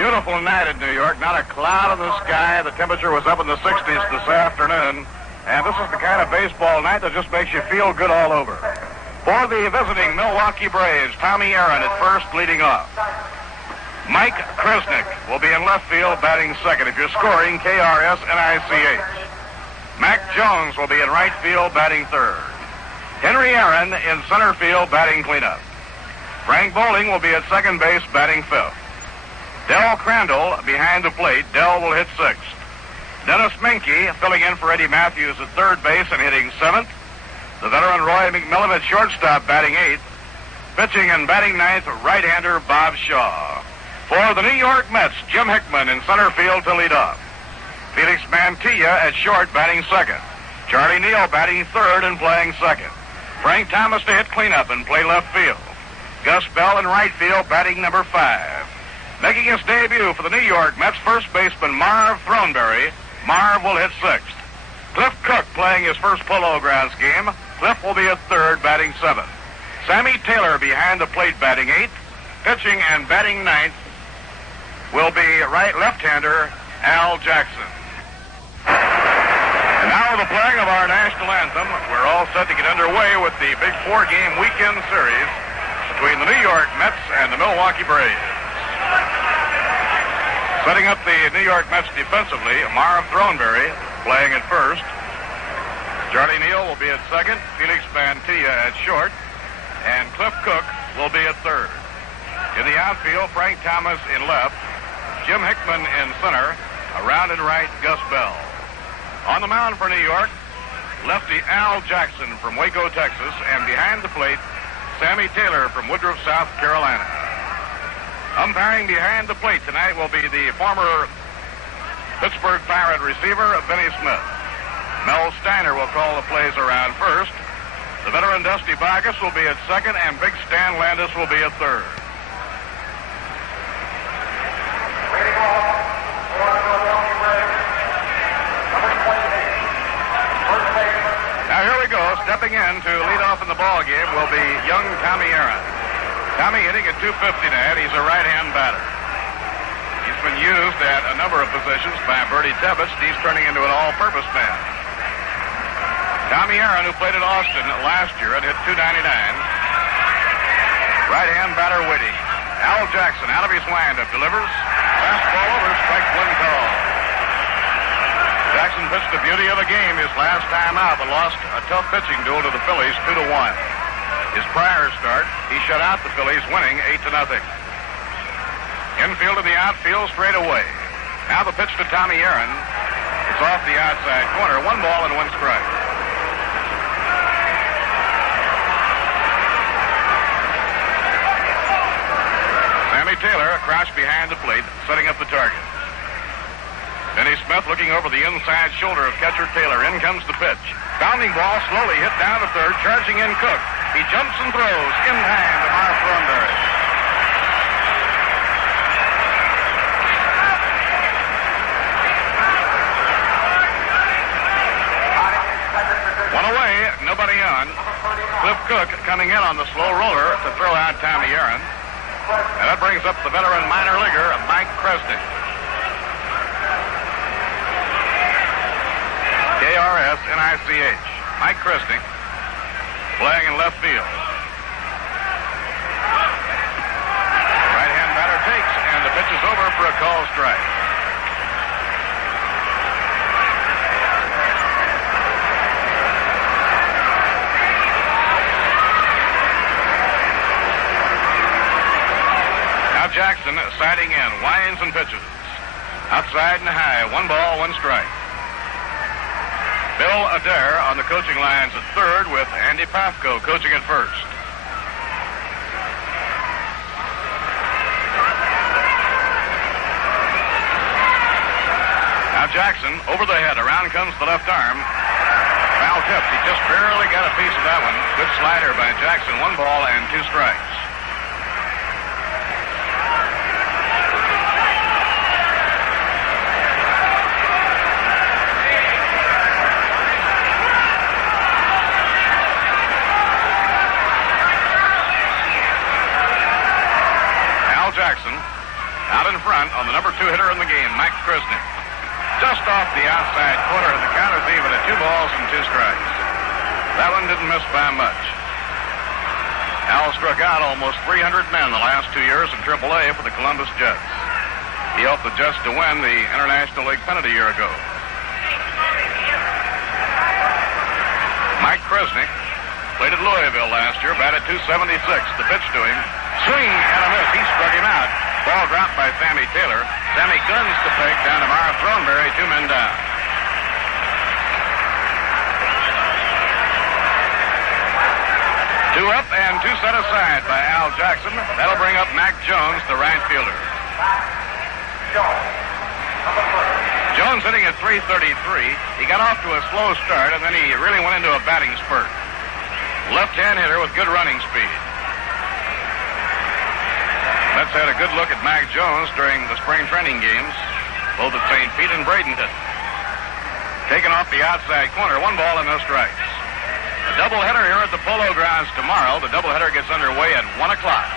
Beautiful night in New York. Not a cloud in the sky. The temperature was up in the 60s this afternoon. And this is the kind of baseball night that just makes you feel good all over. For the visiting Milwaukee Braves, Tommy Aaron at first leading off. Mike Kresnick will be in left field batting second. If you're scoring, KRSNICH. Mac Jones will be in right field batting third. Henry Aaron in center field batting cleanup. Frank Bowling will be at second base batting fifth. Del Crandall behind the plate. Del will hit sixth. Dennis Menke filling in for Eddie Matthews at third base and hitting seventh. The veteran Roy McMillan at shortstop batting eighth. Pitching and batting ninth, right-hander Bob Shaw. For the New York Mets, Jim Hickman in center field to lead off. Felix Mantilla at short batting second. Charlie Neal batting third and playing second. Frank Thomas to hit cleanup and play left field. Gus Bell in right field batting number 5. Making his debut for the New York Mets, first baseman Marv Throneberry. Marv will hit sixth. Cliff Cook playing his first Polo Grounds game. Cliff will be at third batting seventh. Sammy Taylor behind the plate batting eighth. Pitching and batting ninth will be left-hander Al Jackson. And now the playing of our national anthem. We're all set to get underway with the big 4-game weekend series between the New York Mets and the Milwaukee Braves. Setting up the New York Mets defensively, Marv Throneberry playing at first. Charlie Neal will be at second, Felix Mantilla at short, and Cliff Cook will be at third. In the outfield, Frank Thomas in left, Jim Hickman in center, around and right, Gus Bell. On the mound for New York, lefty Al Jackson from Waco, Texas, and behind the plate, Sammy Taylor from Woodruff, South Carolina. Umpiring behind the plate tonight will be the former Pittsburgh Pirate receiver, Benny Smith. Mel Steiner will call the plays around first. The veteran Dusty Vargas will be at second, and Big Stan Landis will be at third. Now here we go. Stepping in to lead off in the ball game will be young Tommy Aaron. Tommy hitting at .250 tonight. He's a right-hand batter. He's been used at a number of positions by Bertie Tebbets. He's turning into an all-purpose man. Tommy Aaron, who played at Austin last year and hit .299. Right-hand batter waiting. Al Jackson out of his windup delivers. Fastball over, strike one call. Jackson pitched the beauty of the game his last time out, but lost a tough pitching duel to the Phillies 2-1. His prior start, he shut out the Phillies, winning 8-0. Infield to the outfield straight away. Now the pitch to Tommy Aaron. It's off the outside corner. 1 ball and 1 strike. Sammy Taylor crouched behind the plate, setting up the target. Benny Smith looking over the inside shoulder of catcher Taylor. In comes the pitch. Bounding ball slowly hit down to third, charging in Cook. He jumps and throws in time to Marv Throneberry. One away, nobody on. Cliff Cook coming in on the slow roller to throw out Tommy Aaron. And that brings up the veteran minor leaguer, Mike Kresnick. KRSNICH. Mike Kresnick playing in left field. Right-hand batter takes, and the pitch is over for a call strike. Now Jackson siding in, winds and pitches. Outside and high, 1 ball, 1 strike. Bill Adair on the coaching lines at third with Andy Pafko coaching at first. Now Jackson over the head. Around comes the left arm. Foul tip. He just barely got a piece of that one. Good slider by Jackson. 1 ball and 2 strikes. Out in front on the number 2 hitter in the game, Mike Krisnick. Just off the outside corner, and the count is even at 2 balls and 2 strikes. That one didn't miss by much. Al struck out almost 300 men the last 2 years in AAA for the Columbus Jets. He helped the Jets to win the International League pennant a year ago. Mike Krisnick played at Louisville last year, batted .276. The pitch to him. Swing and a miss. He struck him out. Ball dropped by Sammy Taylor. Sammy guns the peg down to Mara Throneberry, 2 men down. Two up and 2 set aside by Al Jackson. That'll bring up Mac Jones, the right fielder. Jones hitting at .333. He got off to a slow start, and then he really went into a batting spurt. Left-hand hitter with good running speed. Mets had a good look at Mac Jones during the spring training games, both at St. Pete and Bradenton. Taken off the outside corner, 1 ball and no strikes. A doubleheader here at the Polo Grounds tomorrow. The doubleheader gets underway at 1 o'clock.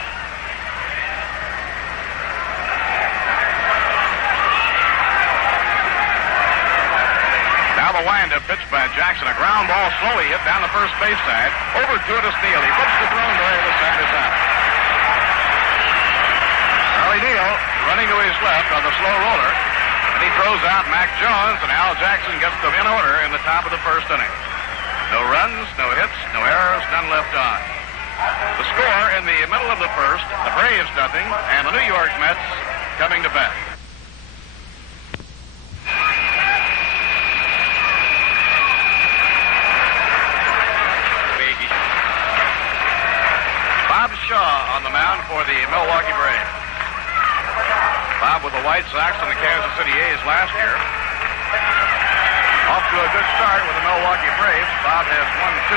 Now the windup pitch by Jackson. A ground ball slowly hit down the first base side. Over to it is Neal. He puts the Throneberry. The side is out. Charlie Neal running to his left on the slow roller. And he throws out Mac Jones, and Al Jackson gets them in order in the top of the first inning. No runs, no hits, no errors, none left on. The score in the middle of the first, the Braves nothing, and the New York Mets coming to bat. Bob Shaw on the mound for the Milwaukee Braves. Bob with the White Sox and the Kansas City A's last year. Off to a good start with the Milwaukee Braves. Bob has won 2,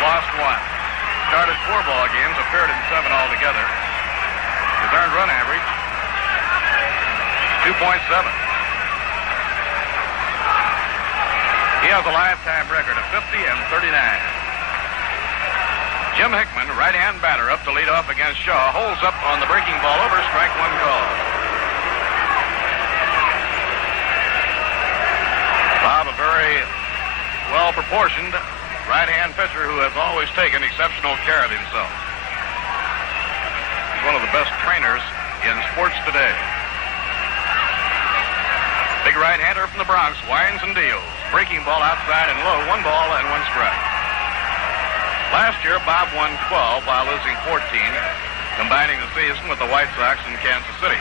lost 1. Started 4 ball games, appeared in 7 altogether. His earned run average, 2.7. He has a lifetime record of 50 and 39. Jim Hickman, right-hand batter, up to lead off against Shaw, holds up on the breaking ball over, strike 1 call. Bob, a very well-proportioned right-hand pitcher who has always taken exceptional care of himself. He's one of the best trainers in sports today. Big right-hander from the Bronx, winds and deals. Breaking ball outside and low, 1 ball and 1 strike. Last year, Bob won 12 while losing 14, combining the season with the White Sox in Kansas City.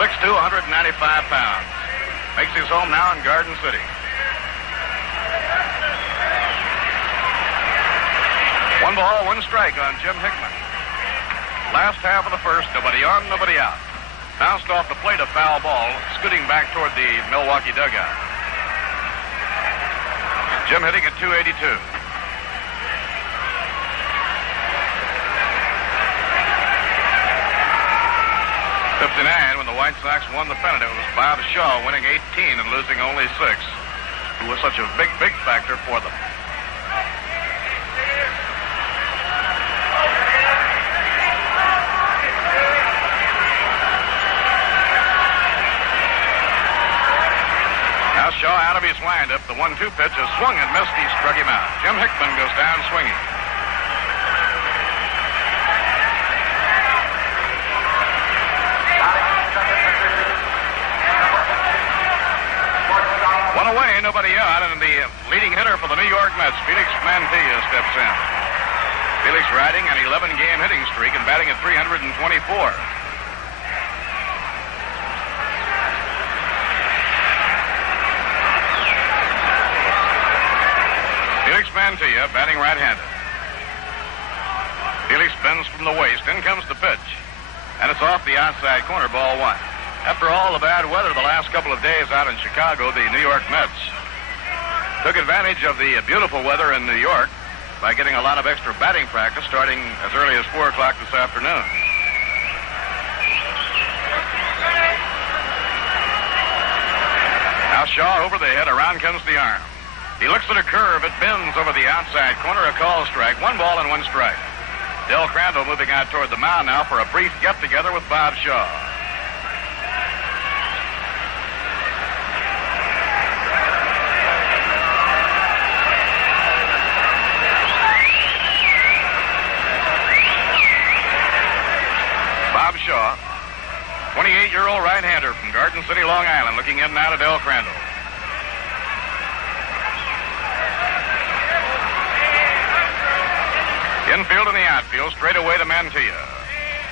6'2", 195 pounds. Makes his home now in Garden City. 1 ball, 1 strike on Jim Hickman. Last half of the first, nobody on, nobody out. Bounced off the plate, a foul ball, scooting back toward the Milwaukee dugout. Jim hitting at .282. 59, when the White Sox won the pennant, it was Bob Shaw winning 18 and losing only 6, who was such a big factor for them. Now Shaw out of his windup. The 1-2 pitch is swung and missed. He struck him out. Jim Hickman goes down swinging. Away, nobody out, and the leading hitter for the New York Mets, Felix Mantilla, steps in. Felix riding an 11-game hitting streak and batting at .324. Felix Mantilla batting right-handed. Felix bends from the waist. In comes the pitch, and it's off the outside corner, ball 1. After all the bad weather the last couple of days out in Chicago, the New York Mets took advantage of the beautiful weather in New York by getting a lot of extra batting practice starting as early as 4 o'clock this afternoon. Now Shaw over the head, around comes the arm. He looks at a curve, it bends over the outside corner, a call strike, 1 ball and 1 strike. Del Crandall moving out toward the mound now for a brief get-together with Bob Shaw. Bob Shaw, 28-year-old right-hander from Garden City, Long Island, looking in now to Del Crandall. Infield and the outfield, straight away to Mantilla.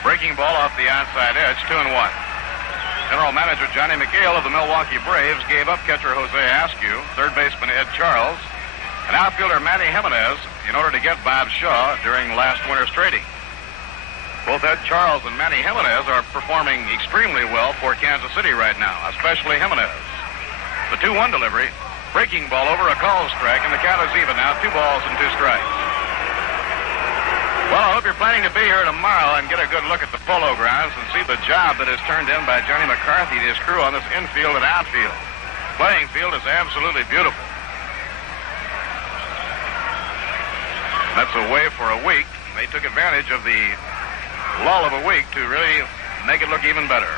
Breaking ball off the outside edge, 2-1. General Manager Johnny McHale of the Milwaukee Braves gave up catcher Jose Askew, third baseman Ed Charles, and outfielder Manny Jimenez in order to get Bob Shaw during last winter's trading. Both Ed Charles and Manny Jimenez are performing extremely well for Kansas City right now, especially Jimenez. The 2-1 delivery, breaking ball over a call strike, and the count is even now, 2 balls and 2 strikes. Well, I hope you're planning to be here tomorrow and get a good look at the Polo Grounds and see the job that is turned in by Johnny McCarthy and his crew on this infield and outfield. Playing field is absolutely beautiful. That's away for a week. They took advantage of the lull of a week to really make it look even better.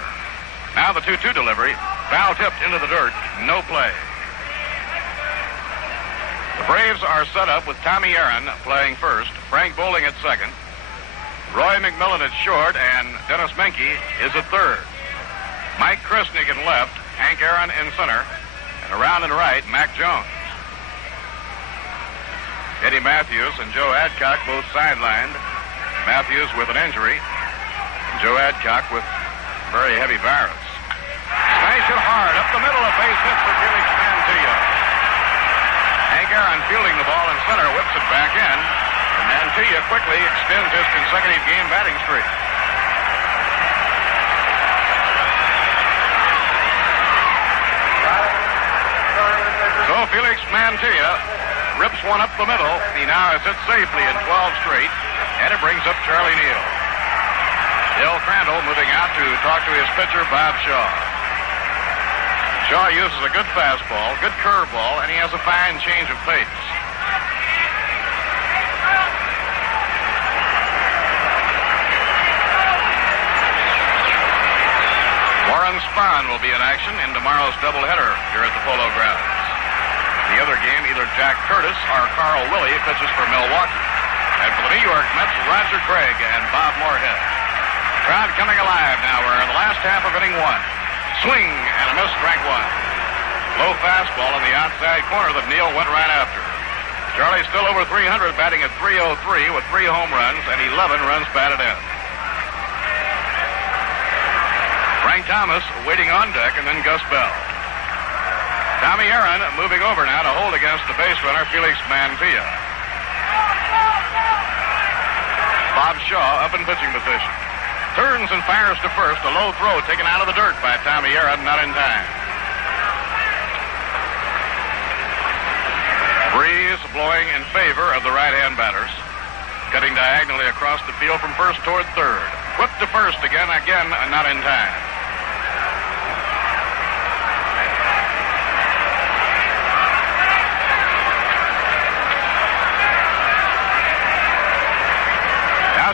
Now the 2-2 delivery, foul tipped into the dirt, no play. The Braves are set up with Tommy Aaron playing first, Frank Bowling at second, Roy McMillan at short, and Dennis Menke is at third. Mike Krisnick in left, Hank Aaron in center, and around and right, Mac Jones. Eddie Matthews and Joe Adcock both sidelined. Matthews with an injury, and Joe Adcock with very heavy virus. Smash it hard up the middle, a base hit for Felix Mantilla. Hank Aaron fielding the ball in center, whips it back in, and Mantilla quickly extends his consecutive game batting streak. So Felix Mantilla rips one up the middle. He now has hit safely in 12 straight, and it brings up Charlie Neal. Del Crandall moving out to talk to his pitcher, Bob Shaw. Shaw uses a good fastball, good curveball, and he has a fine change of pace. Warren Spahn will be in action in tomorrow's doubleheader here at the Polo Grounds. The other game, either Jack Curtis or Carl Willey pitches for Milwaukee. And for the New York Mets, Roger Craig and Bob Moorhead. Crowd coming alive now. We're in the last half of inning 1. Swing and a miss, strike 1. Low fastball in the outside corner that Neal went right after. Charlie's still over 300, batting at .303 with 3 home runs and 11 runs batted in. Frank Thomas waiting on deck, and then Gus Bell. Tommy Aaron moving over now to hold against the base runner, Felix Mantilla. Bob Shaw up in pitching position. Turns and fires to first. A low throw taken out of the dirt by Tommy Aaron, not in time. Breeze blowing in favor of the right-hand batters. Cutting diagonally across the field from first toward third. Whip to first again, not in time.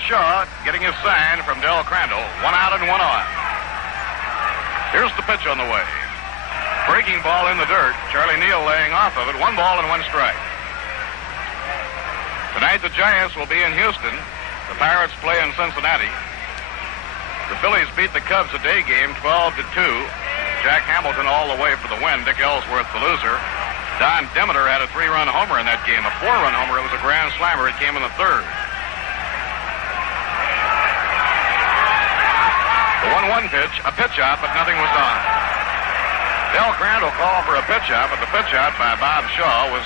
Shaw getting his sign from Del Crandall. 1 out and 1 on. Here's the pitch on the way. Breaking ball in the dirt. Charlie Neal laying off of it. 1 ball and 1 strike. Tonight the Giants will be in Houston. The Pirates play in Cincinnati. The Phillies beat the Cubs a day game 12-2. Jack Hamilton all the way for the win. Dick Ellsworth the loser. Don Demeter had a 3-run homer in that game. A 4-run homer. It was a grand slammer. It came in the third. The 1-1 pitch, a pitch out, but nothing was on. Del Crandall called for a pitch out, but the pitch out by Bob Shaw was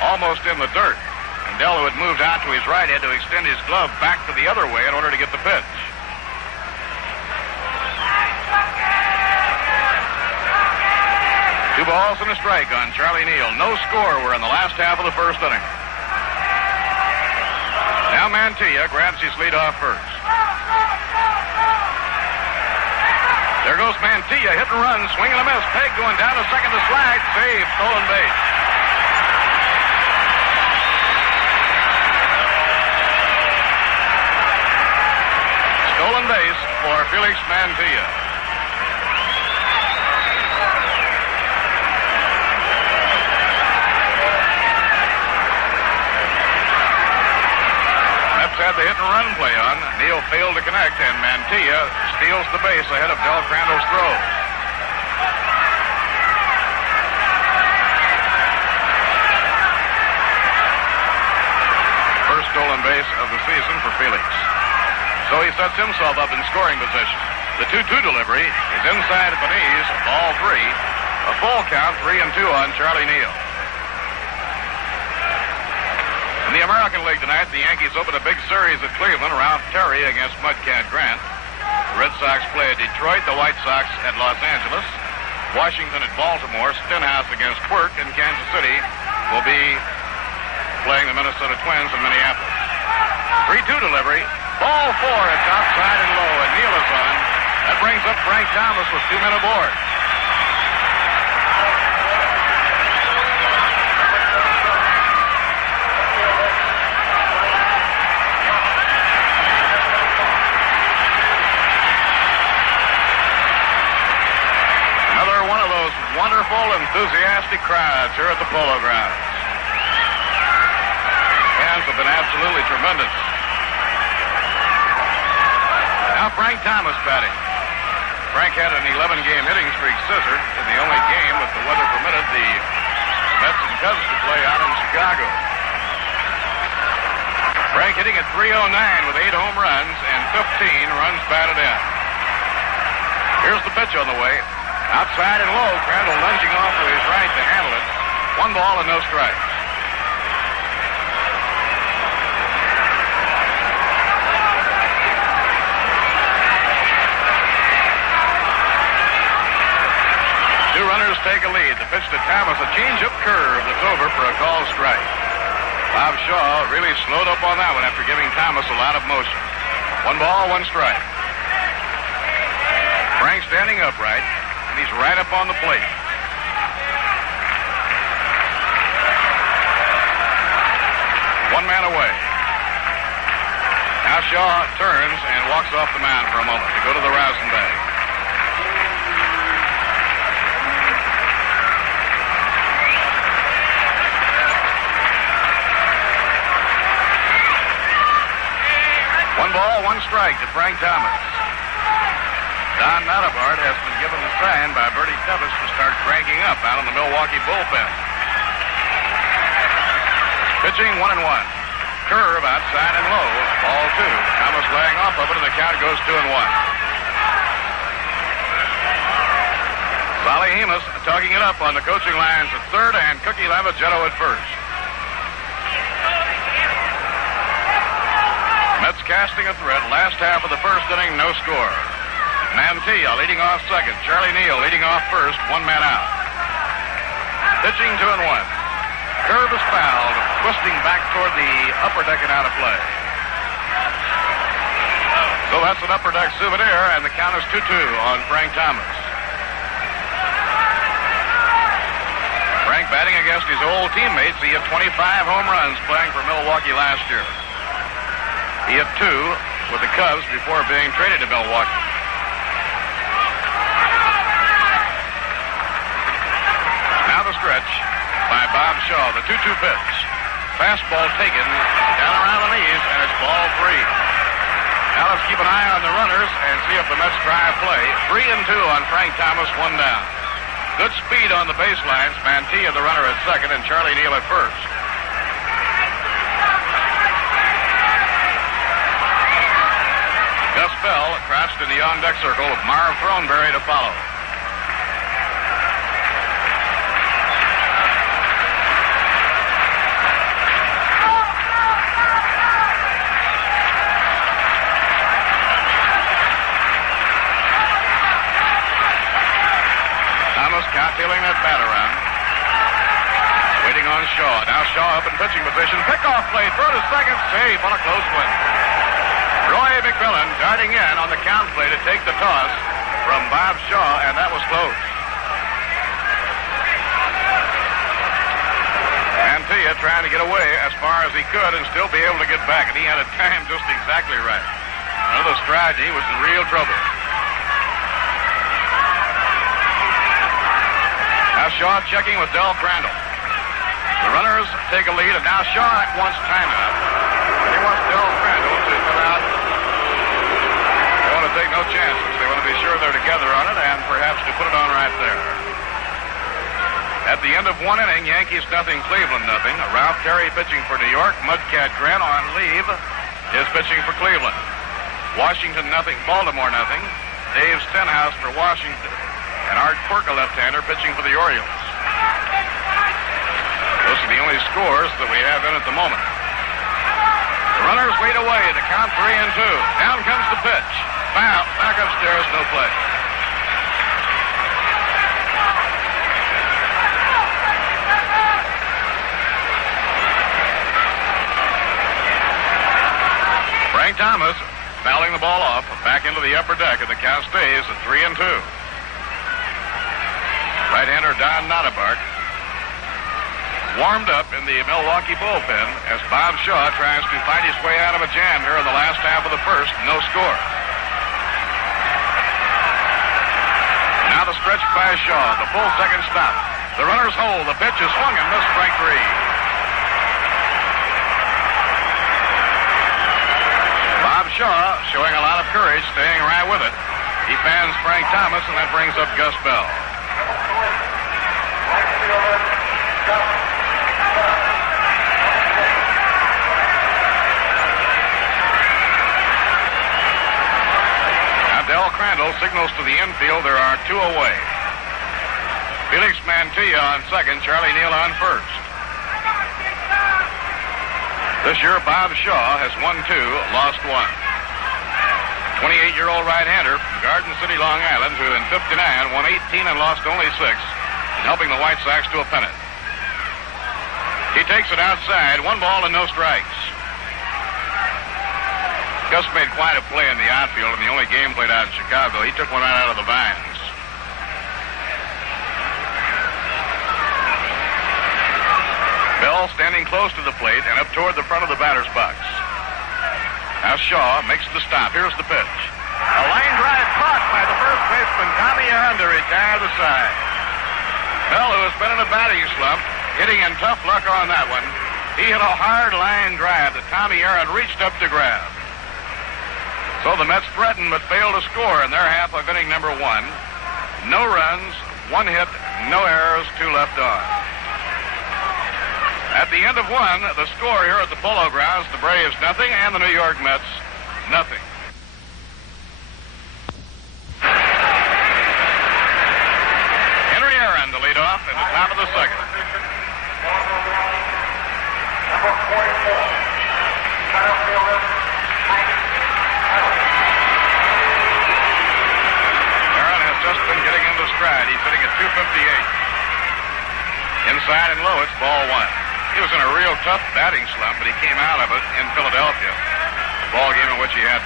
almost in the dirt. And Del, who had moved out to his right, had to extend his glove back to the other way in order to get the pitch. Two balls and a strike on Charlie Neal. No score. We're in the last half of the first inning. Now Mantilla grabs his lead off first. There goes Mantilla, hit and run, swing and a miss. Peg going down to second to slide. Save, stolen base. Stolen base for Felix Mantilla. Mets had the hit and run play on. Neal failed to connect, and Mantilla steals the base ahead of Del Crandall's throw. First stolen base of the season for Felix. So he sets himself up in scoring position. The 2-2 delivery is inside at the knees, ball 3. A full count, 3-2 on Charlie Neal. In the American League tonight, the Yankees open a big series at Cleveland. Ralph Terry against Mudcat Grant. The Red Sox play at Detroit, the White Sox at Los Angeles. Washington at Baltimore. Stenhouse against Quirk in Kansas City will be playing the Minnesota Twins in Minneapolis. 3-2 delivery. Ball 4. It's outside and low, and Neal is on. That brings up Frank Thomas with 2 men aboard. Another one of those wonderful, enthusiastic crowds here at the Polo Grounds. Fans have been absolutely tremendous. Now Frank Thomas batting. Frank had an 11-game hitting streak scissored in the only game that the weather permitted the Mets and Cubs to play out in Chicago. Frank hitting at .309 with 8 home runs and 15 runs batted in. Here's the pitch on the way. Outside and low, Crandall lunging off to his right to handle it. 1 ball and no strikes. Two runners take a lead. The pitch to Thomas, a change-up curve that's over for a called strike. Bob Shaw really slowed up on that one after giving Thomas a lot of motion. 1 ball, 1 strike. Frank standing upright, and he's right up on the plate. One man away. Now Shaw turns and walks off the mound for a moment to go to the rousing bag. Ball, 1 strike to Frank Thomas. Don Notabart has been given the sign by Bertie Tevis to start cranking up out in the Milwaukee bullpen. Pitching 1-1. Curve outside and low. Ball 2. Thomas laying off of it, and the count goes 2-1. Solly Hemus tugging it up on the coaching lines at third, and Cookie Lavagetto at first. Mets casting a threat. Last half of the first inning, no score. Mantilla leading off second. Charlie Neal leading off first. 1 man out. Pitching 2-1. Curve is fouled, twisting back toward the upper deck and out of play. So that's an upper deck souvenir, and the count is 2-2 on Frank Thomas. Frank batting against his old teammates. He had 25 home runs playing for Milwaukee last year. He had 2 with the Cubs before being traded to Milwaukee. Now the stretch by Bob Shaw. The 2-2 pitch. Fastball taken down around the knees, and it's ball 3. Now let's keep an eye on the runners and see if the Mets try a play. 3-2 on Frank Thomas, 1 down. Good speed on the baselines. Mantilla, the runner, at second, and Charlie Neal at first. Gus Bell crouched in the on-deck circle with Marv Throneberry to follow. Thomas cowtailling that bat around. Waiting on Shaw. Now Shaw up in pitching position. Pickoff play. Throw to second. Safe on a close one. Roy McMillan darting in on the count play to take the toss from Bob Shaw, and that was close. Mantilla trying to get away as far as he could and still be able to get back, and he had it timed just exactly right. Another stride, he was in real trouble. Now Shaw checking with Del Crandall. The runners take a lead, and now Shaw wants timeout. He wants Del Crandall to come out. They want to take no chances. They want to be sure they're together on it and perhaps to put it on right there. At the end of one inning, Yankees nothing, Cleveland nothing. Ralph Terry pitching for New York. Mudcat Grant on leave is pitching for Cleveland. Washington nothing, Baltimore nothing. Dave Stenhouse for Washington. And Art Quirk, a left-hander, pitching for the Orioles. Those are the only scores that we have in at the moment. The runners wait away to count 3-2. Down comes the pitch. Foul. Back upstairs, no play. Frank Thomas fouling the ball off back into the upper deck, and the count stays at 3-2. Right-hander Don Nottabark warmed up in the Milwaukee bullpen as Bob Shaw tries to find his way out of a jam here in the last half of the first. No score. Now the stretch by Shaw, the full second stop. The runners hold. The pitch is swung and missed, strike three. Bob Shaw showing a lot of courage, staying right with it. He fans Frank Thomas, and that brings up Gus Bell. Now Del Crandall signals to the infield. There are two away. Felix Mantilla on second, Charlie Neal on first. This year, Bob Shaw has won 2, lost 1. 28-year-old right-hander from Garden City, Long Island, who in '59 won 18 and lost only 6, helping the White Sox to a pennant. He takes it outside, 1 ball and no strikes. Gus made quite a play in the outfield in the only game played out in Chicago. He took one out of the vines. Bell standing close to the plate and up toward the front of the batter's box. Now Shaw makes the stop. Here's the pitch. A line drive caught by the first baseman, Tommy Aaron, to retire the side. Bell, who has been in a batting slump, hitting in tough luck on that one. He hit a hard line drive that Tommy Aaron reached up to grab. So the Mets threatened but failed to score in their half of inning number 1. No runs, 1 hit, no errors, 2 left on. At the end of 1, the score here at the Polo Grounds, the Braves nothing and the New York Mets nothing. Henry Aaron to lead off at the top of the second. Aaron has just been getting into stride. He's hitting at .258. Inside and low, it's ball 1. He was in a real tough batting slump, but he came out of it in Philadelphia. A ball game in which he had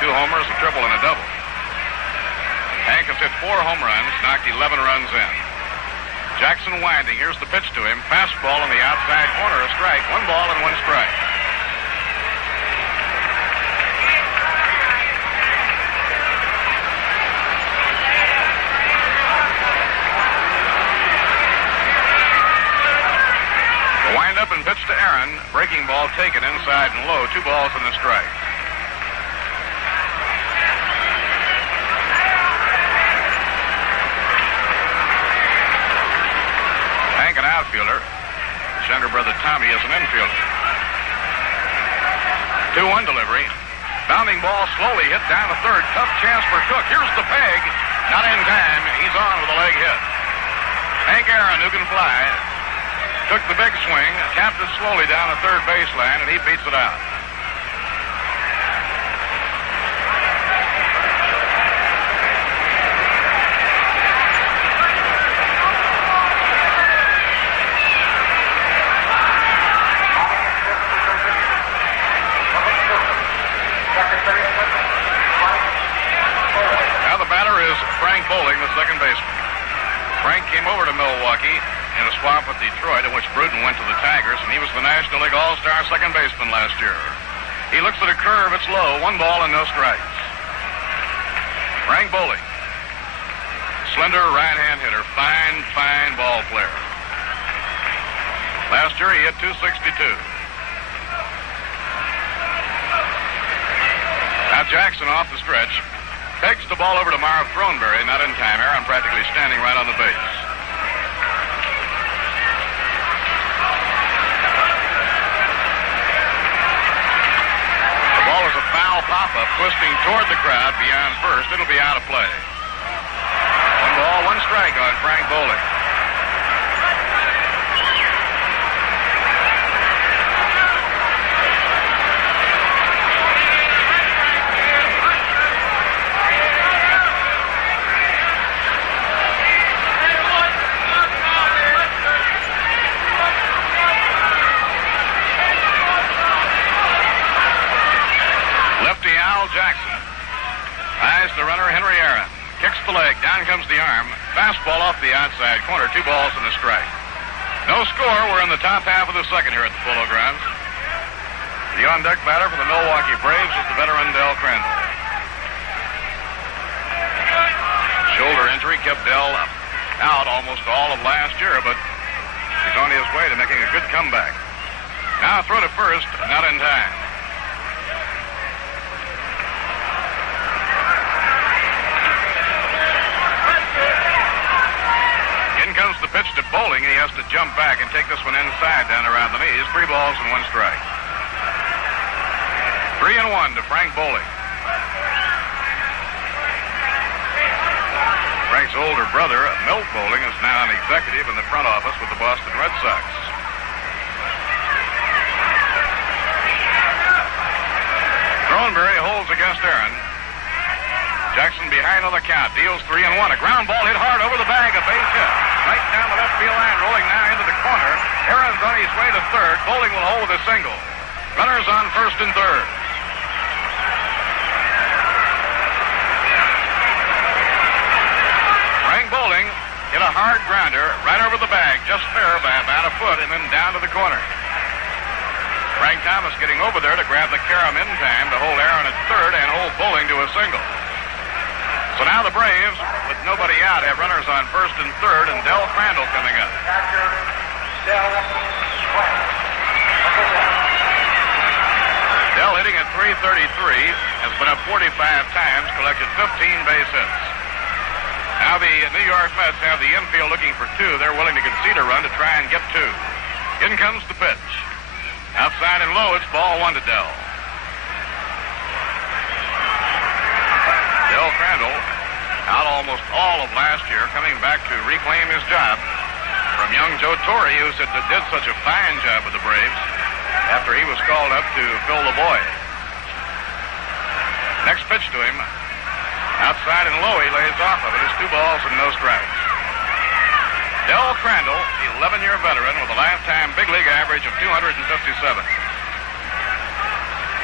2 homers, a triple, and a double. Hank has hit 4 home runs, knocked 11 runs in. Jackson winding. Here's the pitch to him. Fastball on the outside corner, a strike. 1 ball and 1 strike. Up and pitch to Aaron. Breaking ball taken inside and low. 2 balls and a strike. Hank, an outfielder. His younger brother Tommy is an infielder. 2-1 delivery. Bounding ball slowly hit down the third. Tough chance for Cook. Here's the peg. Not in time. He's on with a leg hit. Hank Aaron, who can fly, took the big swing, tapped it slowly down the third baseline, and he beats it out. Now the batter is Frank Bowling, the second baseman. Frank came over to Milwaukee in a swap with Detroit, in which Bruton went to the Tigers, and he was the National League All-Star second baseman last year. He looks at a curve, it's low, 1 ball and no strikes. Frank Bowling, slender right-hand hitter, fine ball player. Last year he hit .262. Now Jackson off the stretch. Pegs the ball over to Marv Throneberry, not in time. Aaron practically standing right on the base. The ball is a foul pop-up, twisting toward the crowd beyond first. It'll be out of play. 1 ball, 1 strike on Frank Bowling. Jackson eyes the runner, Henry Aaron. Kicks the leg. Down comes the arm. Fastball off the outside corner. 2 balls and a strike. No score. We're in the top half of the second here at the Polo Grounds. The on-deck batter for the Milwaukee Braves is the veteran Del Crandall. Shoulder injury kept Del out almost all of last year, but he's on his way to making a good comeback. Now throw to first, not in time. Comes the pitch to Bowling, and he has to jump back and take this one inside down around the knees. 3 balls and 1 strike. 3-1 to Frank Bowling. Frank's older brother, Milt Bowling, is now an executive in the front office with the Boston Red Sox. Throneberry holds against Aaron. Jackson behind on the count, deals 3-1. A ground ball hit hard over the bag, a base hit. Right down the left field line, rolling now into the corner. Aaron's on his way to third. Bowling will hold a single. Runners on first and third. Frank Bowling hit a hard grounder right over the bag, just fair by about a foot, and then down to the corner. Frank Thomas getting over there to grab the carom in time to hold Aaron at third and hold Bowling to a single. So now the Braves, with nobody out, have runners on first and third, and Del Crandall coming up. Del hitting at .333, has been up 45 times, collected 15 base hits. Now the New York Mets have the infield looking for 2. They're willing to concede a run to try and get 2. In comes the pitch. Outside and low, it's ball 1 to Del. Del Crandall, out almost all of last year, coming back to reclaim his job from young Joe Torre, who did such a fine job with the Braves after he was called up to fill the void. Next pitch to him, outside and low, he lays off of it. It's 2 balls and no strikes. Del Crandall, the 11-year veteran with a lifetime big league average of 257.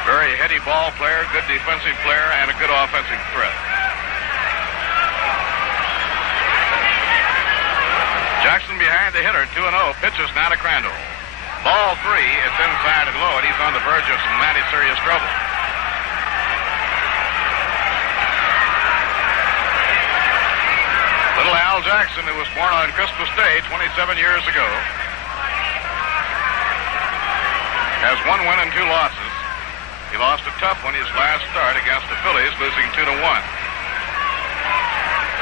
Very heady ball player, good defensive player, and a good offensive threat. Jackson behind the hitter, 2-0. Pitches now to Crandall. Ball 3, it's inside and low, and he's on the verge of some mighty serious trouble. Little Al Jackson, who was born on Christmas Day 27 years ago, has 1 win and 2 losses. He lost a tough one his last start against the Phillies, losing 2-1.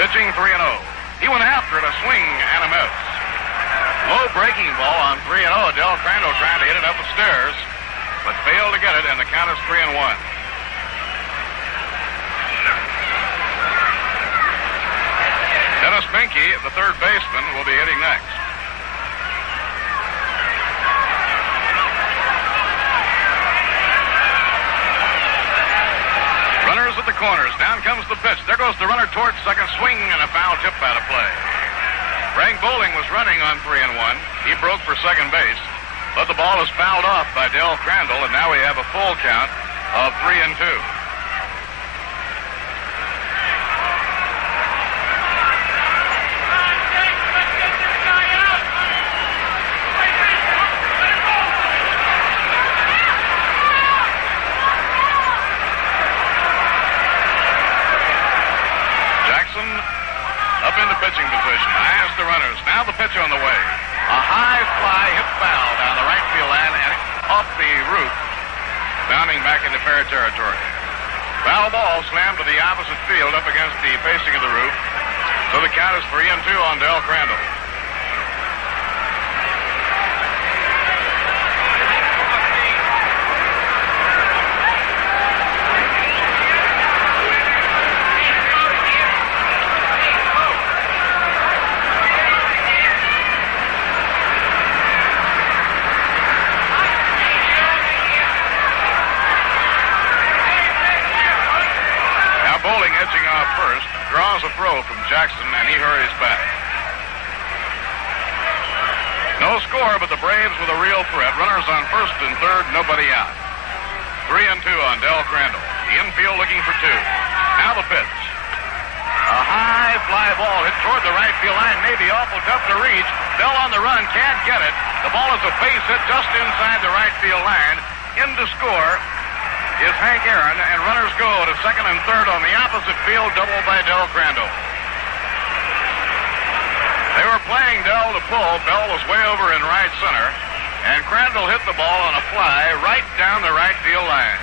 Pitching 3-0. He went after it, a swing and a miss. Low breaking ball on 3-0. Del Crandall trying to hit it up the stairs, but failed to get it, and the count is 3-1. Dennis Binky, the third baseman, will be hitting next. Runners at the corners. Down comes the pitch. There goes the runner towards second. Swing and a foul tip out of play. Frank Bowling was running on 3-1. He broke for second base, but the ball is fouled off by Del Crandall, and now we have a full count of 3-2. Up into pitching position. Eyes the runners. Now the pitch on the way. A high fly hit foul down the right field line and off the roof, bounding back into fair territory. Foul ball slammed to the opposite field up against the facing of the roof. So the count is 3-2 on Del Crandall. Edging off first, draws a throw from Jackson, and he hurries back. No score, but the Braves with a real threat. Runners on first and third, nobody out. 3-2 on Del Crandall. The infield looking for two. Now the pitch. A high fly ball hit toward the right field line. Maybe awful tough to reach. Bell on the run, can't get it. The ball is a base hit just inside the right field line. In to score is Hank Aaron, and runners go to second and third on the opposite field, double by Del Crandall. They were playing Del to pull. Bell was way over in right center, and Crandall hit the ball on a fly right down the right field line.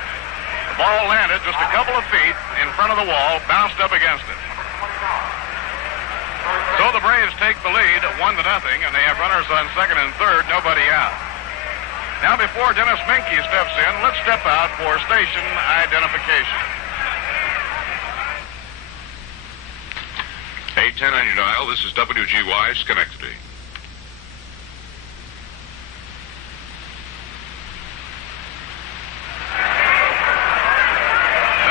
The ball landed just a couple of feet in front of the wall, bounced up against it. So the Braves take the lead 1-0, and they have runners on second and third, nobody out. Now, before Dennis Menke steps in, let's step out for station identification. 810 on your dial. This is WGY Schenectady.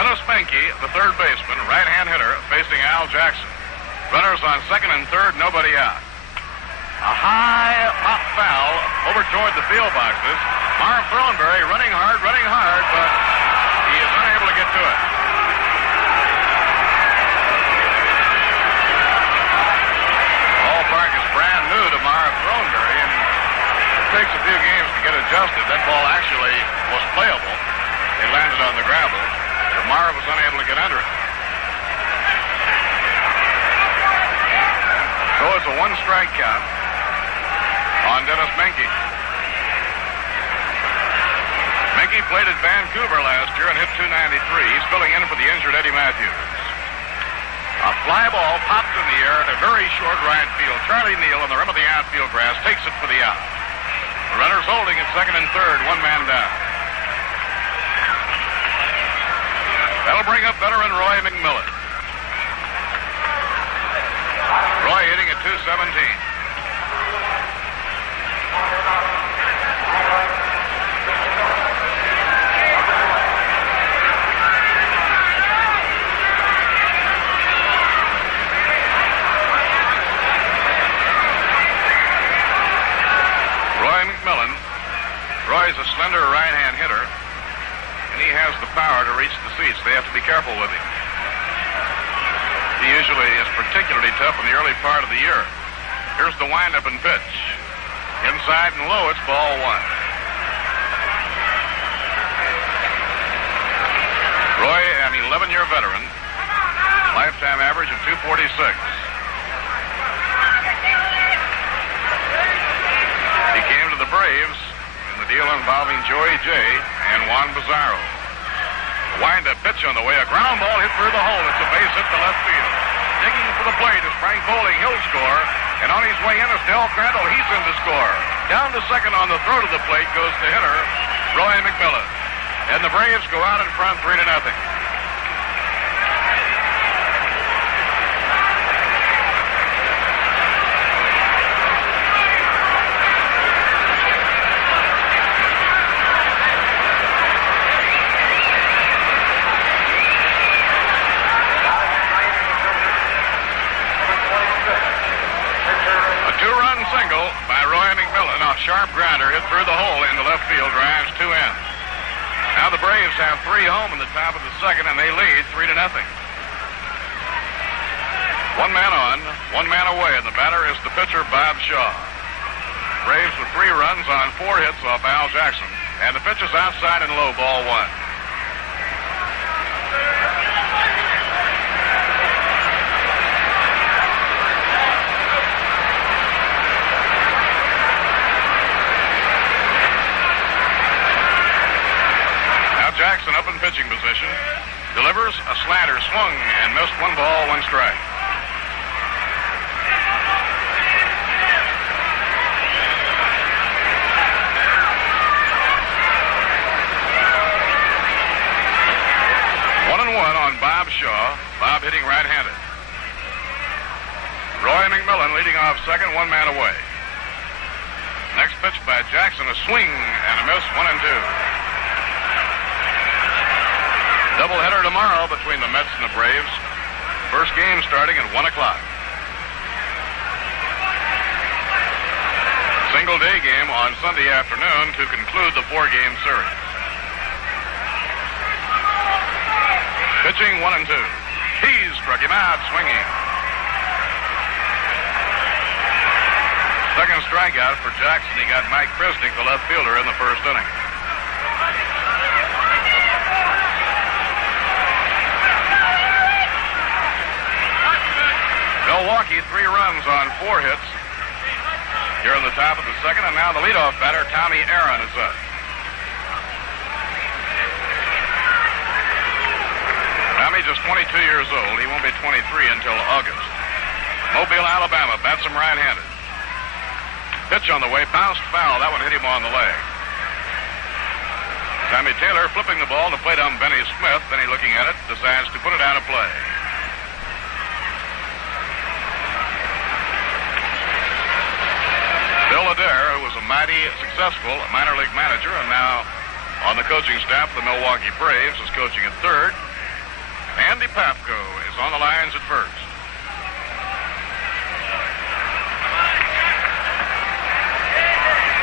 Dennis Menke, the third baseman, right-hand hitter, facing Al Jackson. Runners on second and third, nobody out. A high pop foul over toward the field boxes. Marv Thornberry running hard, but he is unable to get to it. Ballpark is brand new to Marv Thornberry, and it takes a few games to get adjusted. That ball actually was playable. It landed on the gravel, but Marv was unable to get under it. So it's a one-strike count on Dennis Menke. Menke played at Vancouver last year and hit .293. He's filling in for the injured Eddie Matthews. A fly ball popped in the air at a very short right field. Charlie Neal on the rim of the outfield grass takes it for the out. The runners holding at second and third, one man down. That'll bring up veteran Roy McMillan. Roy hitting at .217. Roy's a slender right-hand hitter, and he has the power to reach the seats. They have to be careful with him. He usually is particularly tough in the early part of the year. Here's the windup and pitch. Inside and low, it's ball one. Roy, an 11-year veteran, lifetime average of .246. He came to the Braves in the deal involving Joey J. and Juan Pizarro. Wind-up pitch on the way. A ground ball hit through the hole. It's a base hit to left field. Digging for the plate is Frank Bowling. He'll score. And on his way in is Del Crandall. He's in to score. Down to second on the throw to the plate goes the hitter, Roy McMillan. And the Braves go out in front 3-0. Single by Roy McMillan. A sharp grounder hit through the hole into left field, drives two in. Now the Braves have three home in the top of the second, and they lead 3-0. One man on, one man away, and the batter is the pitcher, Bob Shaw. Braves with 3 runs on 4 hits off Al Jackson, and the pitch is outside and low, ball one. Jackson up in pitching position. Delivers. leading off second, 1 man away. Next pitch by Jackson, a swing and a miss, 1-2. Doubleheader tomorrow between the Mets and the Braves. First game starting at 1 o'clock. Single day game on Sunday afternoon to conclude the 4-game series. Pitching 1-2. He struck him out swinging. Second strikeout for Jackson. He got Mike Prisnick, the left fielder, in the first inning. Milwaukee, 3 runs on 4 hits here in the top of the second, and now the leadoff batter, Tommy Aaron, is up. Tommy just 22 years old. He won't be 23 until August. Mobile, Alabama, bats him right-handed. Pitch on the way, bounced foul. That one hit him on the leg. Tommy Taylor flipping the ball to plate on Benny Smith. Then he, looking at it, decides to put it out of play. Bill Adair, who was a mighty successful minor league manager and now on the coaching staff of the Milwaukee Braves, is coaching at third. Andy Pafko is on the lines at first.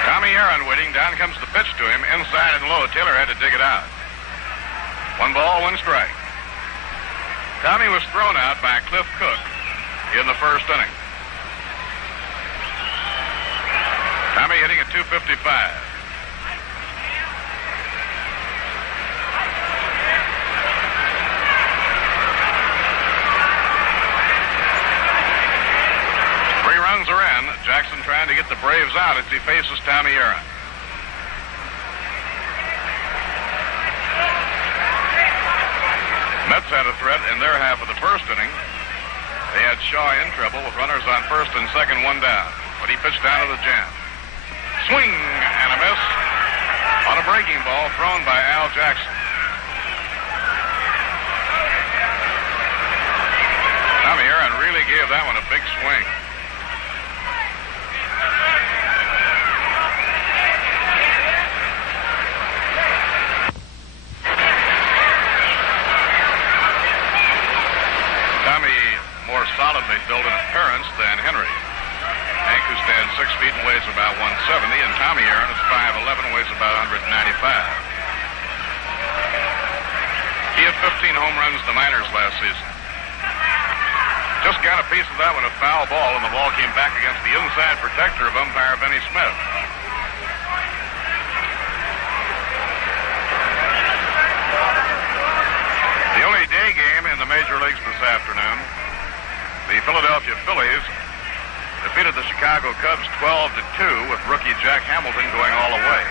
Tommy Aaron waiting. Down comes the pitch to him. Inside and low. Taylor had to dig it out. 1 ball, 1 strike. Tommy was thrown out by Cliff Cook in the first inning. Tommy hitting at .255. Runs are in. Jackson trying to get the Braves out as he faces Tommy Aaron. Mets had a threat in their half of the first inning. They had Shaw in trouble with runners on first and second, 1 down. But he pitched down to the jam. Swing and a miss on a breaking ball thrown by Al Jackson. Tommy Aaron really gave that one a big swing. Solidly built in appearance than Henry. Hank, who stands 6 feet and weighs about 170, and Tommy Aaron is 5'11", weighs about 195. He had 15 home runs in the minors last season. Just got a piece of that one, a foul ball, and the ball came back against the inside protector of umpire Benny Smith. The only day game in the major leagues this afternoon. The Philadelphia Phillies defeated the Chicago Cubs 12-2 with rookie Jack Hamilton going all the way.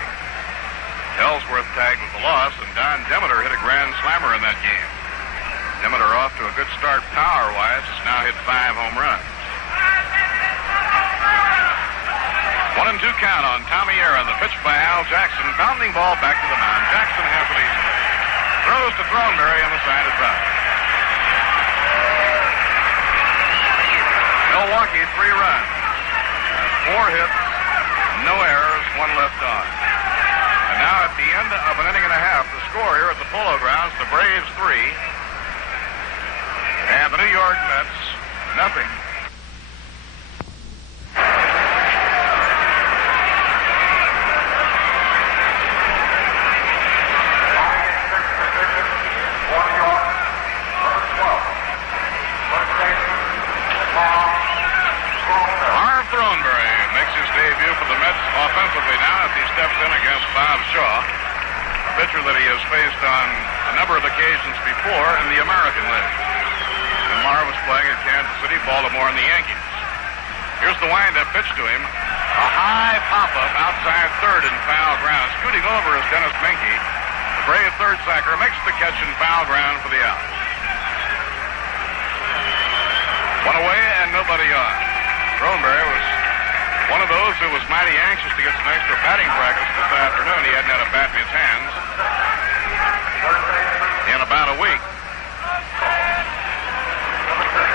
Ellsworth tagged with the loss, and Don Demeter hit a grand slammer in that game. Demeter off to a good start power-wise, has now hit 5 home runs. 1-2 count on Tommy Aaron. The pitch by Al Jackson. Bounding ball back to the mound. Jackson has it easily. Throws to Throneberry on the side of out. Milwaukee, 3 runs. 4 hits, no errors, 1 left on. And now at the end of an inning and a half, the score here at the Polo Grounds, the Braves 3, and the New York Mets, nothing. Offensively now as he steps in against Bob Shaw, a pitcher that he has faced on a number of occasions before in the American League. And Marr was playing at Kansas City, Baltimore, and the Yankees. Here's the windup pitch to him. A high pop-up outside third in foul ground. Scooting over is Dennis Menke. The brave third sacker makes the catch in foul ground for the out. 1 away and nobody on. Throneberry was one of those who was mighty anxious to get some extra batting practice this afternoon. He hadn't had a bat in his hands in about a week.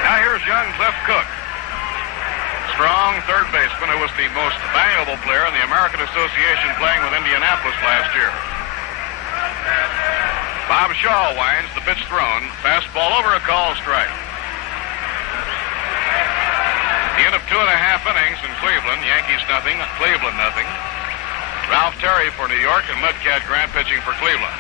Now here's young Cliff Cook. strong third baseman who was the most valuable player in the American Association playing with Indianapolis last year. Bob Shaw winds, the pitch thrown. Fastball over, a call strike. The end of 2.5 innings in Cleveland. Yankees nothing, Cleveland nothing. Ralph Terry for New York and Mudcat Grant pitching for Cleveland.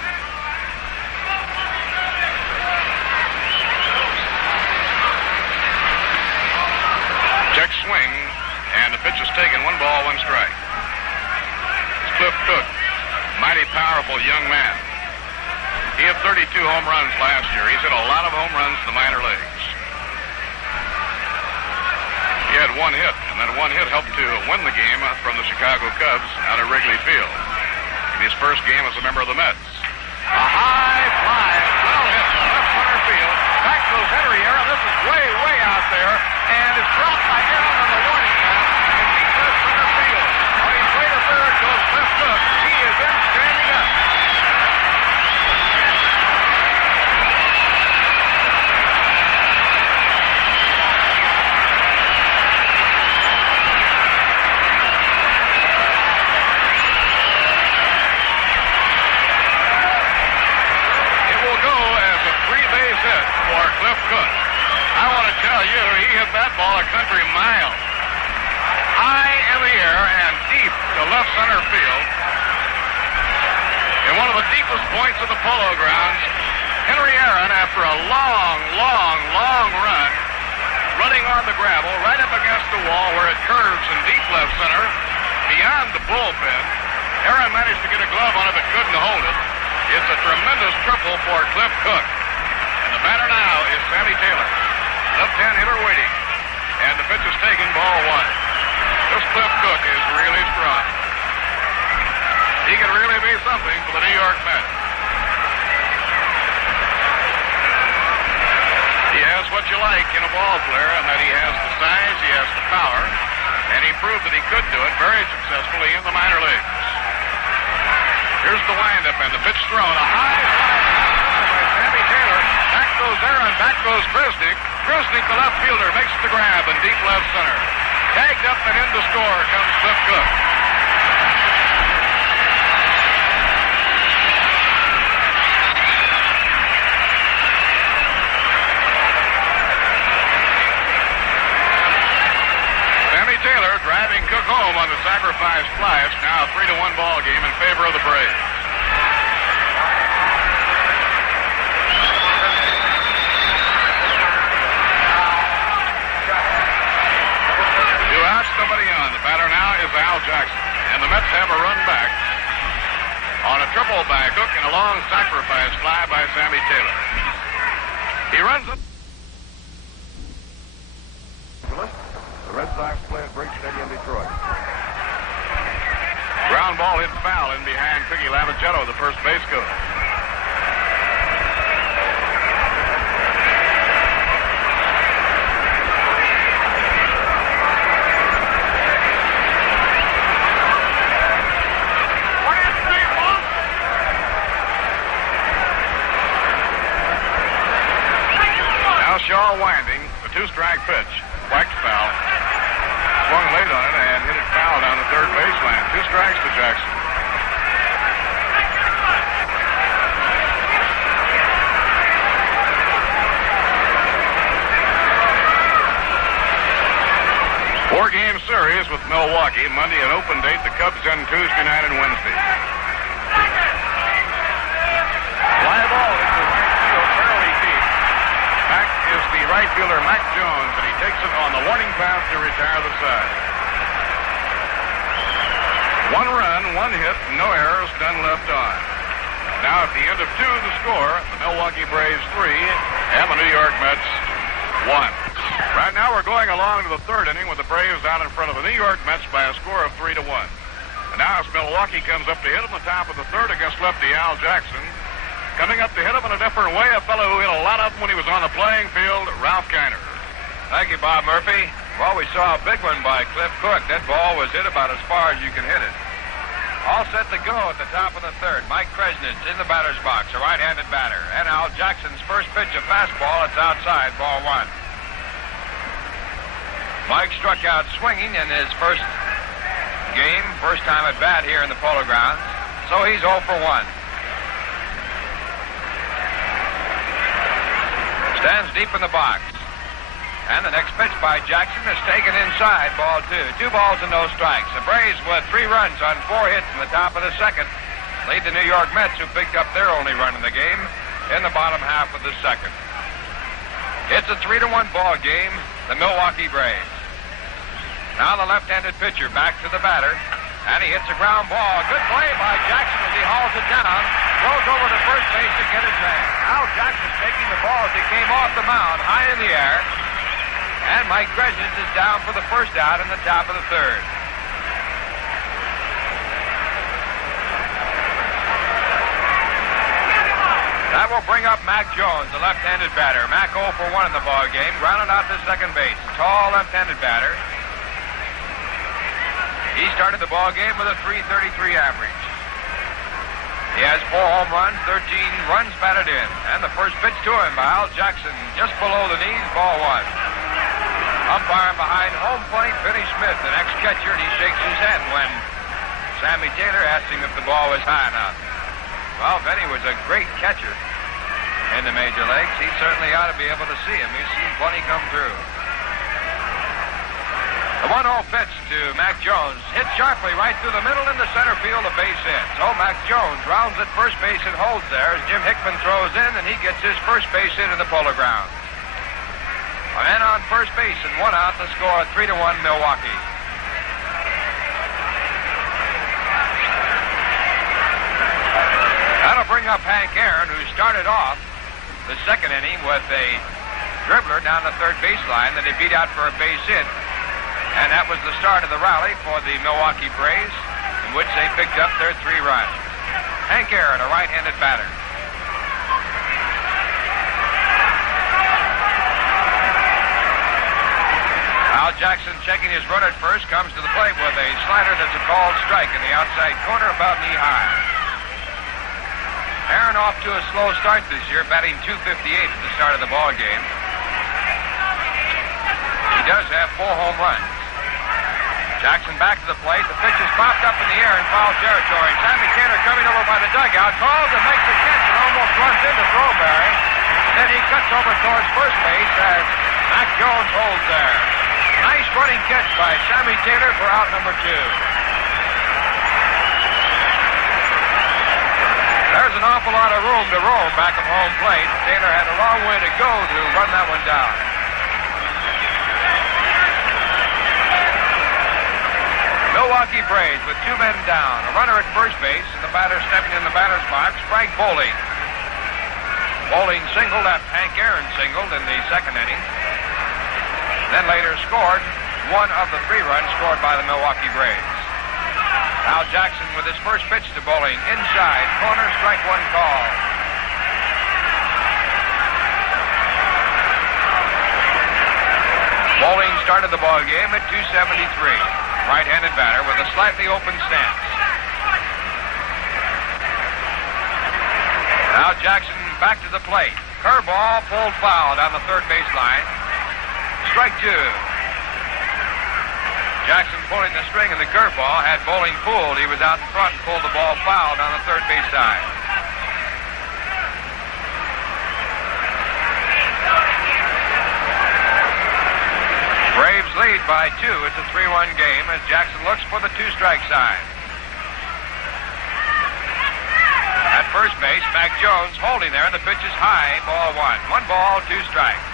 Check swing, and the pitch is taken. 1 ball, 1 strike. It's Cliff Cook, mighty powerful young man. He had 32 home runs last year. He's hit a lot of home runs in the minor leagues. He had 1 hit, and that 1 hit helped to win the game from the Chicago Cubs out at Wrigley Field in his first game as a member of the Mets. A high fly, well hit to left center field. Back goes Henry Aaron. This is way, way out there, and it's dropped by Aaron on the warning track in deep left center field. On his way to third goes Cliff Cook. He is in standing up. Cliff Cook. I want to tell you, he hit that ball a country mile. High in the air and deep to left center field. In one of the deepest points of the Polo Grounds, Henry Aaron, after a long run, running on the gravel right up against the wall where it curves in deep left center, beyond the bullpen. Aaron managed to get a glove on it but couldn't hold it. It's a tremendous triple for Cliff Cook. The batter now is Sammy Taylor. Left-hand hitter waiting. And the pitch is taken, ball 1. This Cliff Cook is really strong. He can really be something for the New York Mets. He has what you like in a ball player, and that he has the size, he has the power, and he proved that he could do it very successfully in the minor leagues. Here's the windup, and the pitch thrown. A high fly by Sammy Taylor. Back goes Aaron, back goes Grusnick. Grusnick, the left fielder, makes the grab in deep left center. Tagged up and in to score comes Cliff Cook. Sammy Taylor driving Cook home on the sacrifice fly. It's now a 3-1 ball game in favor of the Braves. Somebody on. The batter now is Al Jackson. And the Mets have a run back on a triple by Cook and a long sacrifice fly by Sammy Taylor. He runs up. The Red Sox play at Brick Stadium, Detroit. Ground ball hit foul in behind Piggy Lavagetto, the first base coach. Shaw winding, the 2-strike pitch, whacked foul, swung late on it and hit it foul down the third baseline. 2 strikes to Jackson. Four-game series with Milwaukee. Monday an open date. The Cubs end Tuesday night and Wednesday. Fly ball into the right field, fairly deep. Back is the right fielder, Mac Jones, and he takes it on the warning path to retire the side. 1 run, 1 hit, no errors, none left on. Now at the end of 2, the score, the Milwaukee Braves 3 and the New York Mets 1. Right now we're going along to the 3rd inning with the Braves out in front of the New York Mets by a score of 3-1. And now as Milwaukee comes up to hit in the top of the 3rd against lefty Al Jackson. Coming up to hit him in a different way, a fellow who hit a lot of them when he was on the playing field, Ralph Kiner. Thank you, Bob Murphy. Well, we saw a big one by Cliff Cook. That ball was hit about as far as you can hit it. All set to go at the top of the 3rd. Mike Kresnitz in the batter's box, a right-handed batter. And Al Jackson's first pitch, a fastball. It's outside, ball 1. Mike struck out swinging in his first game, first time at bat here in the Polo Grounds. So he's 0 for 1. Stands deep in the box. And the next pitch by Jackson is taken inside, ball 2. 2 balls and no strikes. The Braves with 3 runs on 4 hits in the top of the second lead the New York Mets, who picked up their only run in the game in the bottom half of the second. It's a 3-1 ball game, the Milwaukee Braves. Now the left-handed pitcher back to the batter, and he hits a ground ball. Good play by Jackson as he hauls it down, goes over to first base to get his man. Al Jackson taking the ball as he came off the mound high in the air. And Mike Kresnitz is down for the first out in the top of the third. That will bring up Mac Jones, the left-handed batter. Mac 0 for 1 in the ball game, grounded out to second base. Tall left-handed batter. He started the ball game with a .333 average. He has 4 home runs, 13 runs batted in. And the first pitch to him by Al Jackson, just below the knees, ball 1. Umpire behind home plate, Vinny Smith, an ex-catcher, and he shakes his head when Sammy Taylor asked him if the ball was high enough. Well, Vinny was a great catcher in the major leagues. He certainly ought to be able to see him. He's seen plenty come through. The 1-0 pitch to Mac Jones hit sharply right through the middle into center field, a base hit. So Mac Jones rounds at first base and holds there as Jim Hickman throws in, and he gets his first base hit in the Polo Grounds. A man on first base and 1 out to score 3-1 Milwaukee. That'll bring up Hank Aaron, who started off the second inning with a dribbler down the third baseline that he beat out for a base hit. And that was the start of the rally for the Milwaukee Braves, in which they picked up their 3 runs. Hank Aaron, a right-handed batter. Al Jackson, checking his run at first, comes to the plate with a slider that's a called strike in the outside corner, about knee-high. Aaron off to a slow start this year, batting .258 at the start of the ball game. He does have 4 home runs. Jackson back to the plate. The pitch is popped up in the air in foul territory. Sammy Taylor coming over by the dugout, calls and makes a catch and almost runs into Throwberry. Then he cuts over towards first base as Mac Jones holds there. Nice running catch by Sammy Taylor for out number 2. There's an awful lot of room to roam back of home plate. Taylor had a long way to go to run that one down. Milwaukee Braves with 2 men down. A runner at first base, and the batter stepping in the batter's box, Frank Bowling. Bowling singled after Hank Aaron singled in the second inning. Then later scored 1 of the 3 runs scored by the Milwaukee Braves. Al Jackson with his first pitch to Bowling. Inside, corner, strike 1 call. Bowling started the ball game at .273. Right-handed batter with a slightly open stance. Now Jackson back to the plate. Curveball pulled foul down the third baseline. Strike 2. Jackson pulling the string and the curveball had Bowling fooled. He was out in front and pulled the ball foul down the third base side. Braves lead by 2. It's a 3-1 game as Jackson looks for the 2-strike sign. At first base, Mac Jones holding there, and the pitch is high, ball 1. 1 ball, 2 strikes.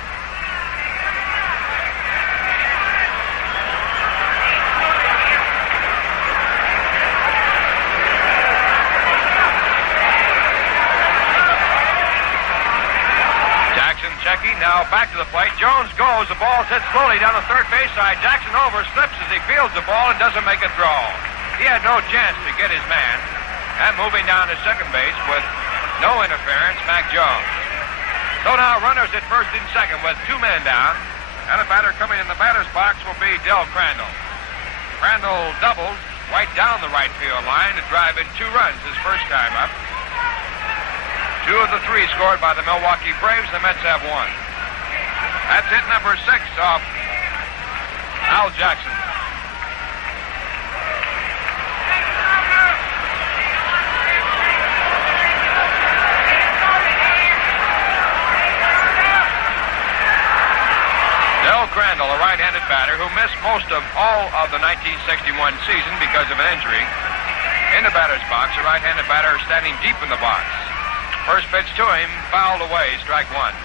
Checking now back to the plate. Jones goes. The ball hit slowly down the third base side. Jackson overslips as he fields the ball and doesn't make a throw. He had no chance to get his man. And moving down to second base with no interference, Mac Jones. So now runners at first and second with 2 men down. And a batter coming in the batter's box will be Del Crandall. Crandall doubled right down the right field line to drive in 2 runs his first time up. 2 of the 3 scored by the Milwaukee Braves. The Mets have 1. That's hit number 6 off Al Jackson. Del Crandall, a right-handed batter who missed most of all of the 1961 season because of an injury. In the batter's box, a right-handed batter standing deep in the box. First pitch to him, fouled away, strike one.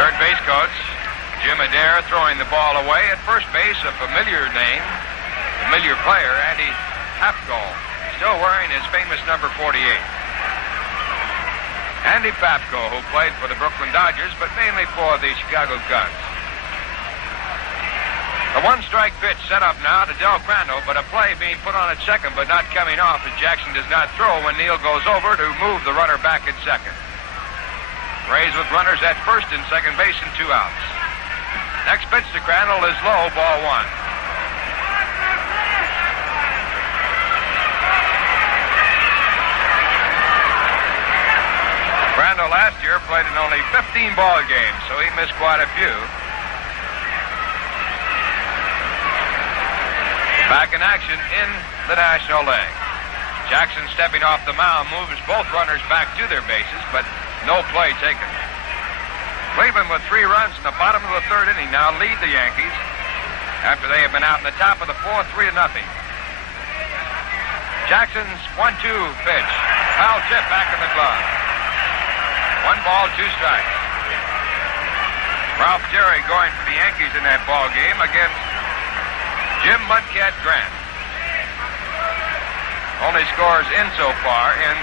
Third base coach, Jim Adair, throwing the ball away. At first base, a familiar name, familiar player, Andy Papko, still wearing his famous number 48. Andy Papko, who played for the Brooklyn Dodgers, but mainly for the Chicago Cubs. The one-strike pitch set up now to Del Crandall, but a play being put on at second, but not coming off, as Jackson does not throw when Neal goes over to move the runner back at second. Rays with runners at first and second base and 2 outs. Next pitch to Crandall is low, ball one. Crandall last year played in only 15 ball games, so he missed quite a few. Back in action in the National League. Jackson, stepping off the mound, moves both runners back to their bases, but no play taken. Cleveland, with 3 runs in the bottom of the third inning, now lead the Yankees after they have been out in the top of the fourth, 3-0. Jackson's 1-2 pitch. Foul tip back in the glove. 1 ball, 2 strikes. Ralph Terry going for the Yankees in that ball game against Jim Mudcat Grant. Only scores in so far in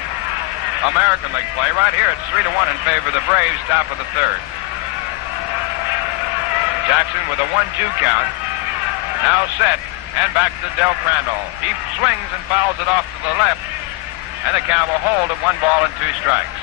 American League play. Right here, it's 3-1 in favor of the Braves, top of the third. Jackson with a 1-2 count. Now set, and back to Del Crandall. He swings and fouls it off to the left, and the count will hold at 1 ball and 2 strikes.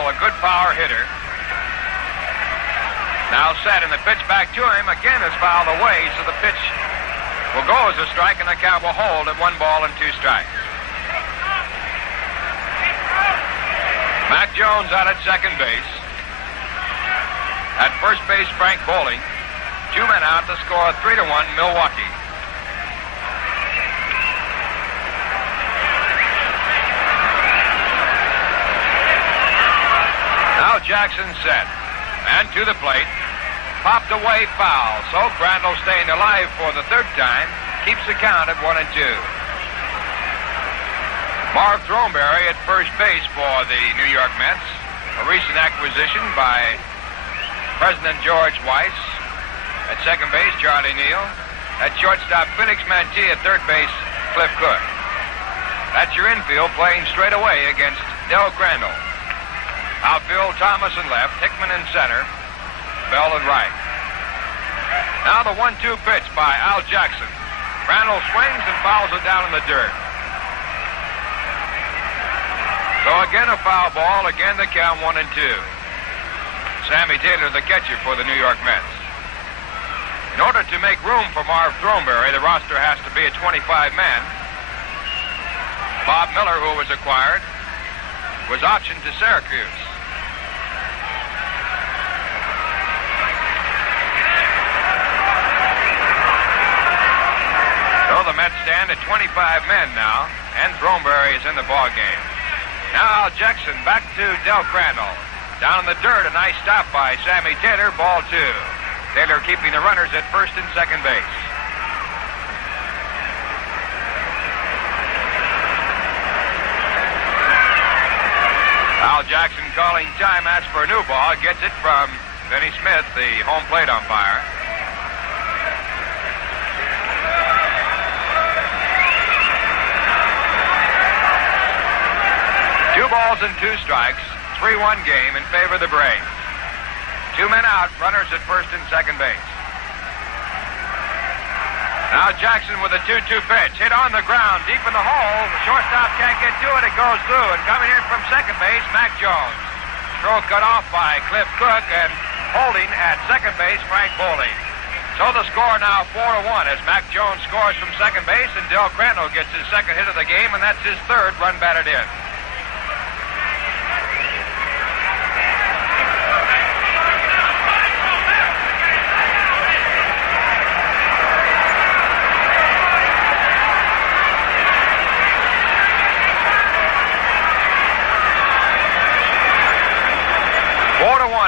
A good power hitter. Now set, and the pitch back to him again is fouled away, so the pitch will go as a strike, and the count will hold at 1 ball and 2 strikes. Mac Jones out at second base. At first base, Frank Bowling. 2 men out to score 3-1 Milwaukee. Jackson set, and to the plate, popped away, foul. So Crandall, staying alive for the 3rd time, keeps the count at 1-2. Marv Throneberry at first base for the New York Mets, a recent acquisition by President George Weiss. At second base, Charlie Neal. At shortstop, Felix Mantilla. At third base, Cliff Cook. That's your infield, playing straight away against Del Crandall. Outfield, Thomas in left, Hickman in center, Bell in right. Now the 1-2 pitch by Al Jackson. Crandall swings and fouls it down in the dirt. So again a foul ball, again the count 1-2. Sammy Taylor, the catcher for the New York Mets. In order to make room for Marv Throneberry, the roster has to be a 25-man. Bob Miller, who was acquired, was auctioned to Syracuse. So the Mets stand at 25 men now, and Throneberry is in the ball game. Now Jackson back to Del Crandall. Down in the dirt, a nice stop by Sammy Taylor, ball 2. Taylor keeping the runners at first and second base. Al Jackson calling time, asks for a new ball, gets it from Benny Smith, the home plate umpire. Two balls and 2 strikes, 3-1 game in favor of the Braves. 2 men out, runners at first and second base. Now Jackson with a 2-2 pitch. Hit on the ground, deep in the hole. The shortstop can't get to it. It goes through. And coming in from second base, Mac Jones. Throw cut off by Cliff Cook, and holding at second base, Frank Bowling. So the score now 4-1 as Mac Jones scores from second base, and Del Crandall gets his second hit of the game, and that's his third run batted in.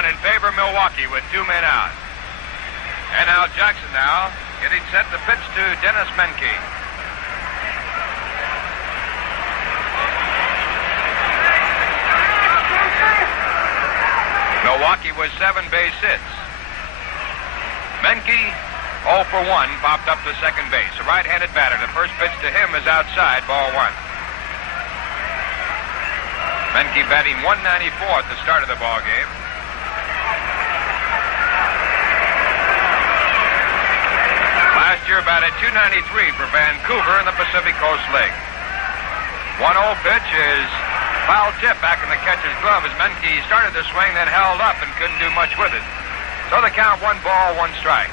In favor of Milwaukee with 2 men out. And Al Jackson now getting set to pitch to Dennis Menke. Milwaukee was 7 base hits. Menke 0 for 1 popped up to second base. A right-handed batter. The first pitch to him is outside, ball 1. Menke batting 194 at the start of the ball game. Last year batted 293 for Vancouver in the Pacific Coast League. 1-0 pitch is foul tip back in the catcher's glove as Menke started to swing, then held up and couldn't do much with it. So the count 1 ball, 1 strike.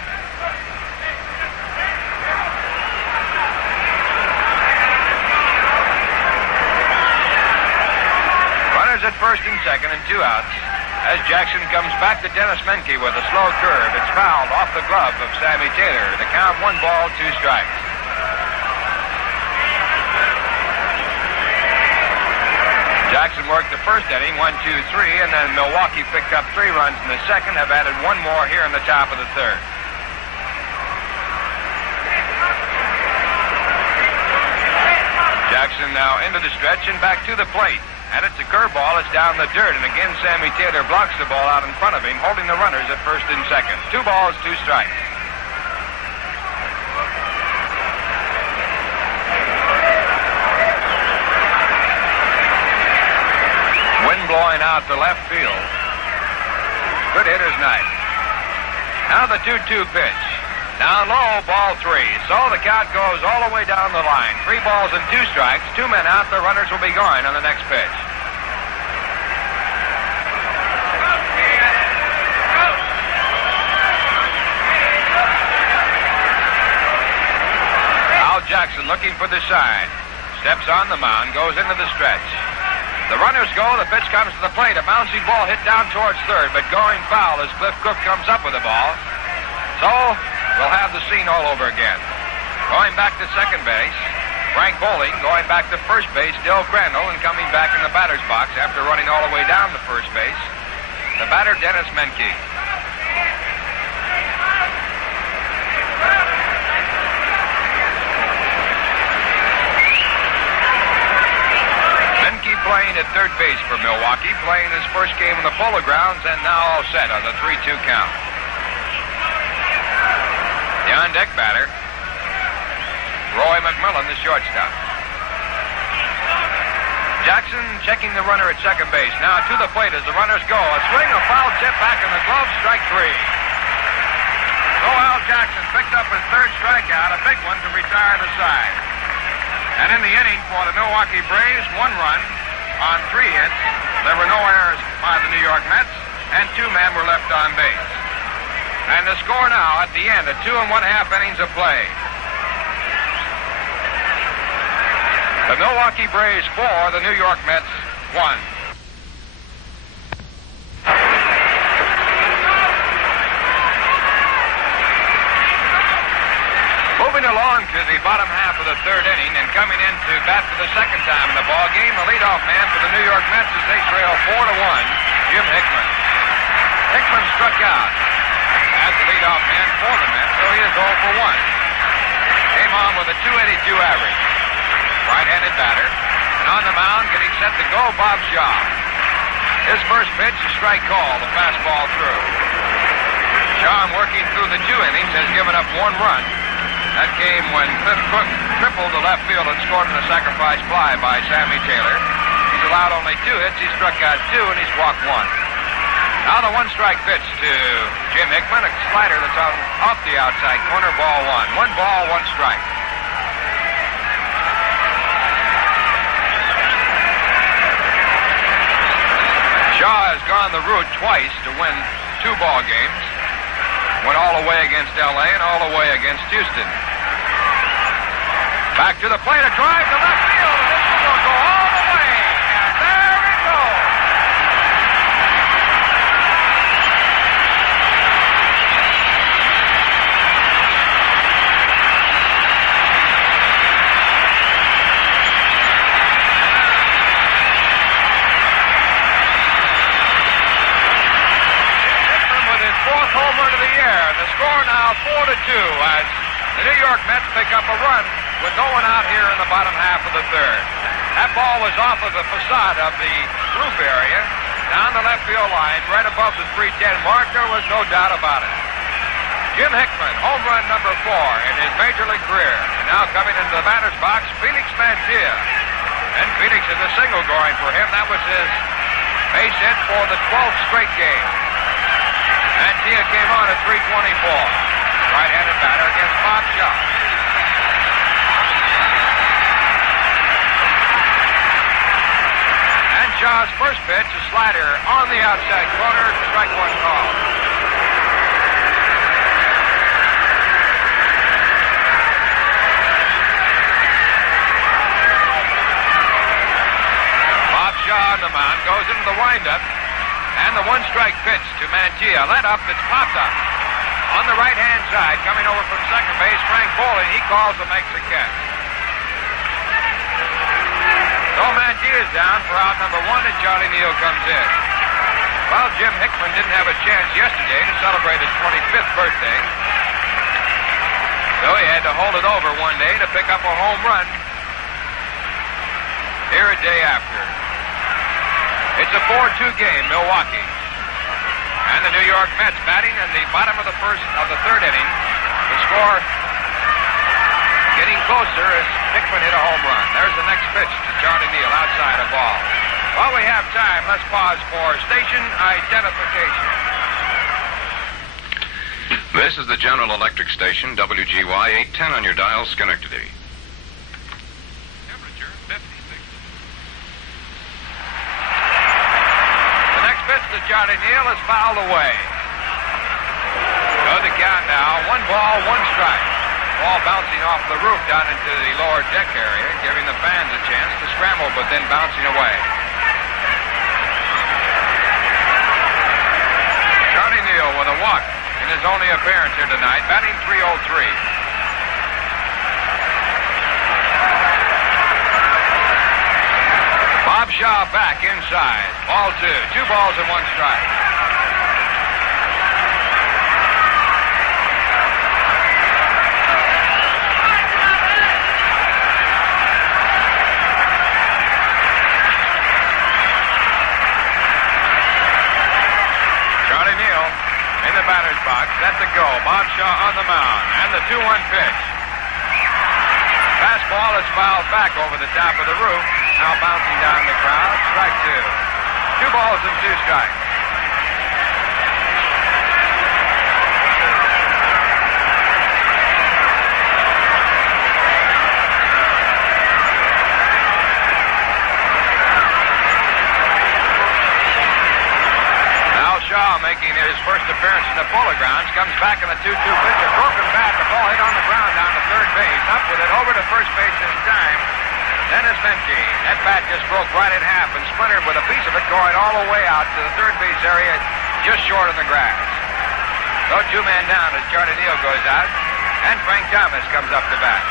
Runners at first and second and 2 outs. As Jackson comes back to Dennis Menke with a slow curve. It's fouled off the glove of Sammy Taylor. The count 1 ball, 2 strikes. Jackson worked the first inning, 1, 2, 3, and then Milwaukee picked up 3 runs in the second, have added 1 more here in the top of the third. Jackson now into the stretch and back to the plate. And it's a curveball. It's down the dirt. And again, Sammy Taylor blocks the ball out in front of him, holding the runners at first and second. 2 balls, 2 strikes. Wind blowing out to left field. Good hitter's night. Now the 2-2 pitch. Down low, ball 3. So the count goes all the way down the line. 3 balls and 2 strikes. 2 men out. The runners will be going on the next pitch. Al Jackson looking for the sign. Steps on the mound, goes into the stretch. The runners go. The pitch comes to the plate. A bouncing ball hit down towards third, but going foul as Cliff Cook comes up with the ball. So we'll have the scene all over again. Going back to second base, Frank Bowling. Going back to first base, Del Crandall. And coming back in the batter's box after running all the way down to first base, the batter, Dennis Menke. Menke playing at third base for Milwaukee, playing his first game in the Polo Grounds, and now all set on the 3-2 count. The on-deck batter, Roy McMillan, the shortstop. Jackson checking the runner at second base. Now to the plate as the runners go. A swing, a foul tip back in the glove, strike 3. So Al Jackson picked up his third strikeout, a big one to retire the side. And in the inning for the Milwaukee Braves, 1 run on 3 hits. There were no errors by the New York Mets, and 2 men were left on base. And the score now at the end of 2 1/2 innings of play. The Milwaukee Braves 4, the New York Mets 1. Moving along to the bottom half of the third inning and coming in to bat for the second time in the ball game, the leadoff man for the New York Mets as they trail 4-1, Jim Hickman. Hickman struck out as the leadoff man for the Mets, so he is 0 for 1. Came on with a .282 average. Right-handed batter. And on the mound, getting set to go, Bob Shaw. His first pitch, a strike call, the fastball through. Shaw, working through the 2 innings, has given up 1 run. That came when Cliff Cook tripled to left field and scored on a sacrifice fly by Sammy Taylor. He's allowed only 2 hits. He struck out 2, and he's walked 1. Now the one-strike pitch to Jim Hickman, a slider that's off the outside corner, ball one. 1 ball, 1 strike. Shaw has gone the route twice to win 2 ball games. Went all the way against L.A. and all the way against Houston. Back to the plate, a drive to left field, and this one will go all the way. And there it goes. Hickman with his 4th home run of the year. The score now 4-2 as the New York Mets pick up a run with no one out here in the bottom half of the 3rd. That ball was off of the facade of the roof area, down the left field line, right above the 310 mark. There was no doubt about it. Jim Hickman, home run number 4 in his major league career. And now coming into the batter's box, Felix Mantilla. And Felix is a single going for him. That was his base hit for the 12th straight game. Mantilla came on at 324. Right-handed batter against Bob Shaw. Shaw's first pitch, a slider on the outside corner, strike 1 call. Bob Shaw on the mound goes into the windup, and the 1-strike pitch to Mantilla. Let up, it's popped up. On the right-hand side, coming over from second base, Frank Foley, he calls and makes the catch. So Mantilla's down for out number 1, and Charlie Neal comes in. Well, Jim Hickman didn't have a chance yesterday to celebrate his 25th birthday. So he had to hold it over one day to pick up a home run here a day after. It's a 4-2 game, Milwaukee. And the New York Mets batting in the bottom of the 3rd inning. The score getting closer as Hickman hit a home run. There's the next pitch to Charlie Neal outside a ball. While we have time, let's pause for station identification. This is the General Electric station, WGY 810 on your dial, Schenectady. Temperature 56. The next pitch to Charlie Neal is fouled away. So the count now, 1 ball, 1 strike. Ball bouncing off the roof down into the lower deck area, giving the fans a chance to scramble, but then bouncing away. Charlie Neal with a walk in his only appearance here tonight, batting .303. Bob Shaw back inside. Ball 2. 2 balls and 1 strike. Batter's box, set to go. Bob Shaw on the mound, and the 2-1 pitch. Fastball is fouled back over the top of the roof, now bouncing down the crowd. Strike 2. 2 balls and 2 strikes. Shaw making his first appearance in the Polo Grounds, comes back in a 2-2 pitch, a broken bat, the ball hit on the ground down to third base, up with it over to first base this time. Dennis Menke. That bat just broke right in half and splintered with a piece of it going all the way out to the third base area, just short of the grass. So 2 men down as Charlie Neal goes out, and Frank Thomas comes up to bat.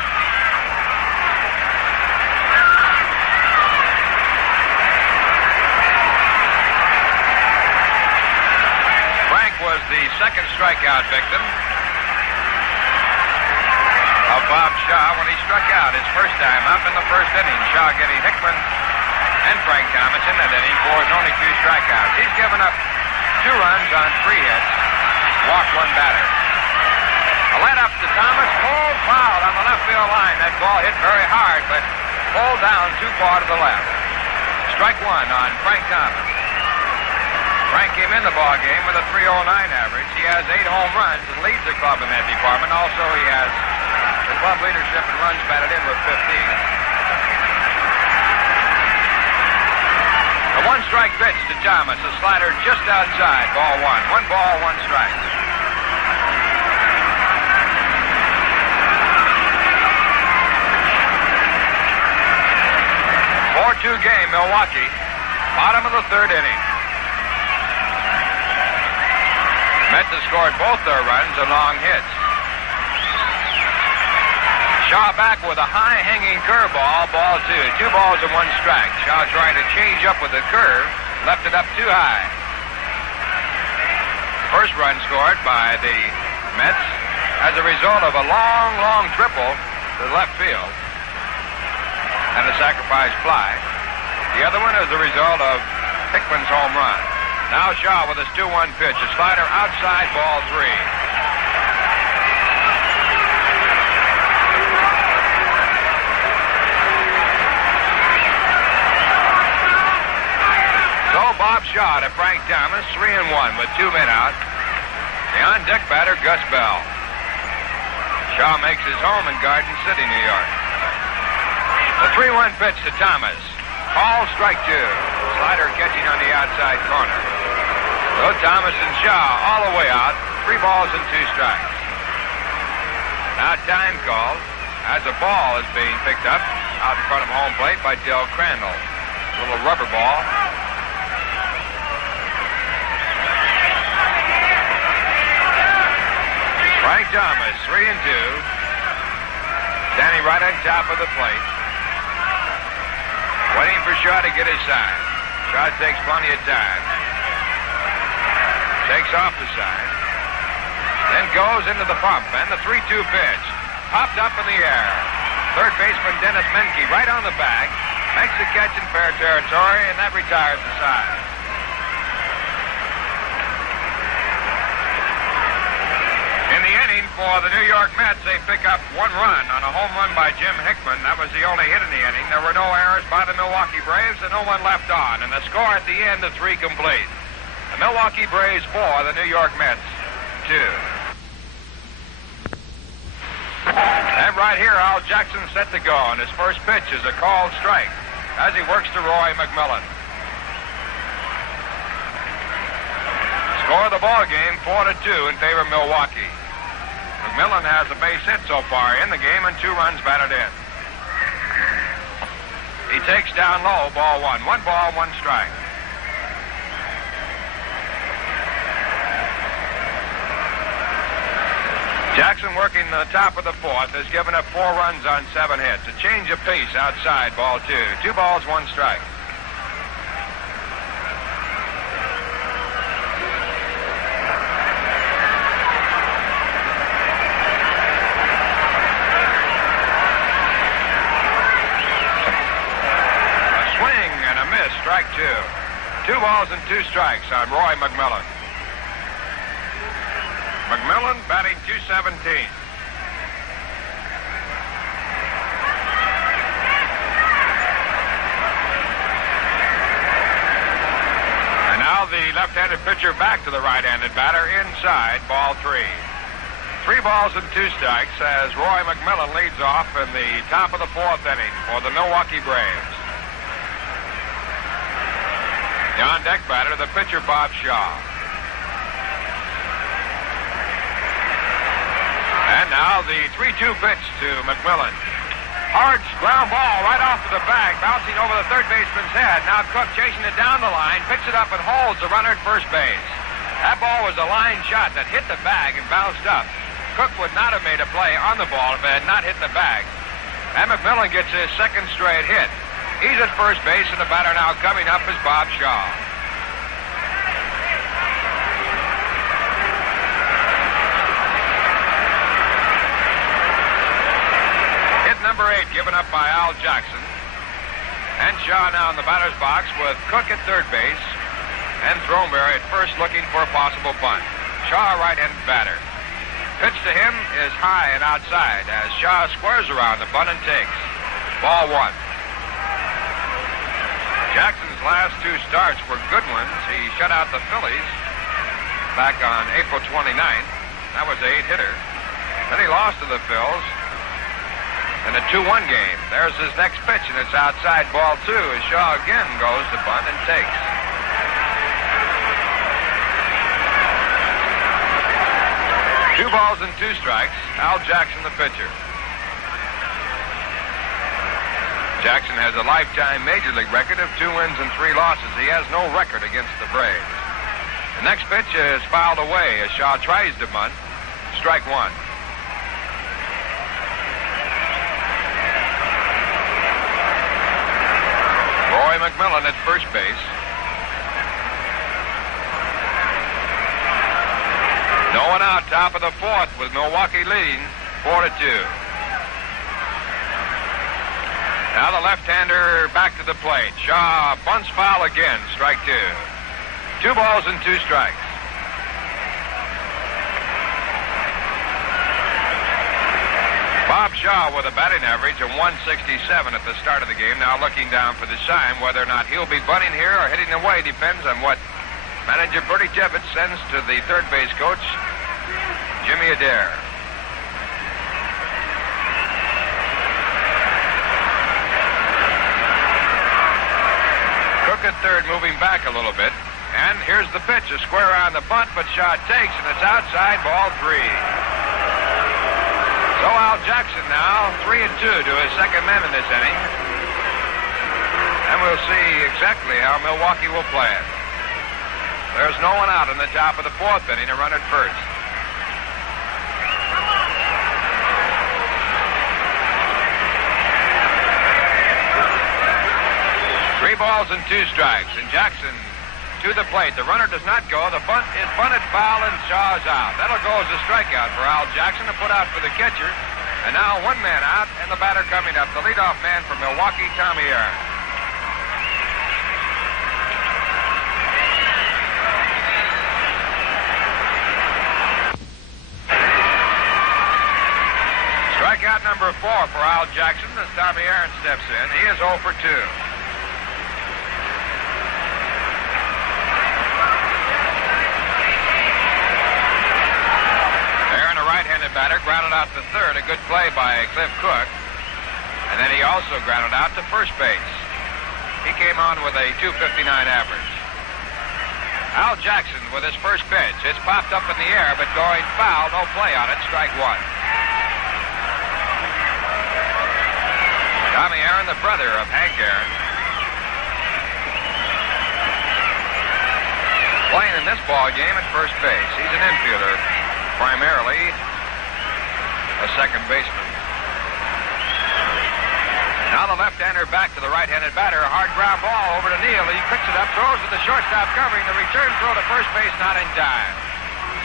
Was the second strikeout victim of Bob Shaw when he struck out his first time up in the first inning. Shaw getting Hickman and Frank Thomas in that inning for his only 2 strikeouts. He's given up 2 runs on 3 hits, walked 1 batter. A let up to Thomas, full foul on the left field line. That ball hit very hard, but pulled down too far to the left. Strike 1 on Frank Thomas. Frank came in the ball game with a 309 average. He has 8 home runs and leads the club in that department. Also, he has the club leadership in runs batted in with 15. A one-strike pitch to Thomas. A slider just outside. Ball 1. 1 ball, 1 strike. Four-2 game, Milwaukee. Bottom of the third inning. Mets have scored both their runs and long hits. Shaw back with a high-hanging curveball, ball 2. 2 balls and 1 strike. Shaw trying to change up with the curve, left it up too high. First run scored by the Mets as a result of a long triple to left field and a sacrifice fly. The other one is the result of Hickman's home run. Now Shaw with his 2-1 pitch. A slider outside, ball 3. So Bob Shaw to Frank Thomas, 3-1 with 2 men out. The on-deck batter, Gus Bell. Shaw makes his home in Garden City, New York. The 3-1 pitch to Thomas. Call strike 2. Slider catching on the outside corner. So Thomas and Shaw all the way out. 3 balls and 2 strikes. Now time called as a ball is being picked up out in front of home plate by Del Crandall. A little rubber ball. Frank Thomas, 3-2. Standing right on top of the plate. Waiting for Shaw to get his sign. Shaw takes plenty of time. Takes off the sign. Then goes into the pump. And the 3-2 pitch. Popped up in the air. Third baseman Dennis Menke right on the bag. Makes the catch in fair territory, and that retires the side. In the inning for the New York Mets, they pick up 1 run on a home run by Jim Hickman. That was the only hit in the inning. There were no errors by the Milwaukee Braves and no one left on. And the score at the end of 3 complete. The Milwaukee Braves 4, the New York Mets 2. And right here, Al Jackson set to go, and his first pitch is a called strike as he works to Roy McMillan. Score of the ball game 4-2 in favor of Milwaukee. McMillan has a base hit so far in the game and 2 runs batted in. He takes down low, ball 1. 1 ball, 1 strike. Jackson working the top of the 4th has given up 4 runs on 7 hits. A change of pace outside, ball 2. 2 balls, 1 strike. A swing and a miss, strike 2. 2 balls and 2 strikes on Roy McMillan. McMillan batting .217. And now the left-handed pitcher back to the right-handed batter inside, ball 3. 3 balls and 2 strikes as Roy McMillan leads off in the top of the 4th inning for the Milwaukee Braves. The on-deck batter, the pitcher Bob Shaw. And now the 3-2 pitch to McMillan. Hard ground ball right off to the bag, bouncing over the third baseman's head. Now Cook chasing it down the line, picks it up and holds the runner at first base. That ball was a line shot that hit the bag and bounced up. Cook would not have made a play on the ball if it had not hit the bag. And McMillan gets his 2nd straight hit. He's at first base, and the batter now coming up is Bob Shaw. Number 8 given up by Al Jackson. And Shaw now in the batter's box with Cook at third base and Throneberry at first looking for a possible bunt. Shaw right-handed batter. Pitch to him is high and outside as Shaw squares around the bunt and takes. Ball 1. Jackson's last two starts were good ones. He shut out the Phillies back on April 29th. That was an 8-hitter. Then he lost to the Phils in a 2-1 game. There's his next pitch, and it's outside ball 2 as Shaw again goes to bunt and takes. Two balls and 2 strikes. Al Jackson, the pitcher. Jackson has a lifetime Major League record of 2 wins and 3 losses. He has no record against the Braves. The next pitch is fouled away as Shaw tries to bunt. Strike 1. Roy McMillan at first base. No one out, top of the 4th with Milwaukee leading 4-2. Now the left-hander back to the plate. Shaw bunts foul again, strike 2. 2 balls and 2 strikes. Bob Shaw with a batting average of 167 at the start of the game. Now looking down for the sign. Whether or not he'll be bunting here or hitting away depends on what manager Bertie Ebbets sends to the third base coach, Jimmy Adair. Cook at third, moving back a little bit. And here's the pitch, a square on the bunt, but Shaw takes, and it's outside, ball 3. So Al Jackson now 3-2 to his second man in this inning. And we'll see exactly how Milwaukee will play it. There's no one out in the top of the 4th inning, a run at first. Three balls and 2 strikes, and Jackson to the plate. The runner does not go. The bunt is bunted foul, and Shaw's out. That'll go as a strikeout for Al Jackson to put out for the catcher. And now 1 man out, and the batter coming up, the leadoff man from Milwaukee, Tommy Aaron. Strikeout number 4 for Al Jackson as Tommy Aaron steps in. He is 0 for 2. Right-handed batter grounded out to third. A good play by Cliff Cook. And then he also grounded out to first base. He came on with a .259 average. Al Jackson with his first pitch. It's popped up in the air, but going foul. No play on it. Strike 1. Tommy Aaron, the brother of Hank Aaron, playing in this ball game at first base. He's an infielder, primarily a second baseman. Now the left-hander back to the right-handed batter. A hard ground ball over to Neal. He picks it up, throws to the shortstop covering. The return throw to first base, not in time.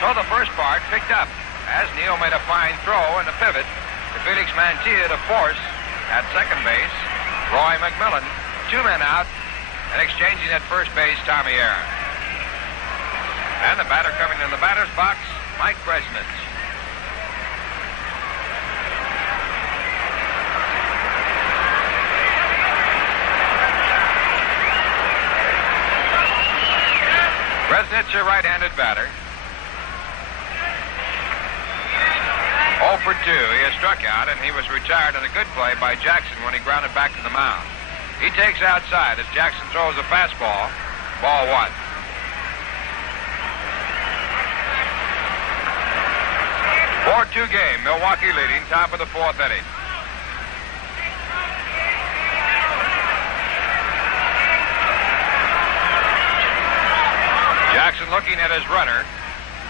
So the first part picked up as Neal made a fine throw in the pivot to Felix Mantilla to force at second base Roy McMillan. 2 men out, and exchanging at first base Tommy Aaron. And the batter coming in the batter's box, Mike Kresnitz. Kresnitz, a right-handed batter. 0 for 2. He has struck out, and he was retired on a good play by Jackson when he grounded back to the mound. He takes outside as Jackson throws a fastball. Ball 1. Four-2 game. Milwaukee leading, top of the 4th inning. Jackson looking at his runner.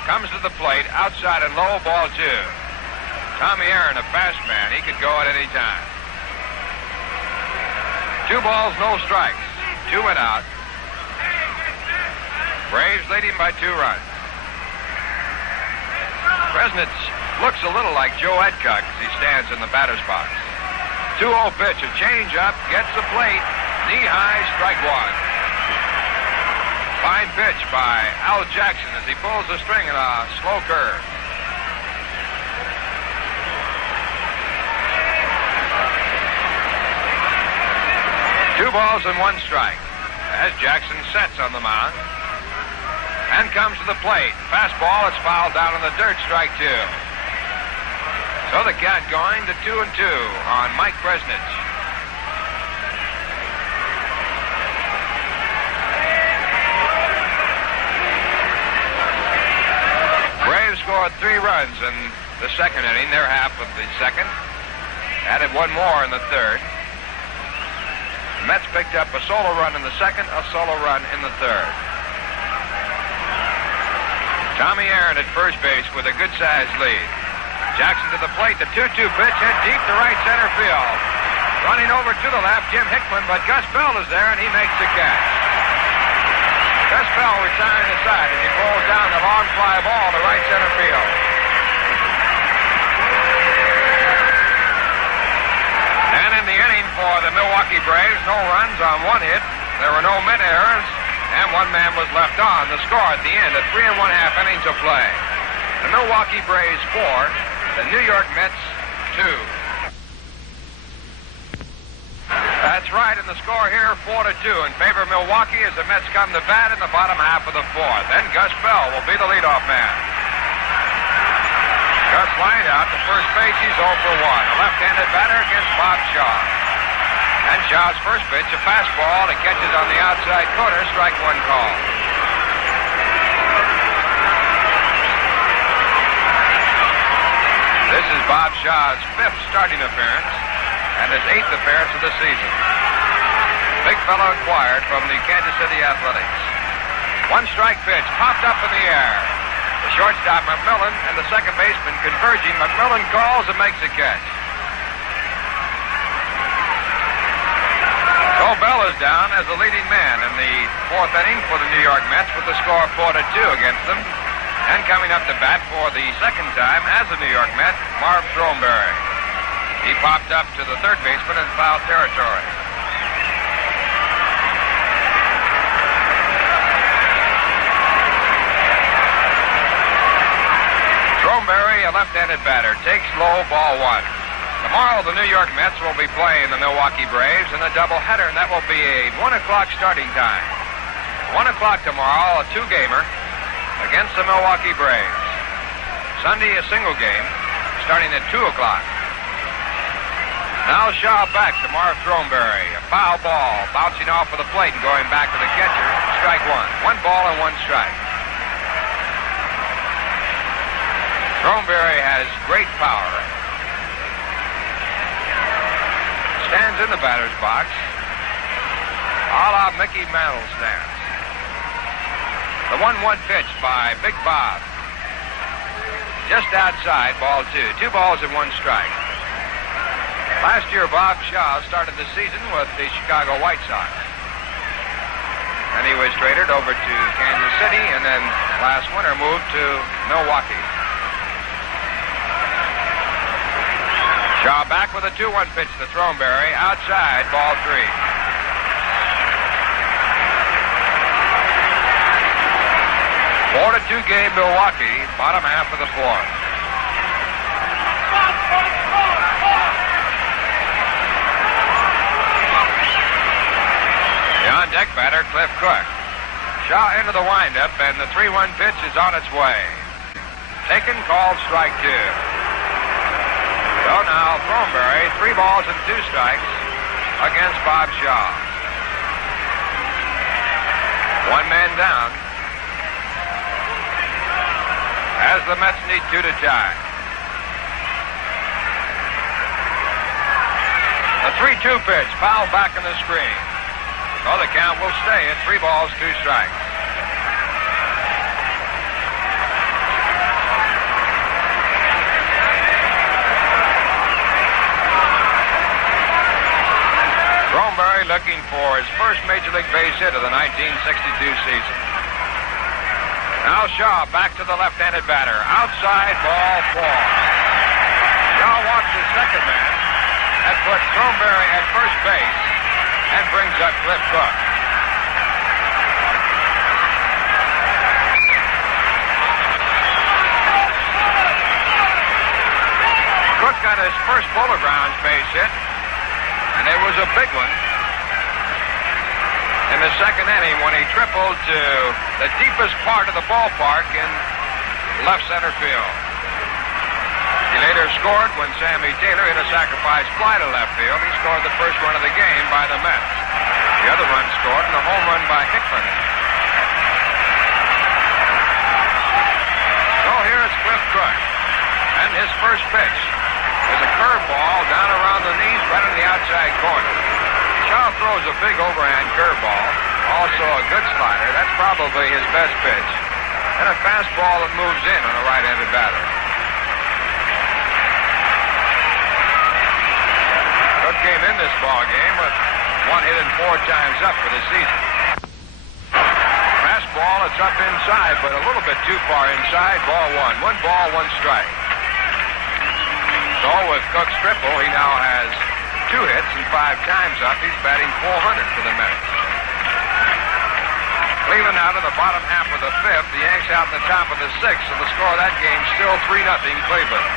Comes to the plate, outside and low, ball 2. Tommy Aaron, a fast man. He could go at any time. 2 balls, no strikes. 2 went out. Braves leading by 2 runs. Kresnitz looks a little like Joe Adcock as he stands in the batter's box. 2-0 pitch, a change-up, gets the plate, knee-high, strike 1. Fine pitch by Al Jackson as he pulls the string in a slow curve. Two balls and 1 strike. as Jackson sets on the mound and comes to the plate. Fastball, it's fouled down in the dirt, strike two. So the count going to 2-2 on Mike Kresnich. Braves scored 3 runs in the second inning, their half of the second. Added one more in the third. The Mets picked up a solo run in the second, a solo run in the third. Tommy Aaron at first base with a good-sized lead. Jackson to the plate, the 2-2 pitch hit deep to right center field. Running over to the left, Jim Hickman, but Gus Bell is there, and he makes the catch. Gus Bell retiring aside as he pulls down the long fly ball to right center field. And in the inning for the Milwaukee Braves, no runs on 1 hit. There were no Met errors, and 1 man was left on. The score at the end at 3 1/2 innings of play. The Milwaukee Braves 4, the New York Mets 2. That's right, and the score here 4-2 in favor of Milwaukee as the Mets come to bat in the bottom half of the 4th. Then Gus Bell will be the leadoff man. Gus lined out to first base. He's 0 for 1. A left-handed batter against Bob Shaw. And Shaw's first pitch, a fastball that catches on the outside corner, strike 1 call. This is Bob Shaw's 5th starting appearance and his 8th appearance of the season. Big fellow acquired from the Kansas City Athletics. 1 strike pitch popped up in the air. The shortstop, McMillan, and the second baseman converging. McMillan calls and makes a catch. So Bell is down as the leading man in the 4th inning for the New York Mets with the score 4-2 against them. And coming up to bat for the second time as a New York Met, Marv Throneberry. He popped up to the third baseman in foul territory. Throneberry, a left-handed batter, takes low, ball 1. Tomorrow, the New York Mets will be playing the Milwaukee Braves in a doubleheader, and that will be a 1 o'clock starting time. 1 o'clock tomorrow, a 2-gamer against the Milwaukee Braves. Sunday, a single game, starting at 2 o'clock. Now Shaw back to Marv Throneberry. A foul ball bouncing off of the plate and going back to the catcher. Strike 1. 1 ball and 1 strike. Throneberry has great power. Stands in the batter's box. A la Mickey Mantle stands. The 1-1 pitch by Big Bob. Just outside, ball 2. 2 balls and 1 strike. Last year, Bob Shaw started the season with the Chicago White Sox. And he was traded over to Kansas City and then last winter moved to Milwaukee. Shaw back with a 2-1 pitch to Throneberry. Outside, ball 3. Four-2 game, Milwaukee, bottom half of the 4th. The on-deck batter, Cliff Cook. Shaw into the windup, and the 3-1 pitch is on its way. Taken, called, strike 2. So now, Throneberry, 3 balls and 2 strikes against Bob Shaw. 1 man down. As the Mets need 2 to tie. The 3-2 pitch, foul back in the screen. So the count will stay at 3 balls, 2 strikes. Throneberry looking for his first Major League base hit of the 1962 season. Now Shaw back to the left-handed batter. Outside, ball 4. Shaw walks his second man and puts Throneberry at first base and brings up Cliff Cook. Cook got his first Polo Grounds base hit, and it was a big one in the the second inning when he tripled to the deepest part of the ballpark in left center field. He later scored when Sammy Taylor hit a sacrifice fly to left field. He scored the first run of the game by the Mets. The other run scored in a home run by Hickman. So here is Cliff Cook. And his first pitch is a curveball down around the knees right in the outside corner. Shaw throws a big overhand curveball. Also a good slider. That's probably his best pitch. And a fastball that moves in on a right-handed batter. Cook came in this ball game with 1 hit and 4 times up for the season. Fastball, it's up inside, but a little bit too far inside. Ball 1. 1 ball, 1 strike. So with Cook's triple, he now has 2 hits and 5 times up. He's batting .400 for the Mets. Cleveland out in the bottom half of the 5th. The Yanks out in the top of the 6th. So the score of that game still 3-0 Cleveland.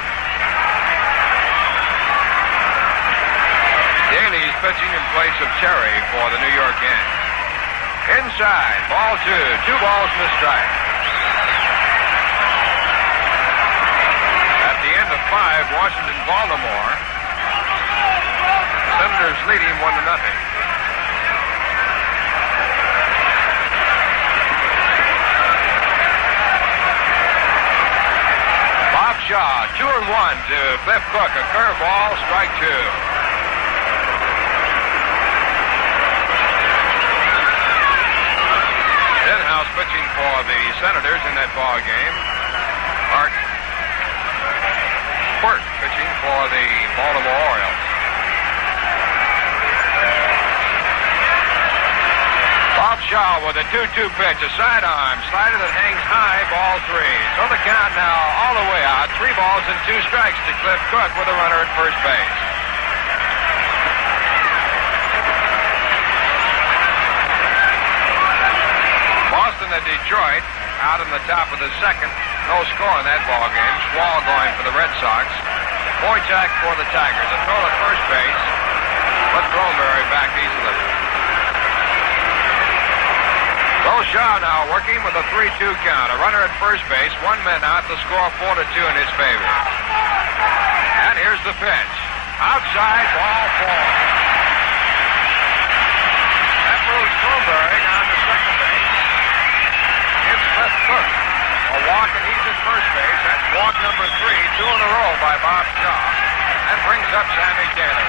Daly's pitching in place of Terry for the New York Yankees. Inside, ball 2. 2 balls and a strike. At the end of 5, Washington-Baltimore. Senators leading 1-0. Bob Shaw, 2-1 to Cliff Cook. A curveball, strike 2. Stenhouse pitching for the Senators in that ball game. Art Burt pitching for the Baltimore Orioles. Bob Shaw with a 2-2 pitch, a sidearm slider that hangs high, ball 3. So the count now all the way out, 3 balls and 2 strikes to Cliff Cook with a runner at first base. Boston at Detroit out in the top of the 2nd. No score in that ball game. Swall going for the Red Sox. Wojciech for the Tigers. A throw at first base, but Throneberry back easily. So Shaw now working with a 3-2 count. A runner at first base, 1 man out. The score 4-2 in his favor. And here's the pitch. Outside, ball 4. That moves Throneberry on to second base. Gives Cliff Cook a walk, and he's at first base. That's walk number 3, 2 in a row by Bob Shaw. And brings up Sammy Taylor.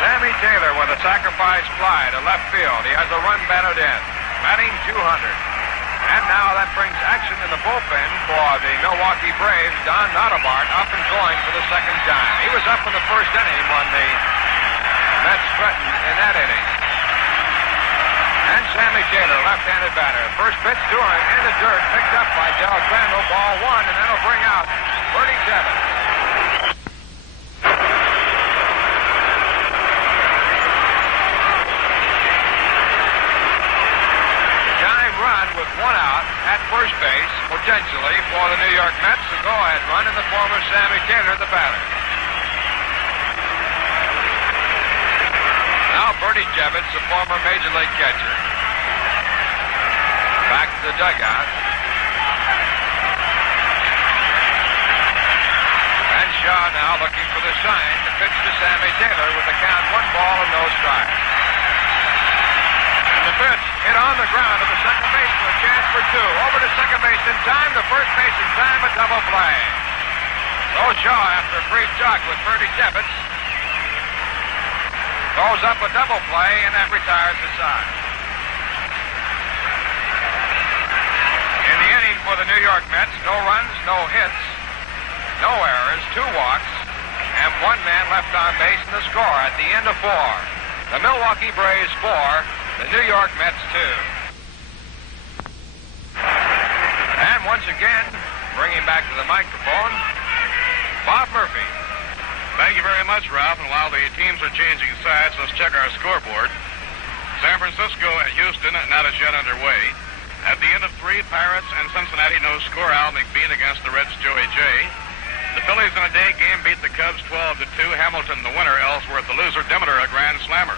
Sammy Taylor with a sacrifice fly to left field. He has a run batted in. Batting .200. And now that brings action in the bullpen for the Milwaukee Braves. Don Nottebart up and going for the 2nd time. He was up in the first inning when the Mets threatened in that inning. And Sammy Taylor, left-handed batter. First pitch to him in the dirt, picked up by Del Crandall. Ball 1, and that'll bring out Bernie Ebbets. With 1 out at first base, potentially, for the New York Mets. The go-ahead run in the form of Sammy Taylor, the batter. Now Bernie Ebbets, the former Major League catcher. Back to the dugout. And Shaw now looking for the sign to pitch to Sammy Taylor with the count 1 ball and no strikes. The pitch hit on the ground to the second baseman, a chance for 2. Over to second base in time, to first base in time, a double play. So Shaw, after a brief talk with Bernie Ebbets, throws up a double play, and that retires the side. In the inning for the New York Mets, no runs, no hits, no errors, 2 walks, and 1 man left on base in the score at the end of 4. The Milwaukee Braves 4. The New York Mets 2. And once again, bringing back to the microphone, Bob Murphy. Thank you very much, Ralph. And while the teams are changing sides, let's check our scoreboard. San Francisco at Houston, not as yet underway. At the end of 3, Pirates and Cincinnati, no score. Al McBean against the Reds, Joey J. The Phillies in a day game beat the Cubs 12-2. Hamilton the winner, Ellsworth the loser. Demeter a grand slammer.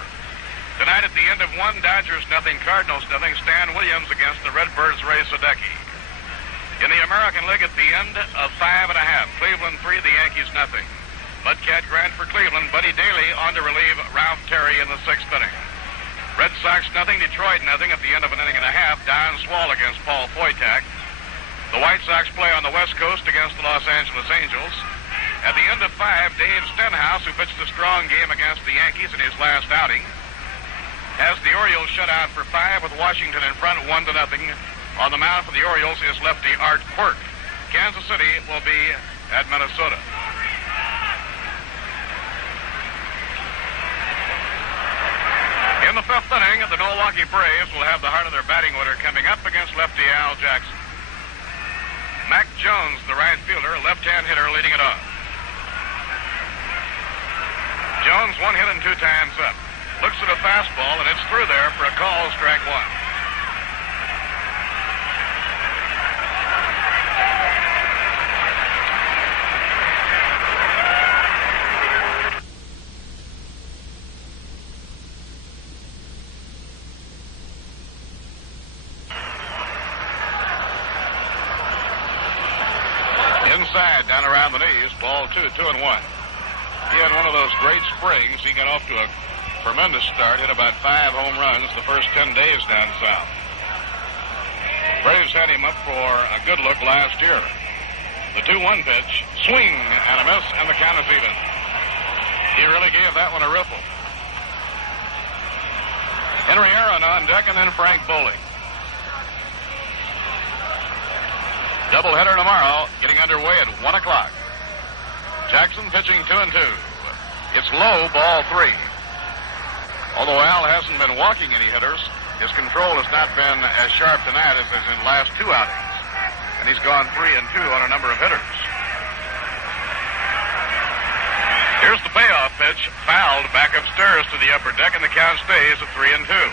Tonight at the end of 1, Dodgers nothing, Cardinals nothing. Stan Williams against the Redbirds, Ray Sadecki. In the American League at the end of 5 1/2, Cleveland 3, the Yankees nothing. Mudcat Grant for Cleveland. Buddy Daly on to relieve Ralph Terry in the 6th inning. Red Sox nothing, Detroit nothing. At the end of an inning and a half, Don Swall against Paul Foytak. The White Sox play on the West Coast against the Los Angeles Angels. At the end of 5, Dave Stenhouse, who pitched a strong game against the Yankees in his last outing, has the Orioles shut out for 5 with Washington in front 1-0. On the mound for the Orioles is lefty Art Quirk. Kansas City will be at Minnesota. In the 5th inning, the Milwaukee Braves will have the heart of their batting order coming up against lefty Al Jackson. Mac Jones, the right fielder, left-hand hitter, leading it off. Jones 1 hit and 2 times up. Looks at a fastball, and it's through there for a call, strike 1. Inside, down around the knees, ball 2, 2-1. He had one of those great springs. He got off to a tremendous start, hit about 5 home runs the first 10 days down south. Braves had him up for a good look last year. The 2-1 pitch, swing and a miss, and the count is even. He really gave that one a riffle. Henry Aaron on deck, and then Frank Bowling. Doubleheader tomorrow, getting underway at 1 o'clock. Jackson pitching 2-2. It's low, ball 3. Although Al hasn't been walking any hitters, his control has not been as sharp tonight as in last 2 outings. And he's gone 3-2 on a number of hitters. Here's the payoff pitch, fouled back upstairs to the upper deck, and the count stays at 3-2.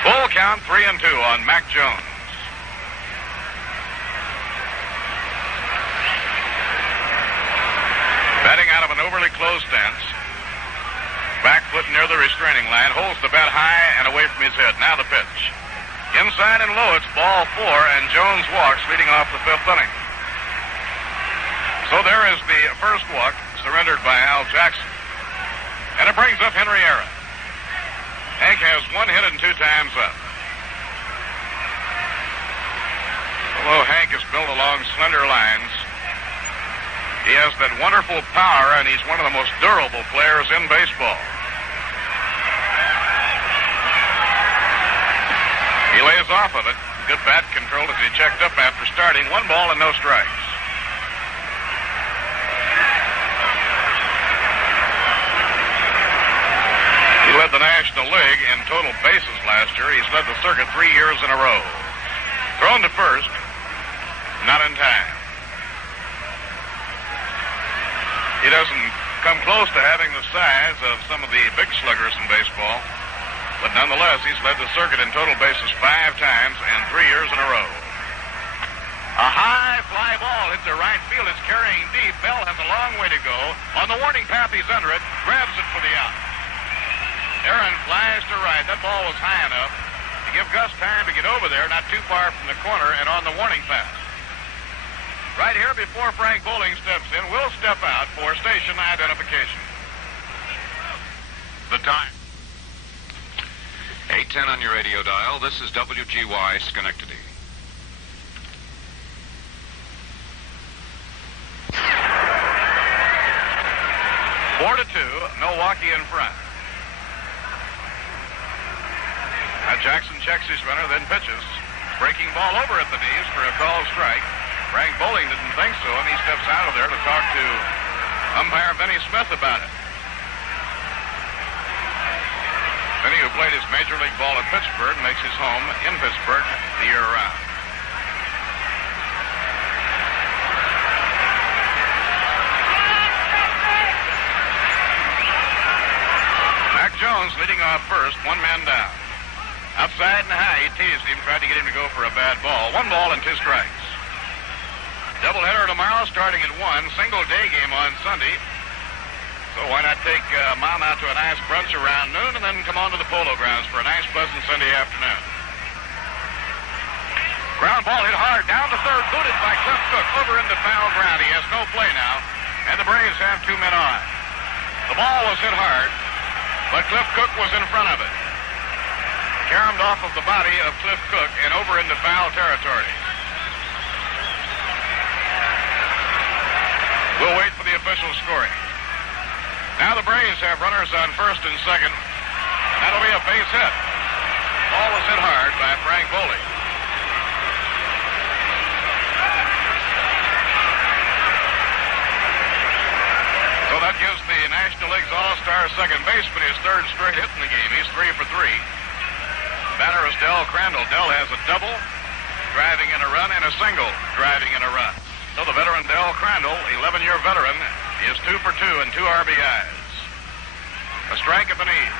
Full count, 3-2 on Mac Jones. Batting out of an overly closed stance. Back foot near the restraining line. Holds the bat high and away from his head. Now the pitch. Inside and low, it's ball 4, and Jones walks, leading off the 5th inning. So there is the first walk, surrendered by Al Jackson. And it brings up Henry Aaron. Hank has 1 hit and 2 times up. Although Hank is built along slender lines, he has that wonderful power, and he's one of the most durable players in baseball. He lays off of it. Good bat control as he checked up after starting. 1 ball and no strikes. He led the National League in total bases last year. He's led the circuit 3 years in a row. Thrown to first. Not in time. He doesn't come close to having the size of some of the big sluggers in baseball. But nonetheless, he's led the circuit in total bases 5 times and 3 years in a row. A high fly ball hits the right field. It's carrying deep. Bell has a long way to go. On the warning path, he's under it. Grabs it for the out. Aaron flies to right. That ball was high enough to give Gus time to get over there, not too far from the corner, and on the warning path. Right here before Frank Bowling steps in, we'll step out for station identification. The time. 8:10 on your radio dial. This is WGY Schenectady. Four to 2, Milwaukee in front. Now Jackson checks his runner, then pitches. Breaking ball over at the knees for a called strike. Frank Bowling didn't think so, and he steps out of there to talk to umpire Benny Smith about it. Benny, who played his major league ball at Pittsburgh, makes his home in Pittsburgh the year round. Jones leading off first, 1 man down. Outside and high, he teased him, tried to get him to go for a bad ball. 1 ball and 2 strikes. Doubleheader tomorrow starting at 1. Single day game on Sunday. So why not take Mom out to a nice brunch around noon and then come on to the Polo Grounds for a nice, pleasant Sunday afternoon. Ground ball hit hard down to third, booted by Cliff Cook over into foul ground. He has no play now, and the Braves have 2 men on. The ball was hit hard, but Cliff Cook was in front of it. Caromed off of the body of Cliff Cook and over into foul territory. We'll wait for the official scoring. Now the Braves have runners on first and second. That'll be a base hit. Ball was hit hard by Frank Boley. So that gives the National League's all-star second baseman his 3rd straight hit in the game. He's 3 for 3. Batter is Del Crandall. Del has a double, driving in a run, and a single, driving in a run. So the veteran Del Crandall, 11-year veteran, is 2 for 2 and 2 RBIs. A strike at the knees.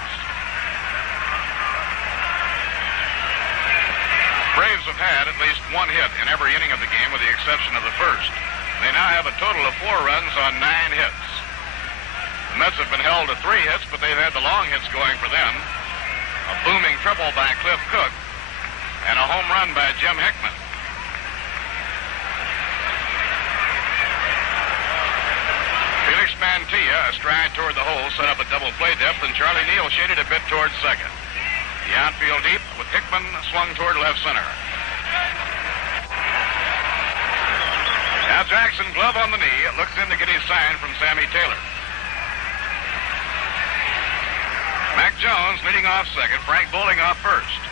Braves have had at least 1 hit in every inning of the game with the exception of the first. They now have a total of 4 runs on 9 hits. The Mets have been held to 3 hits, but they've had the long hits going for them. A booming triple by Cliff Cook and a home run by Jim Hickman. Felix Mantilla, a stride toward the hole, set up a double play depth, and Charlie Neal shaded a bit towards second. The outfield deep with Hickman swung toward left center. Now Jackson, glove on the knee, looks in to get his sign from Sammy Taylor. Mac Jones leading off second, Frank Bowling off first.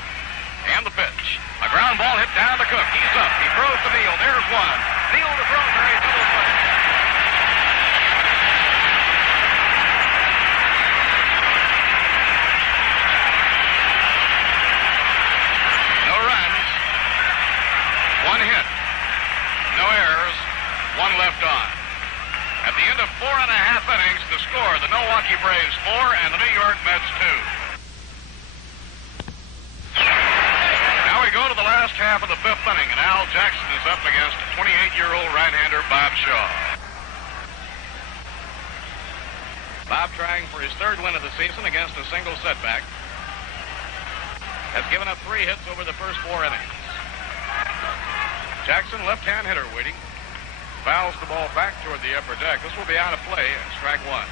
And the pitch. A ground ball hit down to Cook. He's up. He throws to Neal. There's one. Neal to Fenway, double play. No runs. 1 hit. No errors. 1 left on. At the end of 4.5 innings, the score, the Milwaukee Braves 4 and the New York Mets 2. Now we go to the last half of the 5th inning, and Al Jackson is up against 28-year-old right-hander Bob Shaw. Bob, trying for his 3rd win of the season against a single setback, has given up 3 hits over the first 4 innings. Jackson, left-hand hitter, waiting. Fouls the ball back toward the upper deck. This will be out of play, strike 1.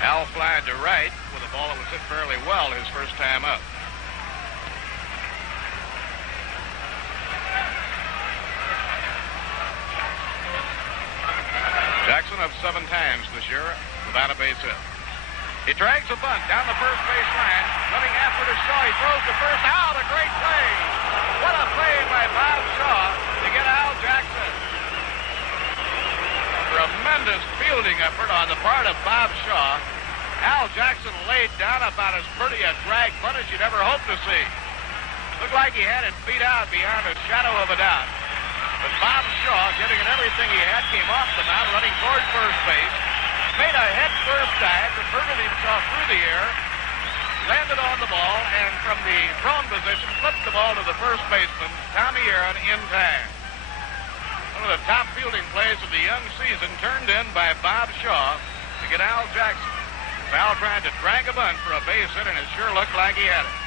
Al flied to right with a ball that was hit fairly well his first time up. Jackson up 7 times this year without a base hit. He drags a bunt down the first base line, running after to Shaw. He throws to first. Out, a great play. What a play by Bob Shaw to get Al Jackson. Tremendous fielding effort on the part of Bob Shaw. Al Jackson laid down about as pretty a drag bunt as you'd ever hope to see. Looked like he had it beat out beyond a shadow of a doubt. But Bob Shaw, giving it everything he had, came off the mound, running toward first base. Made a head-first dive, converted himself through the air, landed on the ball, and from the prone position, flipped the ball to the first baseman, Tommy Aaron, in time. One of the top fielding plays of the young season, turned in by Bob Shaw to get Al Jackson. Al tried to drag a bunt for a base hit, and it sure looked like he had it.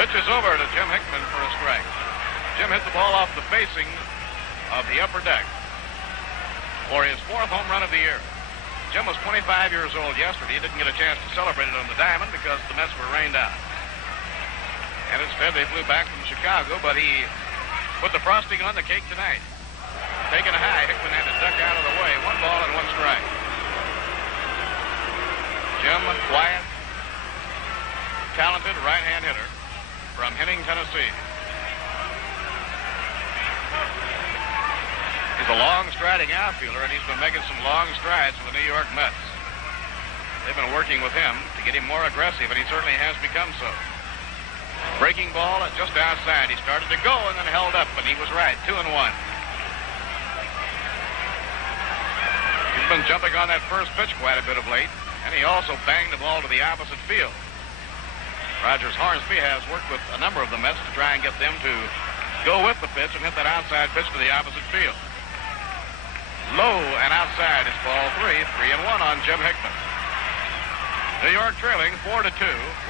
Pitch is over to Jim Hickman for a strike. Jim hit the ball off the facing of the upper deck for his 4th home run of the year. Jim was 25 years old yesterday. He didn't get a chance to celebrate it on the diamond because the Mets were rained out. And instead they flew back from Chicago, but he put the frosting on the cake tonight. Taking a high, Hickman had to duck out of the way. 1 ball and 1 strike. Jim, quiet, talented right-hand hitter from Henning, Tennessee. He's a long striding outfielder, and he's been making some long strides for the New York Mets. They've been working with him to get him more aggressive, and he certainly has become so. Breaking ball just outside. He started to go and then held up, and he was right. 2-1. He's been jumping on that first pitch quite a bit of late, and he also banged the ball to the opposite field. Rogers Hornsby has worked with a number of the Mets to try and get them to go with the pitch and hit that outside pitch to the opposite field. Low and outside is ball 3. 3-1 on Jim Hickman. New York trailing 4-2.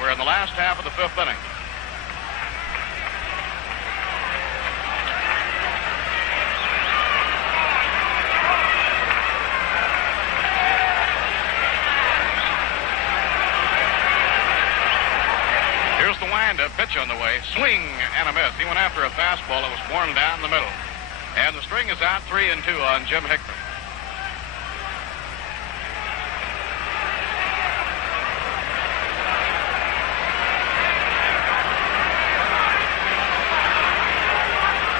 We're in the last half of the 5th inning. Here's the wind-up pitch on the way. Swing and a miss. He went after a fastball that was worn down the middle. And the string is out. 3-2 on Jim Hickman.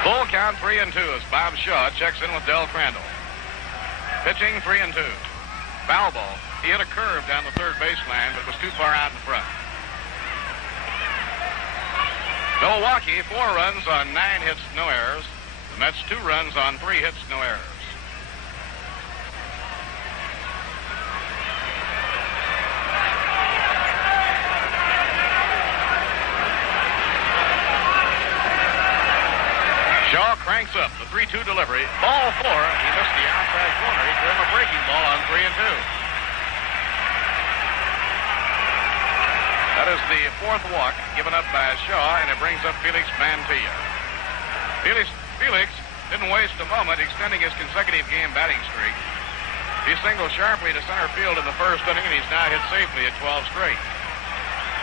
Full count 3-2 as Bob Shaw checks in with Del Crandall. Pitching 3-2. Foul ball. He hit a curve down the third baseline, but it was too far out in front. Milwaukee, 4 runs on 9 hits, no errors. The Mets 2 runs on 3 hits, no errors. Shaw cranks up the 3-2 delivery. Ball 4. He missed the outside corner. He threw him a breaking ball on 3-2. That is the 4th walk given up by Shaw, and it brings up Felix Mantilla. Felix didn't waste a moment extending his consecutive game batting streak. He singled sharply to center field in the first inning, and he's now hit safely at 12 straight.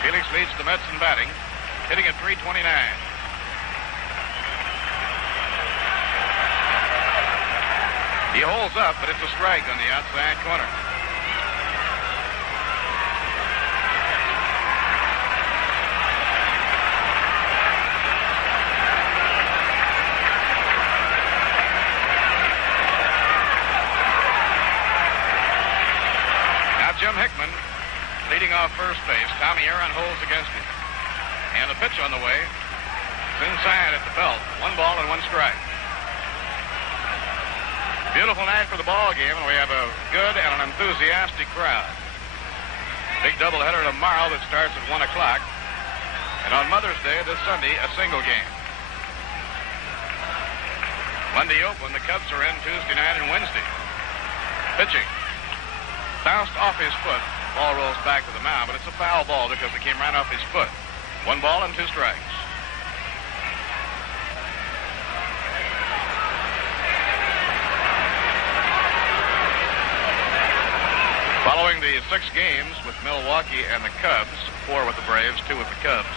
Felix leads the Mets in batting, hitting at .329. He holds up, but it's a strike on the outside corner. Jim Hickman leading off first base. Tommy Aaron holds against him. And the pitch on the way. It's inside at the belt. 1 ball and 1 strike. Beautiful night for the ball game, and we have a good and an enthusiastic crowd. Big doubleheader tomorrow that starts at 1 o'clock. And on Mother's Day this Sunday, a single game. Monday open, the Cubs are in Tuesday night and Wednesday. Pitching. Bounced off his foot. Ball rolls back to the mound, but it's a foul ball because it came right off his foot. 1 ball and 2 strikes. Following the 6 games with Milwaukee and the Cubs, 4 with the Braves, 2 with the Cubs,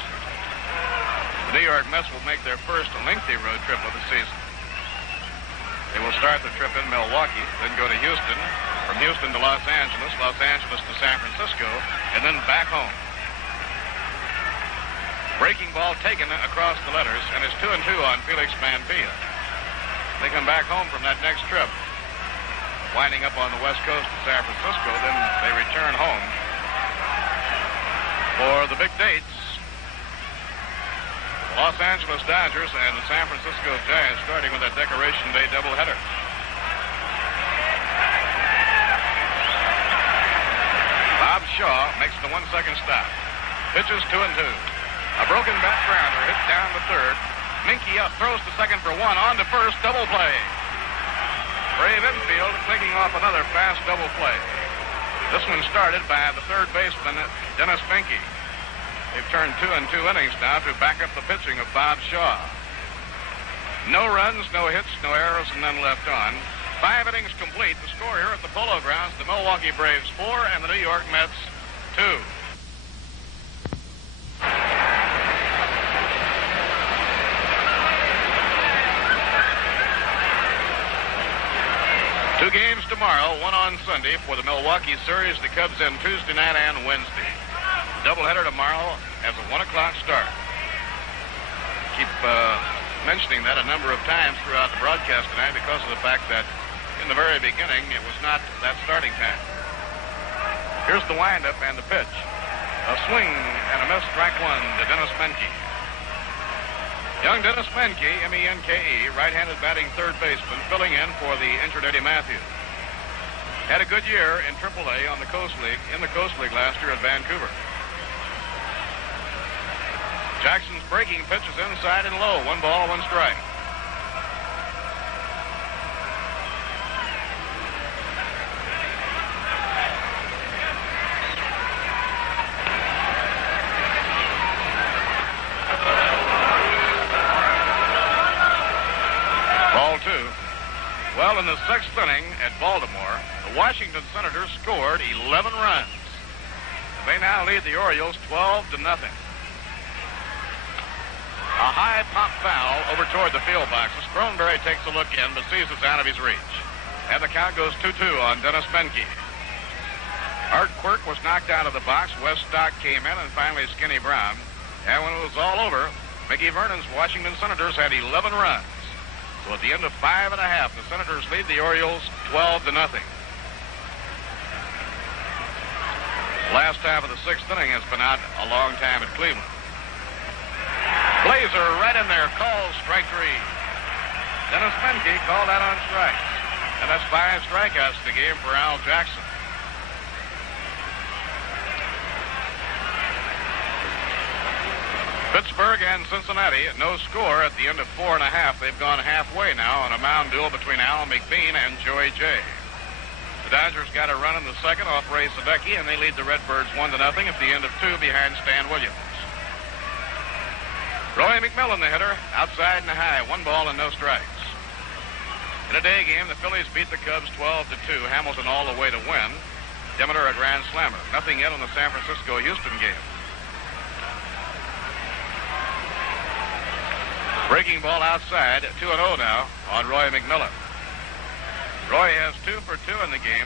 the New York Mets will make their first lengthy road trip of the season. They will start the trip in Milwaukee, then go to Houston, from Houston to Los Angeles to San Francisco, and then back home. Breaking ball taken across the letters, and it's 2-2 on Felix Mantilla. They come back home from that next trip, winding up on the west coast of San Francisco, then they return home for the big dates. The Los Angeles Dodgers and the San Francisco Giants, starting with that Decoration Day doubleheader. Bob Shaw makes the 1-second stop. Pitches 2-2. A broken bat grounder hit down the third. Minky up, throws to second for 1, on to first, double play. Brave infield clicking off another fast double play. This one started by the third baseman, Dennis Minky. They've turned 2 innings now to back up the pitching of Bob Shaw. No runs, no hits, no errors, and none left on. 5 innings complete. The score here at the Polo Grounds, the Milwaukee Braves 4 and the New York Mets 2. 2 games tomorrow, 1 on Sunday for the Milwaukee series. The Cubs in Tuesday night and Wednesday. Doubleheader tomorrow as a 1 o'clock start. Keep mentioning that a number of times throughout the broadcast tonight because of the fact that in the very beginning it was not that starting time. Here's the windup and the pitch. A swing and a miss, strike 1 to Dennis Menke. Young Dennis Menke, M-E-N-K-E, right-handed batting third baseman, filling in for the injured Eddie Matthews. Had a good year in AAA on the Coast League, in the Coast League last year at Vancouver. Jackson's breaking pitches inside and low. 1 ball, 1 strike. Ball 2. Well, in the 6th inning at Baltimore, the Washington Senators scored 11 runs. They now lead the Orioles 12-0. A high pop foul over toward the field boxes. Cronenberry takes a look in, but sees it's out of his reach. And the count goes 2-2 on Dennis Menke. Art Quirk was knocked out of the box. Wes Stock came in, and finally Skinny Brown. And when it was all over, Mickey Vernon's Washington Senators had 11 runs. So at the end of 5 1/2, the Senators lead the Orioles 12-0. Last half of the 6th inning has been out a long time at Cleveland. Blazer right in there, calls strike 3. Dennis Menke called out on strikes. And that's 5 strikeouts in the game for Al Jackson. Pittsburgh and Cincinnati, no score at the end of 4 1/2. They've gone halfway now on a mound duel between Al McBean and Joey J. The Dodgers got a run in the 2nd off Ray Sadecki, and they lead the Redbirds 1-0 at the end of 2 behind Stan Williams. Roy McMillan, the hitter, outside and high, 1 ball and no strikes. In a day game, the Phillies beat the Cubs 12-2. Hamilton all the way to win. Demeter a grand slammer. Nothing yet on the San Francisco-Houston game. Breaking ball outside, 2-0 now on Roy McMillan. Roy has 2 for 2 in the game.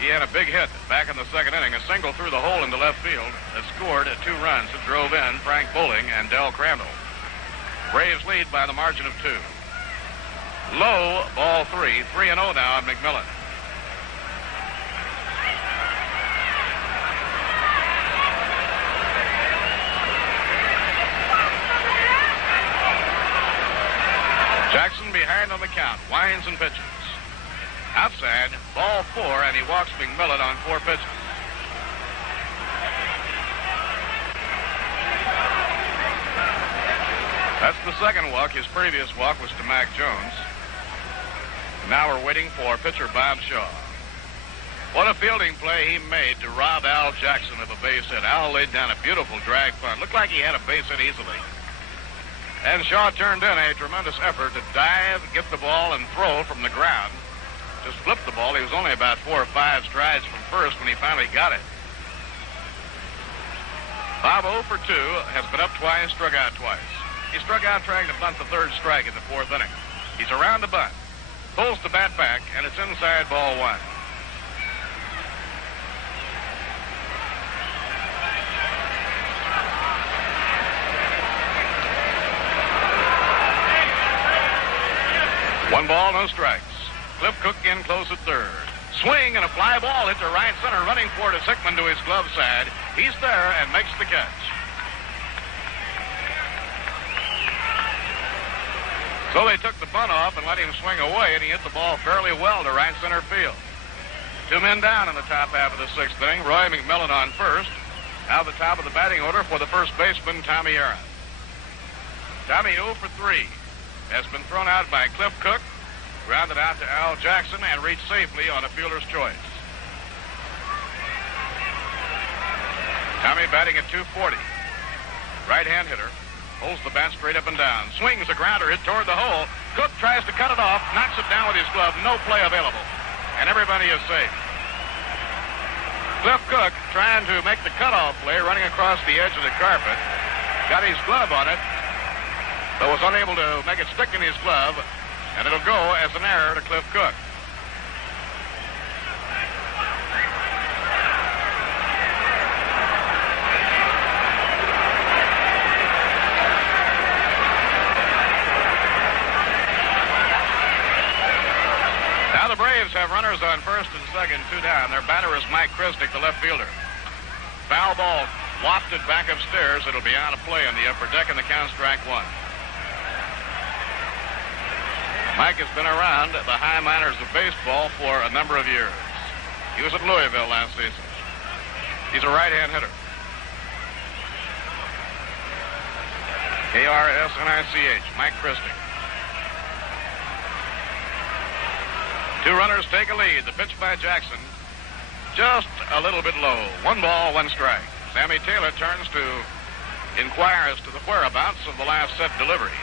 He had a big hit back in the 2nd inning, a single through the hole into left field that scored 2 runs that drove in Frank Bowling and Del Crandall. Braves lead by the margin of 2. Low, ball 3, 3-0 now on McMillan. Jackson behind on the count, winds and pitches. Outside, ball 4, and he walks McMillan on 4 pitches. That's the 2nd walk. His previous walk was to Mac Jones. Now we're waiting for pitcher Bob Shaw. What a fielding play he made to rob Al Jackson of a base hit. Al laid down a beautiful drag punt. Looked like he had a base hit easily. And Shaw turned in a tremendous effort to dive, get the ball, and throw from the ground. Just flipped the ball. He was only about 4 or 5 strides from first when he finally got it. Bob 0 for 2, has been up twice, struck out twice. He struck out trying to bunt the 3rd strike in the 4th inning. He's around the bunt, pulls the bat back, and it's inside, ball 1. One ball, no strikes. Cliff Cook in close at 3rd. Swing and a fly ball hit to right center, running for it is Hickman to his glove side. He's there and makes the catch. So they took the bunt off and let him swing away, and he hit the ball fairly well to right center field. 2 men down in the top half of the 6th inning. Roy McMillan on first. Now the top of the batting order for the first baseman, Tommy Aaron. Tommy 0 for 3. Has been thrown out by Cliff Cook, grounded out to Al Jackson, and reached safely on a fielder's choice. Tommy batting at 240. Right-hand hitter. Holds the bat straight up and down. Swings a grounder hit toward the hole. Cook tries to cut it off, knocks it down with his glove. No play available. And everybody is safe. Cliff Cook trying to make the cutoff play, running across the edge of the carpet. Got his glove on it, but was unable to make it stick in his glove, and it'll go as an error to Cliff Cook. Now the Braves have runners on first and second, 2 down. Their batter is Mike Krisnick, the left fielder. Foul ball wafted back upstairs. It'll be out of play on the upper deck, and the count strike 1. Mike has been around the high minors of baseball for a number of years. He was at Louisville last season. He's a right-hand hitter. K-R-S-N-I-C-H, Mike Christic. 2 runners take a lead. The pitch by Jackson, just a little bit low. 1 ball, 1 strike. Sammy Taylor turns to inquire as to the whereabouts of the last set delivery.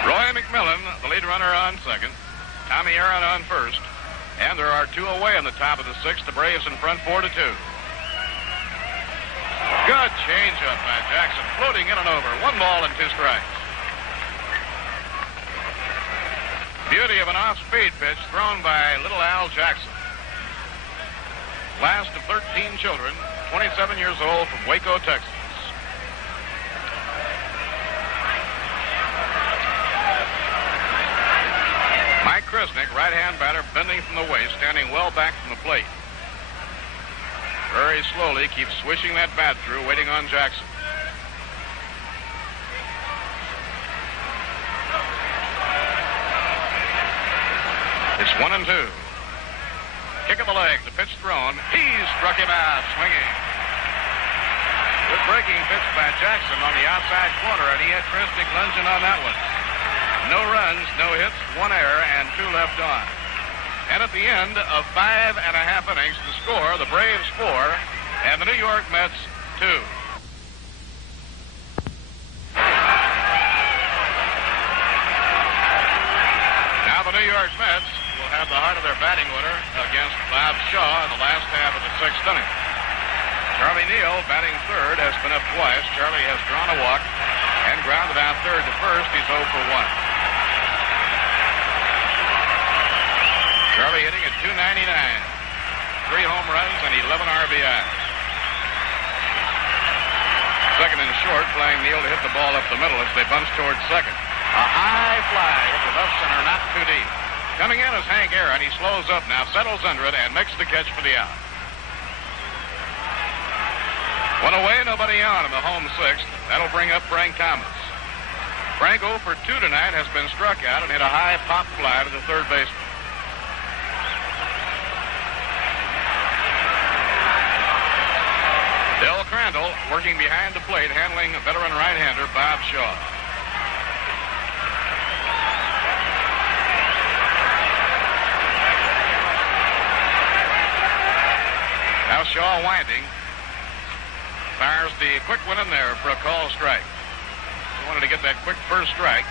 Roy McMillan, the lead runner, on second. Tommy Aaron on first. And there are 2 away in the top of the 6th. The Braves in front 4-2. Good changeup by Jackson, floating in and over. 1 ball and 2 strikes. Beauty of an off-speed pitch thrown by little Al Jackson. Last of 13 children, 27 years old, from Waco, Texas. Mike Christic, right-hand batter, bending from the waist, standing well back from the plate. Very slowly keeps swishing that bat through, waiting on Jackson. It's 1-2. Kick of the leg, the pitch thrown. He struck him out, swinging. Good breaking pitch by Jackson on the outside corner, and he had Christic lunging on that one. No runs, no hits, 1 error, and 2 left on. And at the end of 5.5 innings, the score, the Braves 4 and the New York Mets 2. Now the New York Mets will have the heart of their batting order against Bob Shaw in the last half of the 6th inning. Charlie Neal, batting third, has been up twice. Charlie has drawn a walk and grounded out third to first. He's 0 for 1. Charlie hitting at .299. 3 home runs and 11 RBIs. Second and short, playing Neal to hit the ball up the middle as they bunch towards second. A high fly hit to left center, not too deep. Coming in is Hank Aaron. He slows up now, settles under it, and makes the catch for the out. 1 away, nobody on in the home 6th. That'll bring up Frank Thomas. Frank 0 for 2 tonight, has been struck out and hit a high pop fly to the third baseman. Del Crandall working behind the plate, handling veteran right-hander Bob Shaw. Now Shaw winding. Fires the quick one in there for a call strike. He wanted to get that quick first strike.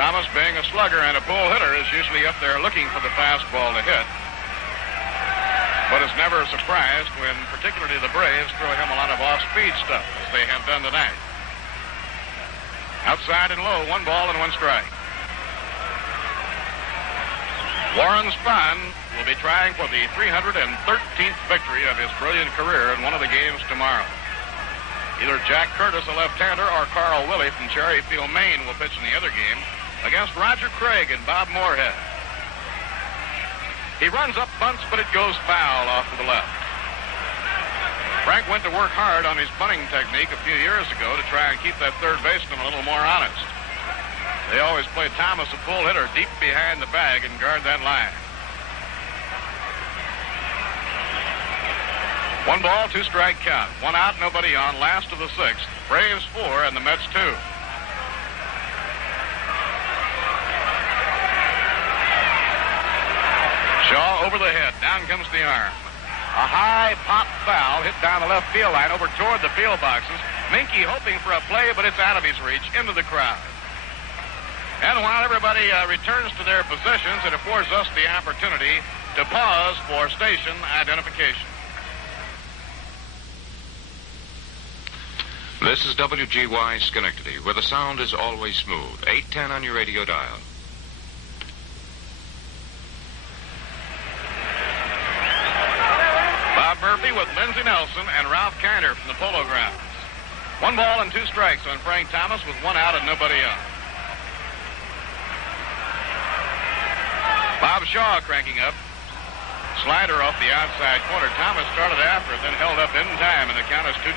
Thomas, being a slugger and a pull hitter, is usually up there looking for the fastball to hit. But is never surprised when particularly the Braves throw him a lot of off-speed stuff, as they have done tonight. Outside and low, 1 ball and 1 strike. Warren Spahn will be trying for the 313th victory of his brilliant career in one of the games tomorrow. Either Jack Curtis, a left-hander, or Carl Willey from Cherryfield, Maine, will pitch in the other game against Roger Craig and Bob Moorhead. He runs up, bunts, but it goes foul off to the left. Frank went to work hard on his bunting technique a few years ago to try and keep that third baseman a little more honest. They always play Thomas, a pull hitter, deep behind the bag and guard that line. 1 ball, 2 strike count. 1 out, nobody on. Last of the 6th. Braves 4 and the Mets 2. Shaw over the head. Down comes the arm. A high pop foul hit down the left field line over toward the field boxes. Minky hoping for a play, but it's out of his reach, into the crowd. And while everybody returns to their positions, it affords us the opportunity to pause for station identification. This is WGY Schenectady, where the sound is always smooth. 810 on your radio dial. Bob Murphy with Lindsey Nelson and Ralph Kiner from the Polo Grounds. 1 ball and 2 strikes on Frank Thomas with 1 out and nobody on. Bob Shaw cranking up. Slider off the outside corner. Thomas started after it, then held up in time, and the count is 2-2.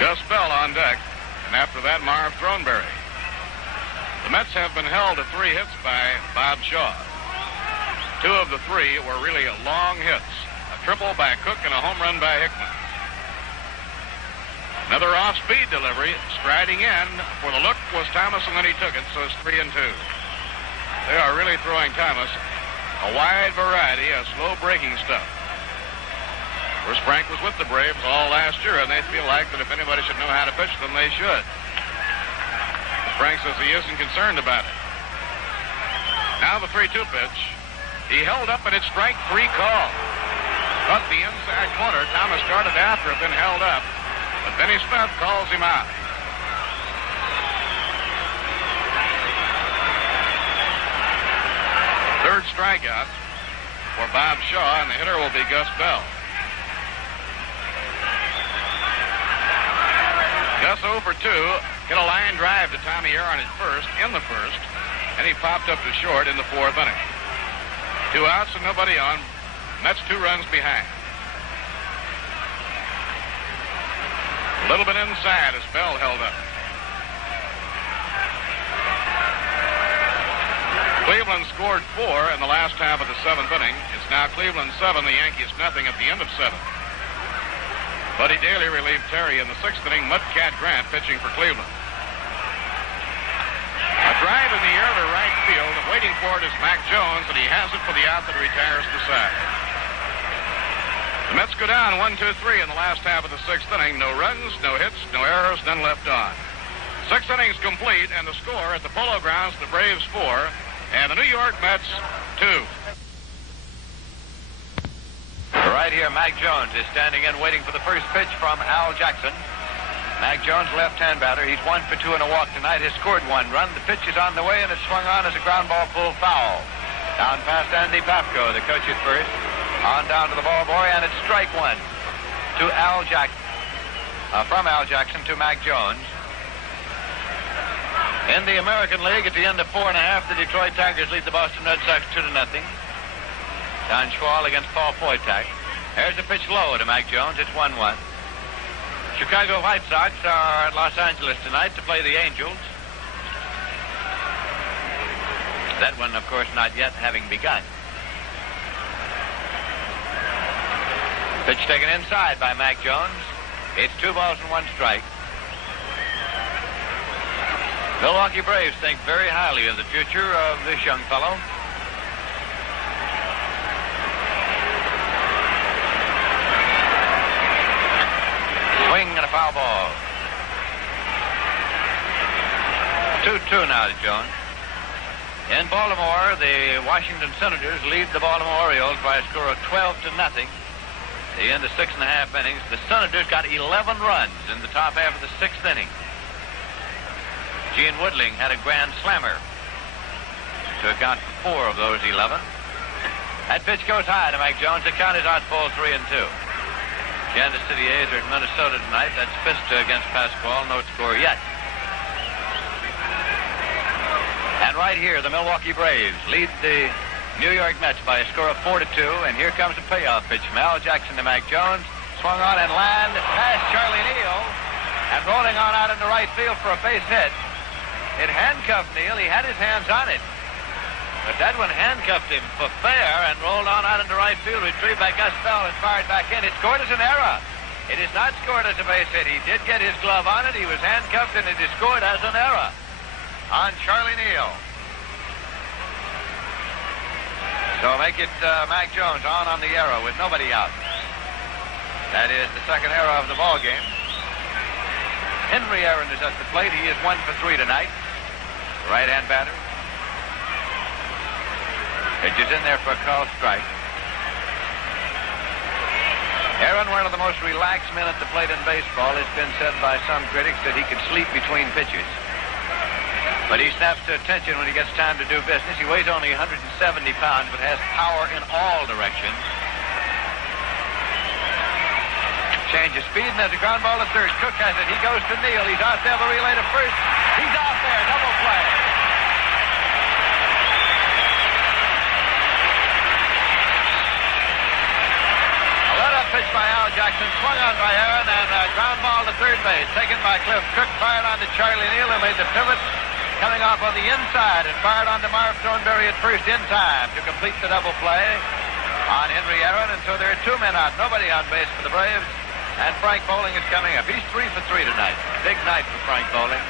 Gus Bell on deck, and after that, Marv Throneberry. The Mets have been held to 3 hits by Bob Shaw. 2 of the 3 were really long hits. A triple by Cook and a home run by Hickman. Another off-speed delivery, striding in for the look was Thomas, and then he took it, so it's 3-2. They are really throwing Thomas a wide variety of slow-breaking stuff. Of course, Frank was with the Braves all last year, and they feel like that if anybody should know how to pitch them, they should. Frank says he isn't concerned about it. Now the 3-2 pitch. He held up, and it's strike 3 call. Up the inside corner. Thomas started after it, then held up. But Benny Smith calls him out. Third strikeout for Bob Shaw, and the hitter will be Gus Bell. Gus 0 for 2. Hit a line drive to Tommy Aaron at first, in the first, and he popped up to short in the 4th inning. 2 outs and nobody on. Mets 2 runs behind. A little bit inside as Bell held up. Cleveland scored 4 in the last half of the 7th inning. It's now Cleveland 7, the Yankees nothing at the end of 7. Buddy Daly relieved Terry in the 6th inning. Mudcat Grant pitching for Cleveland. A drive in the air to right field, and waiting for it is Mac Jones, and he has it for the out that retires the side. The Mets go down 1-2-3 in the last half of the 6th inning. No runs, no hits, no errors, none left on. 6 innings complete, and the score at the Polo Grounds, the Braves 4, and the New York Mets 2. Right here, Mac Jones is standing in waiting for the first pitch from Al Jackson. Mac Jones, left-hand batter. He's 1 for 2 in a walk tonight. Has scored 1 run. The pitch is on the way, and it's swung on as a ground ball pulled foul. Down past Andy Papko, the coach at first. On down to the ball boy, and it's strike 1 to Al Jackson. From Al Jackson to Mac Jones. In the American League, at the end of 4 1/2, the Detroit Tigers lead the Boston Red Sox 2-0. Don Schwal against Paul Poitak. There's the pitch low to Mac Jones. It's 1-1. Chicago White Sox are at Los Angeles tonight to play the Angels. That one, of course, not yet having begun. Pitch taken inside by Mac Jones. It's 2 balls and 1 strike. Milwaukee Braves think very highly of the future of this young fellow. Swing and a foul ball. 2-2 now to Jones. In Baltimore, the Washington Senators lead the Baltimore Orioles by a score of 12-0. At the end of 6 1/2 innings, the Senators got 11 runs in the top half of the 6th inning. Gene Woodling had a grand slammer to account for 4 of those 11. That pitch goes high to Mac Jones. The count is out full 3-2. Kansas City A's are at Minnesota tonight. That's Pista against Pasquale. No score yet. And right here, the Milwaukee Braves lead the New York Mets by a score of 4-2. And here comes a payoff pitch from Al Jackson to Mac Jones. Swung on and land past Charlie Neal. And rolling on out into right field for a base hit. It handcuffed Neal. He had his hands on it. But that one handcuffed him for fair and rolled on out into right field. Retrieved by Gus Bell and fired back in. It's scored as an error. It is not scored as a base hit. He did get his glove on it. He was handcuffed, and it is scored as an error on Charlie Neal. So make it Mac Jones on the error with nobody out. That is the second error of the ball game. Henry Aaron is at the plate. He is 1 for 3 tonight. Right-hand batter. Pitch is in there for a called strike. Aaron, one of the most relaxed men at the plate in baseball. It's been said by some critics that he could sleep between pitches. But he snaps to attention when he gets time to do business. He weighs only 170 pounds, but has power in all directions. Change of speed, and there's a ground ball to third. Cook has it. He goes to Neal. He's out there. The relay to first. He's out there. base. Taken by Cliff Cook. Fired on to Charlie Neal, who made the pivot. Coming off on the inside and fired on to Marv Thornberry at first in time to complete the double play on Henry Aaron. And so there are 2 men out. Nobody on base for the Braves. And Frank Bowling is coming up. He's 3 for 3 tonight. Big night for Frank Bowling.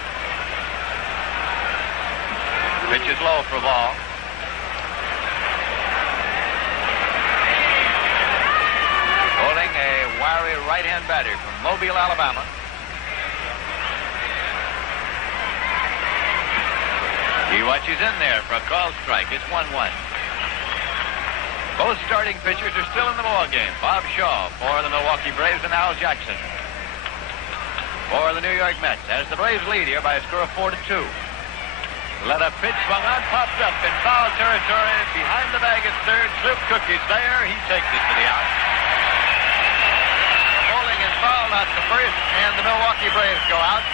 Pitch is low for a ball. Bowling, a wiry right-hand batter from Mobile, Alabama. He watches in there for a called strike. It's 1-1. Both starting pitchers are still in the ball game. Bob Shaw for the Milwaukee Braves and Al Jackson for the New York Mets. As the Braves lead here by a score of 4-2. Let a pitch swung on, popped up in foul territory behind the bag at third. Cliff Cook is there. He takes it to the out. Bowling is fouled out to first, and the Milwaukee Braves go out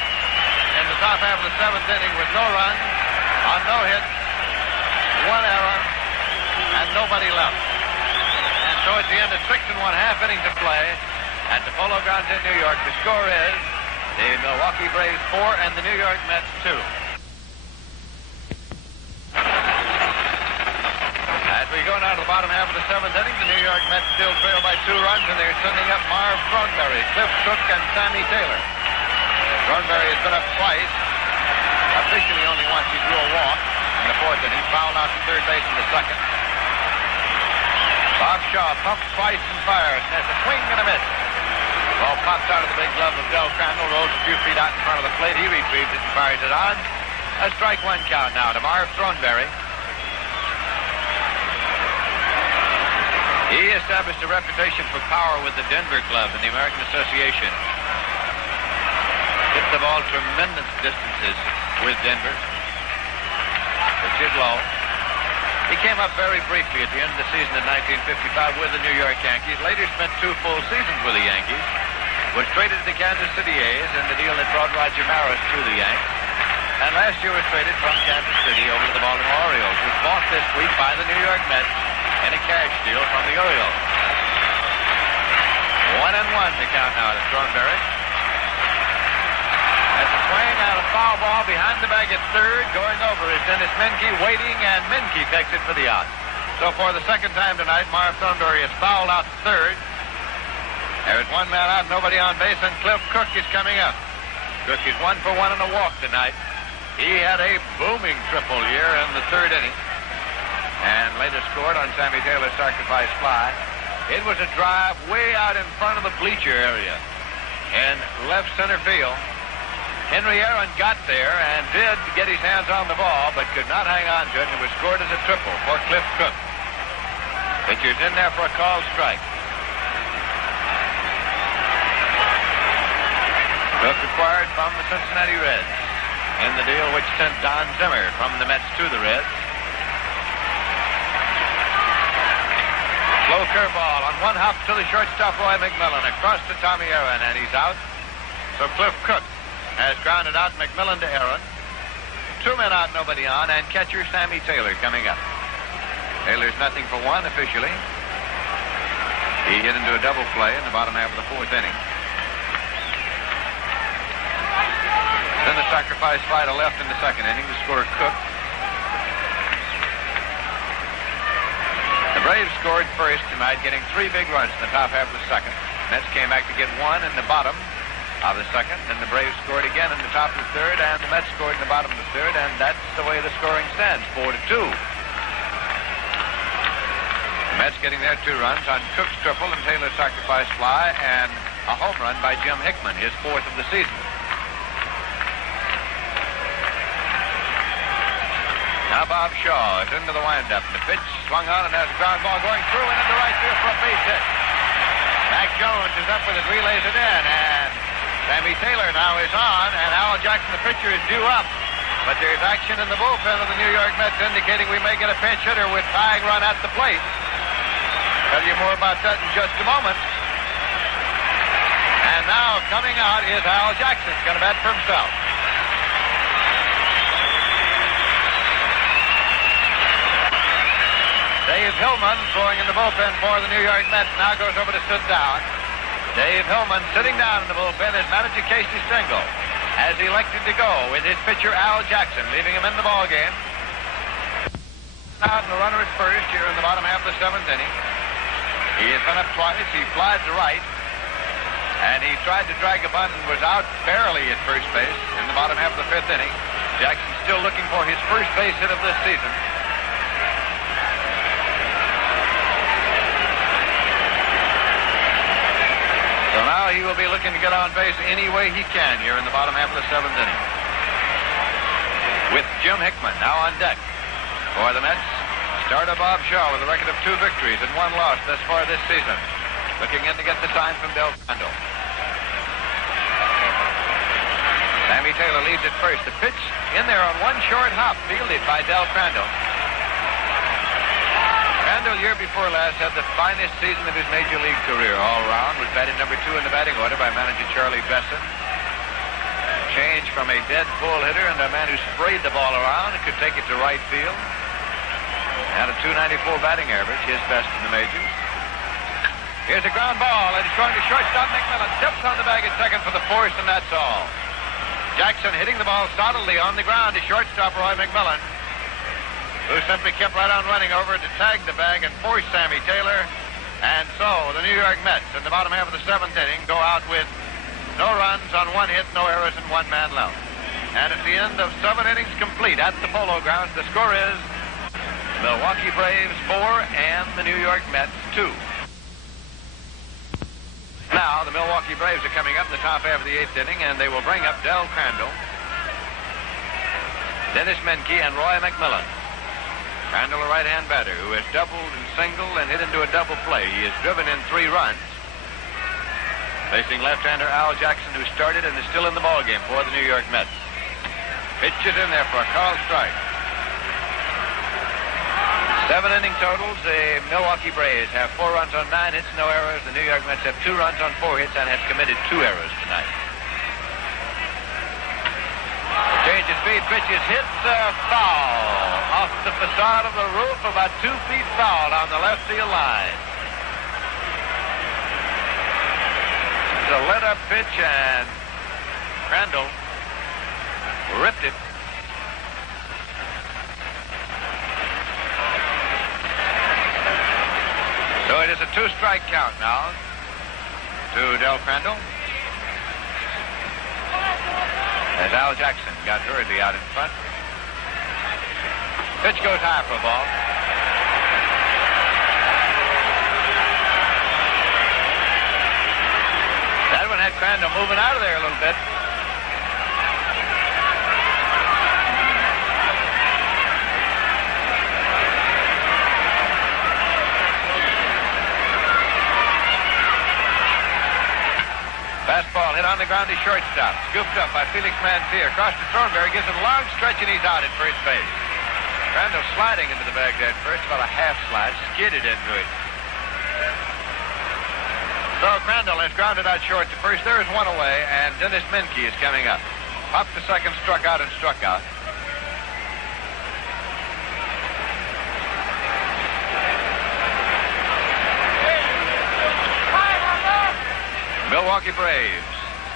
in the top half of the 7th inning with no runs, on no hits, 1 error, and nobody left. And so at the end of 6 1/2 innings to play at the Polo Grounds in New York, the score is the Milwaukee Braves 4 and the New York Mets 2. As we go now to the bottom half of the 7th inning, the New York Mets still trail by 2 runs, and they're sending up Marv Thornberry, Cliff Cook, and Sammy Taylor. Thornberry has been up twice. Officially only once. He drew a walk in the 4th inning, fouled out to third base in the 2nd. Bob Shaw pumps twice and fires, and there's a swing and a miss. Ball pops out of the big glove of Del Crandall, rolls a few feet out in front of the plate. He retrieves it and fires it on. A strike 1 count now to Marv Thornberry. He established a reputation for power with the Denver club in the American Association. Hit the ball tremendous distances with Denver, which is low. He came up very briefly at the end of the season in 1955 with the New York Yankees. Later spent 2 full seasons with the Yankees. Was traded to the Kansas City A's in the deal that brought Roger Maris to the Yanks. And last year was traded from Kansas City over to the Baltimore Orioles. Was bought this week by the New York Mets in a cash deal from the Orioles. 1-1 the count now to Thornberry. As a swing out of foul ball behind the bag at third. Going over is Dennis Menke, waiting, and Menke takes it for the out. So for the 2nd time tonight, Marv Thornberry is fouled out to third. There is 1 man out, nobody on base, and Cliff Cook is coming up. Cook is 1 for 1 in a walk tonight. He had a booming triple year in the 3rd inning, and later scored on Sammy Taylor's sacrifice fly. It was a drive way out in front of the bleacher area in left center field. Henry Aaron got there and did get his hands on the ball, but could not hang on to it, and it was scored as a triple for Cliff Cook. Pitcher's in there for a called strike. Cook acquired from the Cincinnati Reds in the deal which sent Don Zimmer from the Mets to the Reds. Low curveball on 1 hop to the shortstop, Roy McMillan, across to Tommy Aaron, and he's out. So Cliff Cook has grounded out McMillan to Aaron. 2 men out, nobody on, and catcher Sammy Taylor coming up. Taylor's nothing for 1 officially. He hit into a double play in the bottom half of the 4th inning. Then the sacrifice fly to left in the 2nd inning to score Cook. The Braves scored first tonight, getting 3 big runs in the top half of the 2nd. Mets came back to get 1 in the bottom of the 2nd. Then the Braves scored again in the top of the 3rd, and the Mets scored in the bottom of the 3rd, and that's the way the scoring stands, 4-2. The Mets getting their 2 runs on Cook's triple and Taylor's sacrifice fly, and a home run by Jim Hickman, his 4th of the season. Now Bob Shaw is into the windup. The pitch swung on, and there's a ground ball going through and into right field for a base hit. Mac Jones is up with it, relays it in, and Sammy Taylor now is on, and Al Jackson, the pitcher, is due up. But there's action in the bullpen of the New York Mets indicating we may get a pinch hitter with tying run at the plate. Tell you more about that in just a moment. And now coming out is Al Jackson. He's going to bat for himself. Dave Hillman, throwing in the bullpen for the New York Mets, now goes over to sit down. Dave Hillman sitting down in the bullpen as manager Casey Stengel has elected to go with his pitcher Al Jackson, leaving him in the ball game. Out and the runner at first here in the bottom half of the seventh inning. He has been up twice. He flied to right. And he tried to drag a bunt and was out barely at first base in the bottom half of the fifth inning. Jackson still looking for his first base hit of this season. So now he will be looking to get on base any way he can here in the bottom half of the seventh inning. With Jim Hickman now on deck for the Mets. Starter Bob Shaw with a record of 2 victories and 1 loss thus far this season. Looking in to get the sign from Del Crandall. Sammy Taylor leads at first. The pitch in there on one short hop, fielded by Del Crandall. Crandall, year before last, had the finest season of his major league career all around. Was batted number 2 in the batting order by manager Charlie Besson. Changed from a dead pull hitter into a man who sprayed the ball around and could take it to right field. Had a .294 batting average, his best in the majors. Here's a ground ball, and he's going to shortstop. McMillan tips on the bag at second for the force, and that's all. Jackson hitting the ball solidly on the ground to shortstop Roy McMillan, who simply kept right on running over to tag the bag and force Sammy Taylor. And so the New York Mets in the bottom half of the seventh inning go out with no runs on 1 hit, no errors, and 1 man left. And at the end of 7 innings complete at the Polo Grounds, the score is Milwaukee Braves 4 and the New York Mets 2. Now, the Milwaukee Braves are coming up in the top half of the 8th inning, and they will bring up Del Crandall, Dennis Menke, and Roy McMillan. Crandall, a right-hand batter, who has doubled and singled and hit into a double play. He has driven in 3 runs. Facing left-hander Al Jackson, who started and is still in the ballgame for the New York Mets. Pitch is in there for a called strike. 7 inning totals. The Milwaukee Braves have 4 runs on 9 hits, no errors. The New York Mets have 2 runs on 4 hits and have committed 2 errors tonight. Change of speed, pitch is hit foul off the facade of the roof, about 2 feet foul on the left field line. It's a let-up pitch, and Crandall ripped it. So it is a 2-strike count now to Del Crandall, as Al Jackson got hurriedly out in front. Pitch goes high for a ball. That one had Crandall moving out of there a little bit. Fastball hit on the ground to shortstop. Scooped up by Felix Mancier. Across to Thornberry. Gives it a long stretch, and he's out at first base. Crandall sliding into the bag there at first. About a half slide. Skidded into it. So Crandall has grounded out short to first. There is 1 away, and Dennis Menke is coming up. Up to second, struck out and struck out. Milwaukee Braves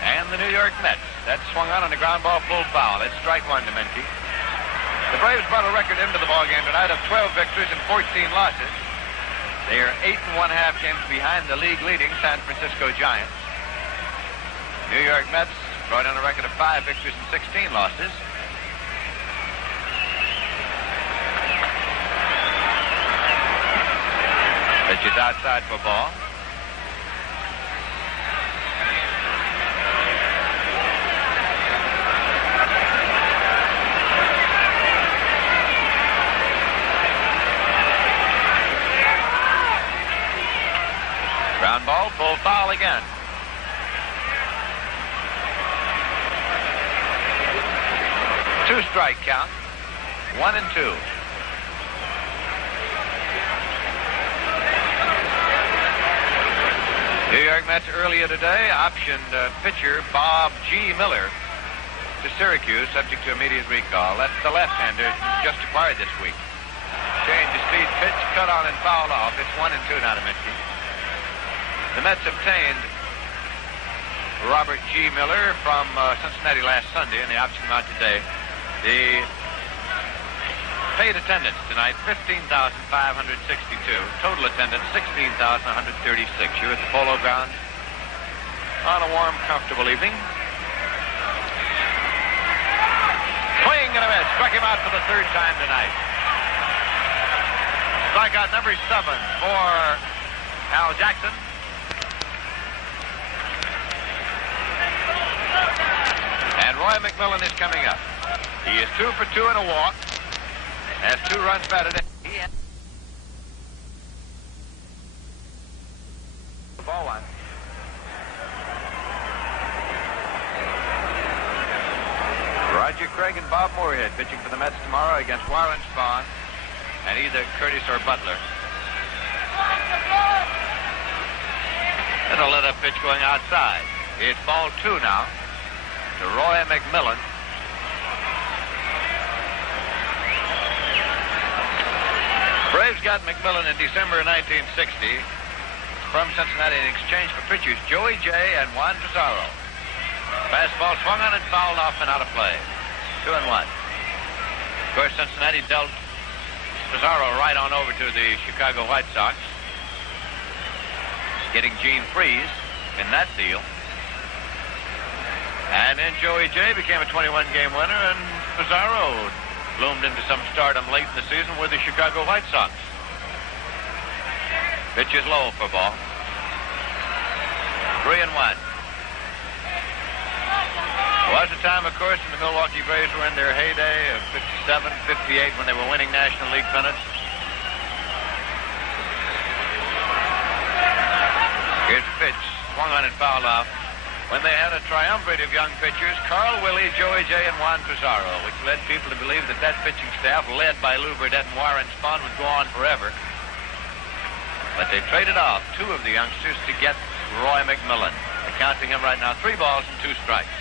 and the New York Mets. That swung out on the ground ball, pulled foul. It's strike 1 to Menke. The Braves brought a record into the ballgame tonight of 12 victories and 14 losses. They are 8 1/2 games behind the league-leading San Francisco Giants. New York Mets brought in a record of 5 victories and 16 losses. Pitch is outside for ball. Ground ball, full foul again. Two-strike count. 1 and 2. New York Mets earlier today optioned pitcher Bob G. Miller to Syracuse, subject to immediate recall. That's the left-hander just acquired this week. Change of speed, pitch, cut on and fouled off. It's 1 and 2 now to Menke. The Mets obtained Robert G. Miller from Cincinnati last Sunday, and the option out today. The paid attendance tonight, 15,562. Total attendance, 16,136. You're at the Polo Grounds on a warm, comfortable evening. Swing and a miss. Struck him out for the third time tonight. Strikeout number 7 for Al Jackson. And Roy McMillan is coming up. He is 2 for 2 in a walk. Has 2 runs batted in. Ball one. Roger Craig and Bob Moorhead pitching for the Mets tomorrow against Warren Spahn and either Curtis or Butler. And a let-up pitch going outside. It's ball 2 now to Roy McMillan. Braves got McMillan in December of 1960 from Cincinnati in exchange for pitchers Joey Jay and Juan Pizarro. Fastball swung on and fouled off and out of play. 2-1. Of course, Cincinnati dealt Pizarro right on over to the Chicago White Sox, getting Gene Freese in that deal. And then Joey Jay became a 21-game winner, and Pizarro bloomed into some stardom late in the season with the Chicago White Sox. Pitch is low for ball. 3-1. Was a time, of course, when the Milwaukee Braves were in their heyday of 57, 58, when they were winning National League pennants. Here's a pitch, swung on and fouled off. When they had a triumvirate of young pitchers, Carl Willie, Joey Jay, and Juan Pizarro, which led people to believe that that pitching staff, led by Lou Burdett and Warren Spahn, would go on forever. But they traded off 2 of the youngsters to get Roy McMillan. They're counting him right now 3 balls and 2 strikes.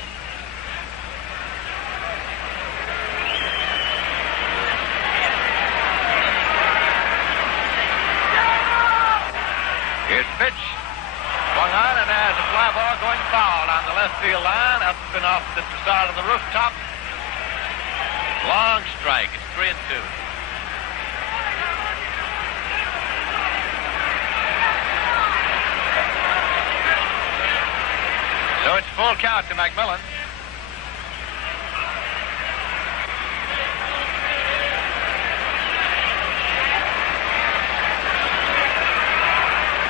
Here's the pitch. Swung on and has a fly ball going foul on the left field line, up and off the facade of the rooftop. Long strike. It's 3-2. So it's full count to McMillan.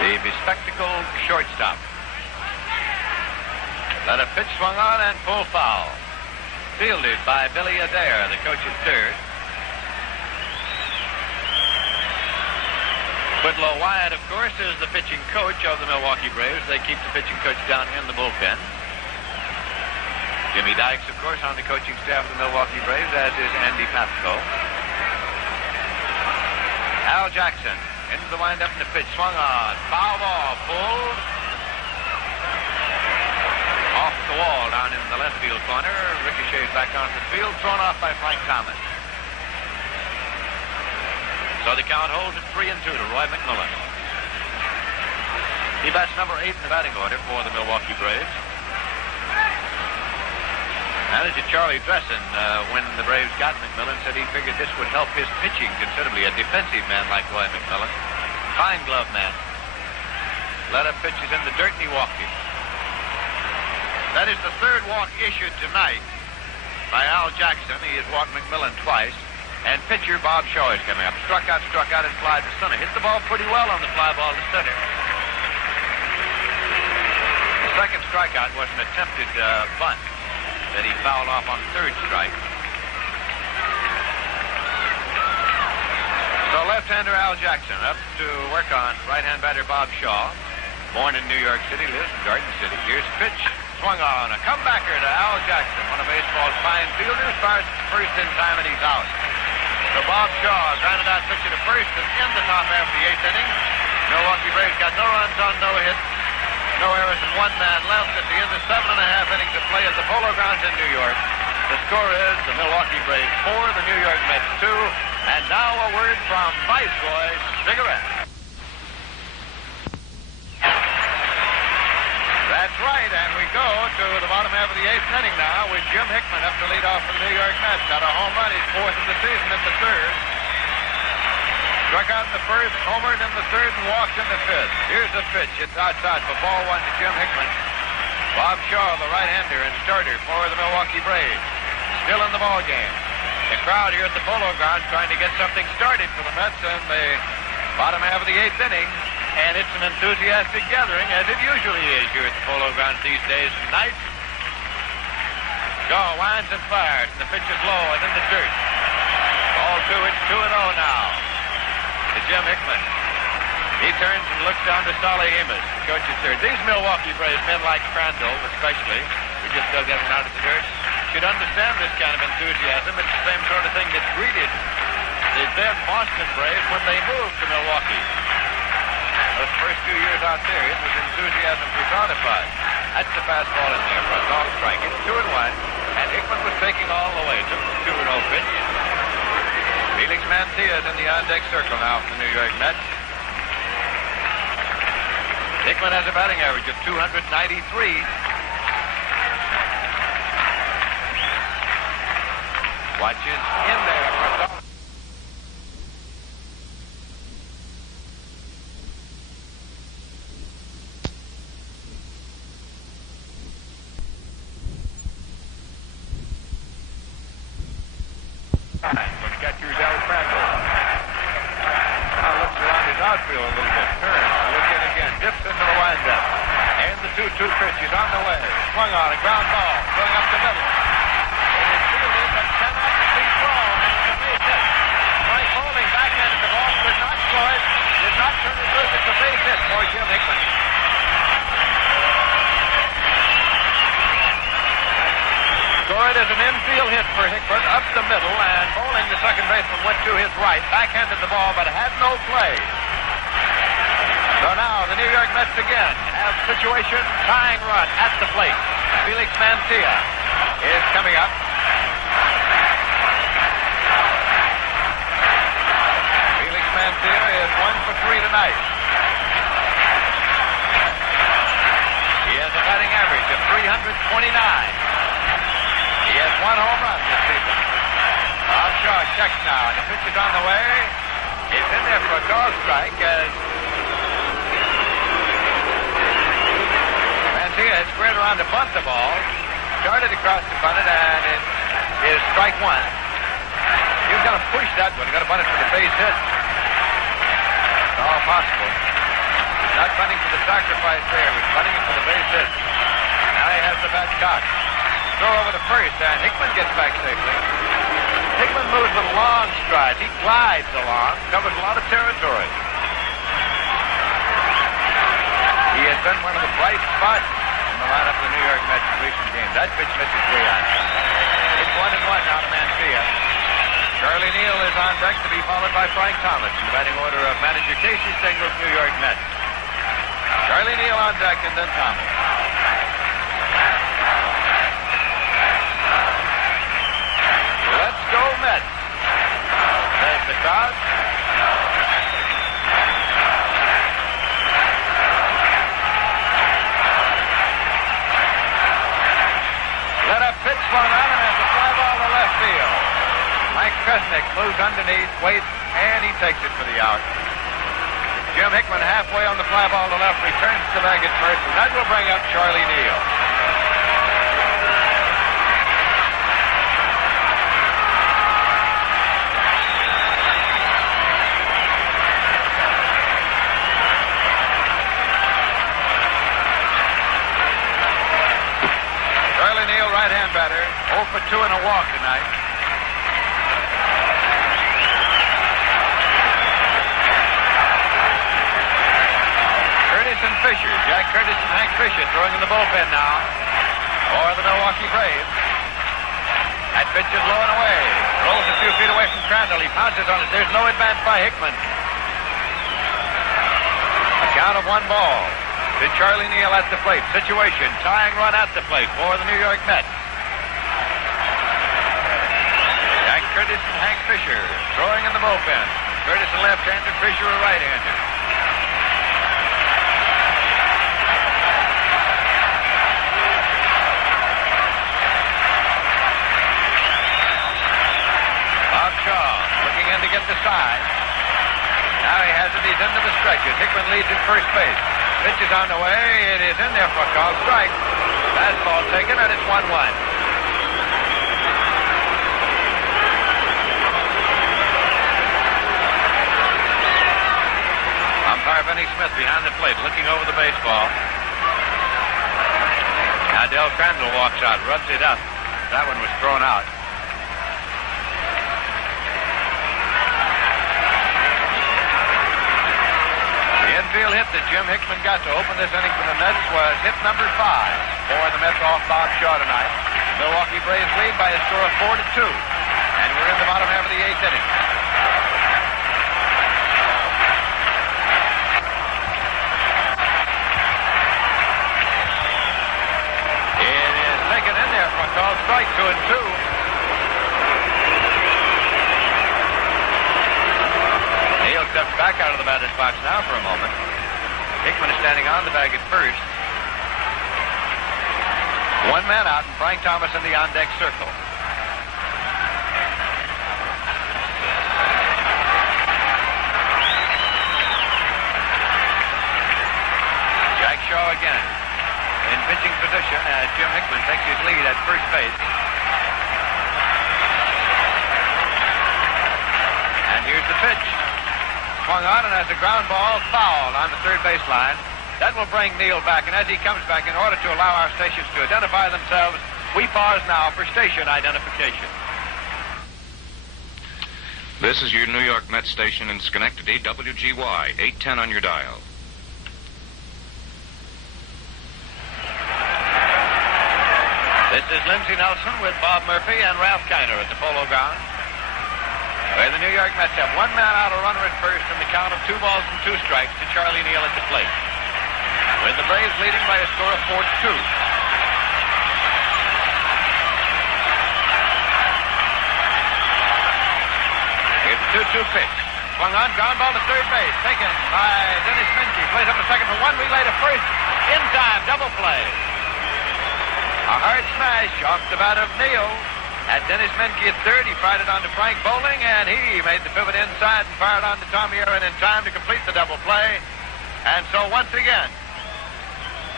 The bespectacled shortstop. Let a pitch swung on and full foul. Fielded by Billy Adair, the coach at third. Whitlow Wyatt, of course, is the pitching coach of the Milwaukee Braves. They keep the pitching coach down in the bullpen. Jimmy Dykes, of course, on the coaching staff of the Milwaukee Braves, as is Andy Papsko. Al Jackson into the windup and the pitch swung on. Foul ball pulled off the wall down in the left field corner. Ricochets back onto the field, thrown off by Frank Thomas. So the count holds at 3-2 to Roy McMillan. He bats number 8 in the batting order for the Milwaukee Braves. Manager Charlie Dressen, when the Braves got McMillan, said he figured this would help his pitching considerably. A defensive man like Roy McMillan. Fine glove man. Let up pitches in the dirt and he walked him. That is the 3rd walk issued tonight by Al Jackson. He has walked McMillan twice. And pitcher Bob Shaw is coming up. Struck out, and fly to center. Hit the ball pretty well on the fly ball to center. The second strikeout was an attempted bunt that he fouled off on 3rd strike. So left-hander Al Jackson up to work on right-hand batter Bob Shaw. Born in New York City, lives in Garden City. Here's a pitch. Swung on. A comebacker to Al Jackson, one of baseball's fine fielders. Fires first in time and he's out. So Bob Shaw grounded out pitcher to first and in the top half of the 8th inning. Milwaukee Braves got no runs on no hits, no errors, and 1 man left at the end of 7.5 innings of play at the Polo Grounds in New York. The score is the Milwaukee Braves 4, the New York Mets 2. And now a word from Viceroy Cigarette. That's right, and we go to the bottom half of the 8th inning now with Jim Hickman up to lead off for the New York Mets. Got a home run, his 4th of the season in the 3rd. Struck out in the 1st, homered in the 3rd, and walked in the 5th. Here's the pitch. It's outside for ball 1 to Jim Hickman. Bob Shaw, the right-hander and starter for the Milwaukee Braves, still in the ball game. The crowd here at the Polo Grounds trying to get something started for the Mets in the bottom half of the 8th inning. And it's an enthusiastic gathering, as it usually is here at the Polo Grounds these days and nights. Shaw winds and fires, and the pitch is low and in the dirt. Ball 2, it's 2-0 now to Jim Hickman. He turns and looks down to Solly Amos, coach at third. These Milwaukee Braves men like Crandall, especially, who just still getting out of the dirt, should understand this kind of enthusiasm. It's the same sort of thing that greeted the then Boston Braves when they moved to Milwaukee. Those first 2 years out there, it was enthusiasm personified. That's the fastball in there for a long strike. It's 2-1, and Hickman was taking all the way. Took the 2-0 pitch. Felix Mantilla is in the on-deck circle now for the New York Mets. Hickman has a batting average of 293. Watches in there for a when catcher Del Crandall. Now looks around his outfield a little bit. Turns. Look in again. Dips into the windup. And the 2-2 pitch is on the way. Swung on a ground ball. Going up the middle. It is fielded but cannot be thrown. And it's a base hit. Mike Bowling backhanded the ball. Could not throw it. Did not turn it loose. It's a base hit for Jim Hickman. Scored as an infield hit for Hickman up the middle, and Bowling, the second baseman, went to his right, backhanded the ball, but had no play. So now the New York Mets again have situation, tying run at the plate. Felix Mantilla is coming up. Felix Mantilla is 1 for 3 tonight. He has a batting average of 329. He has 1 home run this season. Bob Shaw checks now, and the pitch is on the way. It's in there for a dog strike as Mantilla has squared around to bunt the ball. Started across to bunt it, and it is strike 1. He was going to push that one. He got to bunt it for the base hit. It's all possible. He's not bunting for the sacrifice there. He's bunting it for the base hit. Now he has the bat cocked. Throw over to first, and Hickman gets back safely. Hickman moves with long strides. He glides along, covers a lot of territory. He has been one of the bright spots in the lineup of the New York Mets in recent games. That pitch misses way out. It's 1-1 now to Mantilla. Charlie Neal is on deck to be followed by Frank Thomas in the batting order of manager Casey Stengel's New York Mets. Charlie Neal on deck, and then Thomas. Let's go Mets, says the crowd. Let a pitch swung on, and there's a fly ball to left field. Mike Kresnick moves underneath, waits, and he takes it for the out. Jim Hickman halfway on the fly ball to left, returns to the bag at first, and that will bring up Charlie Neal. Right-hand batter, 0 for 2 and a walk tonight. Curtis and Fisher, Jack Curtis and Hank Fisher throwing in the bullpen now for the Milwaukee Braves. That pitch is low and away. Rolls a few feet away from Crandall. He pounces on it. There's no advance by Hickman. A count of 1 ball. To Charlie Neal at the plate. Situation, tying run at the plate for the New York Mets. Jack Curtis and Hank Fisher throwing in the bullpen. Curtis a left-hander, Fisher a right-hander. get the side. Now he has it. He's into the stretch. Hickman leads at first base. Pitch is on the way. It is in there for a called strike. Fastball taken, and it's 1-1. Umpire Benny Smith behind the plate, looking over the baseball. Now Del Crandall walks out, rubs it up. That one was thrown out. The infield hit that Jim Hickman got to open this inning for the Mets was hit number 5 for the Mets off Bob Shaw tonight. The Milwaukee Braves lead by a score of 4-2. And we're in the bottom half of the 8th inning. It is taken in there for a called strike, 2-2. Neal steps back out of the batter's box now for a moment. Hickman is standing on the bag at first. One man out, and Frank Thomas in the on-deck circle. Jack Shaw again in pitching position as Jim Hickman takes his lead at first base. And here's the pitch. Swung on and has a ground ball fouled on the third baseline. That will bring Neal back, and as he comes back, in order to allow our stations to identify themselves, we pause now for station identification. This is your New York Mets station in Schenectady, WGY, 810 on your dial. This is Lindsey Nelson with Bob Murphy and Ralph Kiner at the Polo Grounds, where the New York Mets have one man out, a runner at first, and the count of 2 balls and 2 strikes to Charlie Neal at the plate, with the Braves leading by a score of 4-2. Here's the 2-2 pitch. Swung on, ground ball to third base, taken by Dennis Menke. Plays up to second for one, relay to first. In time, double play. A hard smash off the bat of Neal. At Dennis Menke at third, he fired it on to Frank Bowling, and he made the pivot inside and fired on to Tommy Aaron in time to complete the double play. And so once again,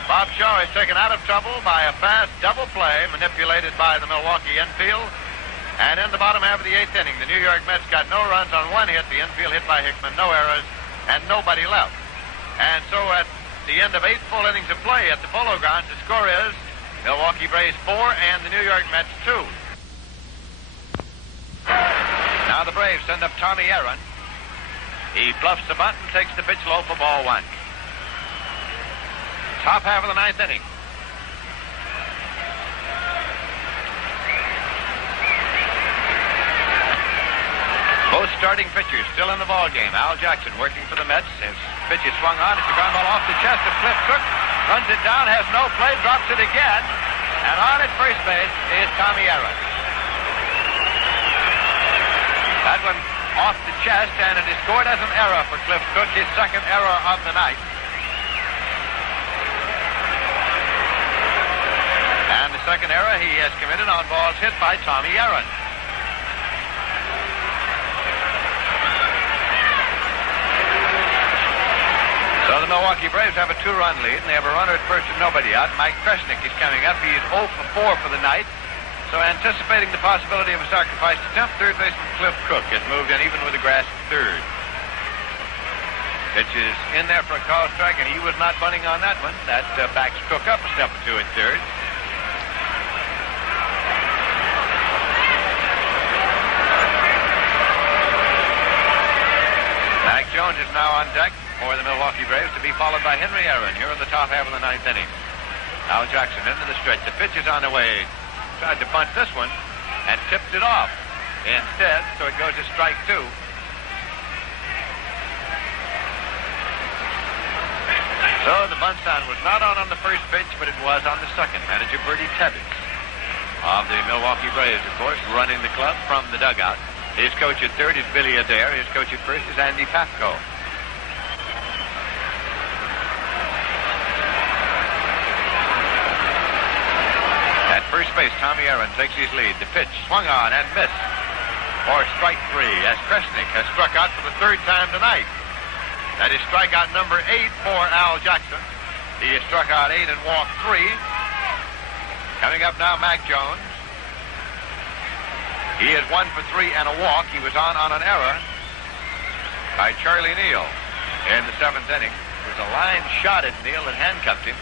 Bob Shaw is taken out of trouble by a fast double play manipulated by the Milwaukee infield. And in the bottom half of the 8th inning, the New York Mets got no runs on one hit, the infield hit by Hickman, no errors, and nobody left. And so at the end of 8 full innings of play at the Polo Grounds, the score is Milwaukee Braves 4 and the New York Mets 2. Now the Braves send up Tommy Aaron. He bluffs the bunt and takes the pitch low for ball 1. Top half of the 9th inning. Both starting pitchers still in the ball game. Al Jackson working for the Mets. His pitch is swung on. It's a ground ball off the chest of Cliff Cook. Runs it down, has no play, drops it again. And on at first base is Tommy Aaron. That one off the chest, and it is scored as an error for Cliff Cook, his second error of the night. And the second error he has committed on balls hit by Tommy Aaron. So the Milwaukee Braves have a 2-run lead, and they have a runner at first and nobody out. Mike Kresnik is coming up. He is 0 for 4 for the night. So anticipating the possibility of a sacrifice attempt, third baseman Cliff Cook has moved in even with the grass at third. Pitch is in there for a call strike, and he was not bunting on that one. That backs Cook up a step or two at third. Mac Jones is now on deck for the Milwaukee Braves, to be followed by Henry Aaron here in the top half of the 9th inning. Al Jackson into the stretch. The pitch is on the way. Tried to bunt this one and tipped it off instead, so it goes to strike 2. So the bunt sign was not on the first pitch, but it was on the second. Manager Bertie Tebbets of the Milwaukee Braves, of course, running the club from the dugout. His coach at third is Billy Adair. His coach at first is Andy Pafko. At first base, Tommy Aaron takes his lead. The pitch swung on and missed. for strike 3, as Kresnik has struck out for the third time tonight. That is strikeout number 8 for Al Jackson. He has struck out 8 and walked 3. Coming up now, Mac Jones. He is 1 for 3 and a walk. He was on an error by Charlie Neal in the 7th inning. It was a line shot at Neal that handcuffed him.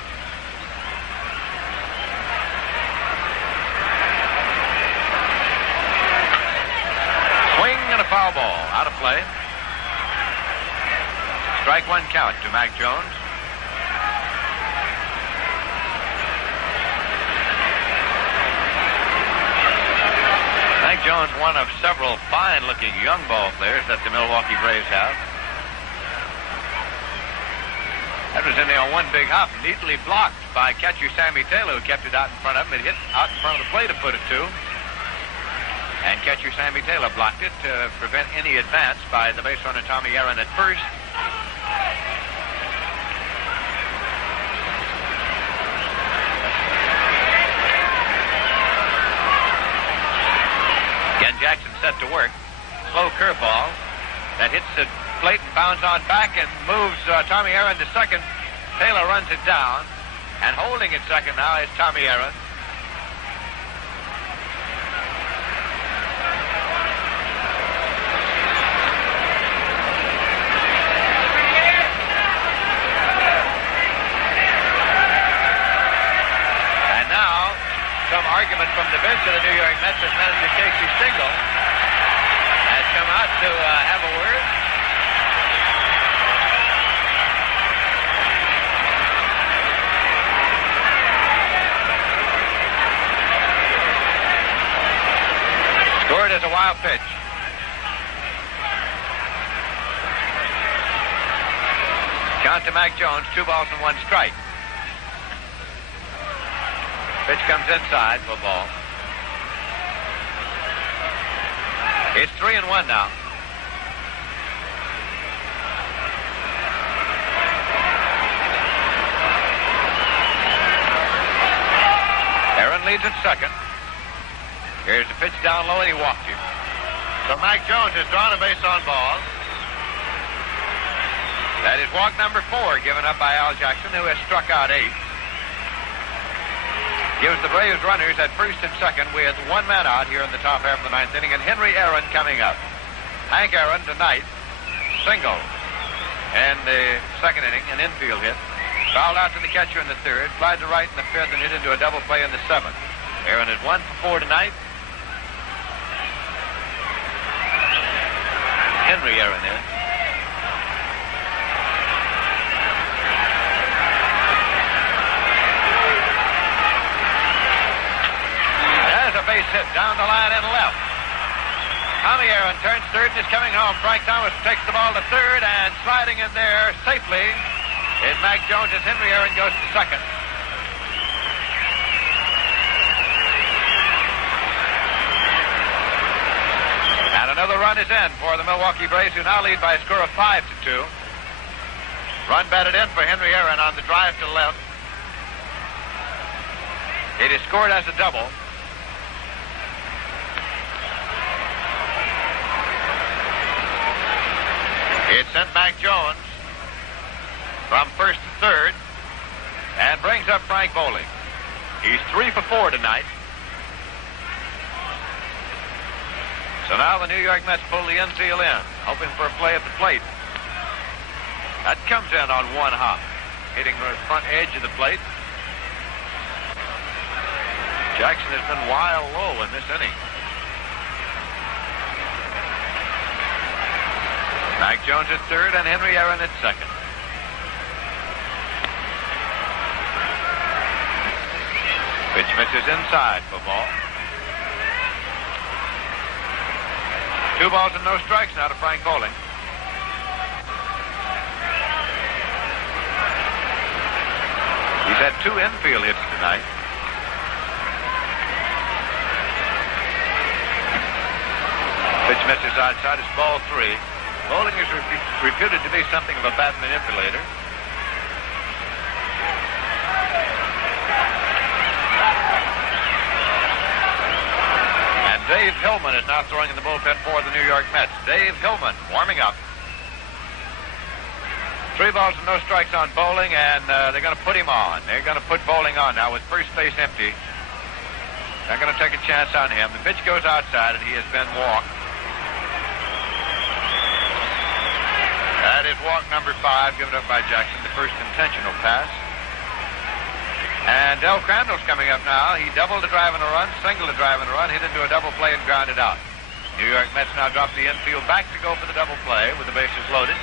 Swing and a foul ball. Out of play. Strike 1 count to Mac Jones. Mac Jones, one of several fine-looking young ball players that the Milwaukee Braves have. That was in there on one big hop, neatly blocked by catcher Sammy Taylor, who kept it out in front of him. It hit out in front of the plate to put it to. And catcher Sammy Taylor blocked it to prevent any advance by the base runner Tommy Aaron at first. Again, Jackson set to work. Slow curveball that hits the plate and bounds on back and moves Tommy Aaron to second. Taylor runs it down, and holding at second now is Tommy Aaron. And now, some argument from the bench of the New York Mets as manager Casey Stengel has come out to have a word. Scored as a wild pitch. Count to Mac Jones, 2 balls and 1 strike. Pitch comes inside for a ball. It's 3-1 now. Aaron leads at second. Here's the pitch down low, and he walked him. So Mac Jones has drawn a base on balls. That is walk number 4 given up by Al Jackson, who has struck out 8. Gives the Braves runners at first and second with 1 man out here in the top half of the 9th inning, and Henry Aaron coming up. Hank Aaron tonight, single in the 2nd inning, an infield hit. Fouled out to the catcher in the 3rd, flied to right in the 5th, and hit into a double play in the 7th. Aaron is 1 for 4 tonight. Henry Aaron is. Base hit down the line and left. Tommy Aaron turns third and is coming home. Frank Thomas takes the ball to third, and sliding in there safely is Mac Jones as Henry Aaron goes to second. And another run is in for the Milwaukee Braves, who now lead by a score of 5-2. Run batted in for Henry Aaron on the drive to left. It is scored as a double. It sent Mac Jones from first to third and brings up Frank Bowling. He's 3 for 4 tonight. So now the New York Mets pull the infield in, hoping for a play at the plate. That comes in on 1 hop, hitting the front edge of the plate. Jackson has been wild low in this inning. Mac Jones at third and Henry Aaron at second. Pitch misses inside for ball. 2 balls and no strikes now to Frank Bowling. He's had 2 infield hits tonight. Pitch misses outside. It's ball 3. Bowling is reputed to be something of a bat manipulator. And Dave Hillman is now throwing in the bullpen for the New York Mets. Dave Hillman warming up. 3 balls and no strikes on Bowling, and they're going to put him on. They're going to put Bowling on now with first base empty. They're going to take a chance on him. The pitch goes outside, and he has been walked. That is walk number 5, given up by Jackson, the first intentional pass. And Del Crandall's coming up now. He doubled a drive and a run, singled a drive and a run, hit into a double play and grounded out. New York Mets now drop the infield back to go for the double play with the bases loaded.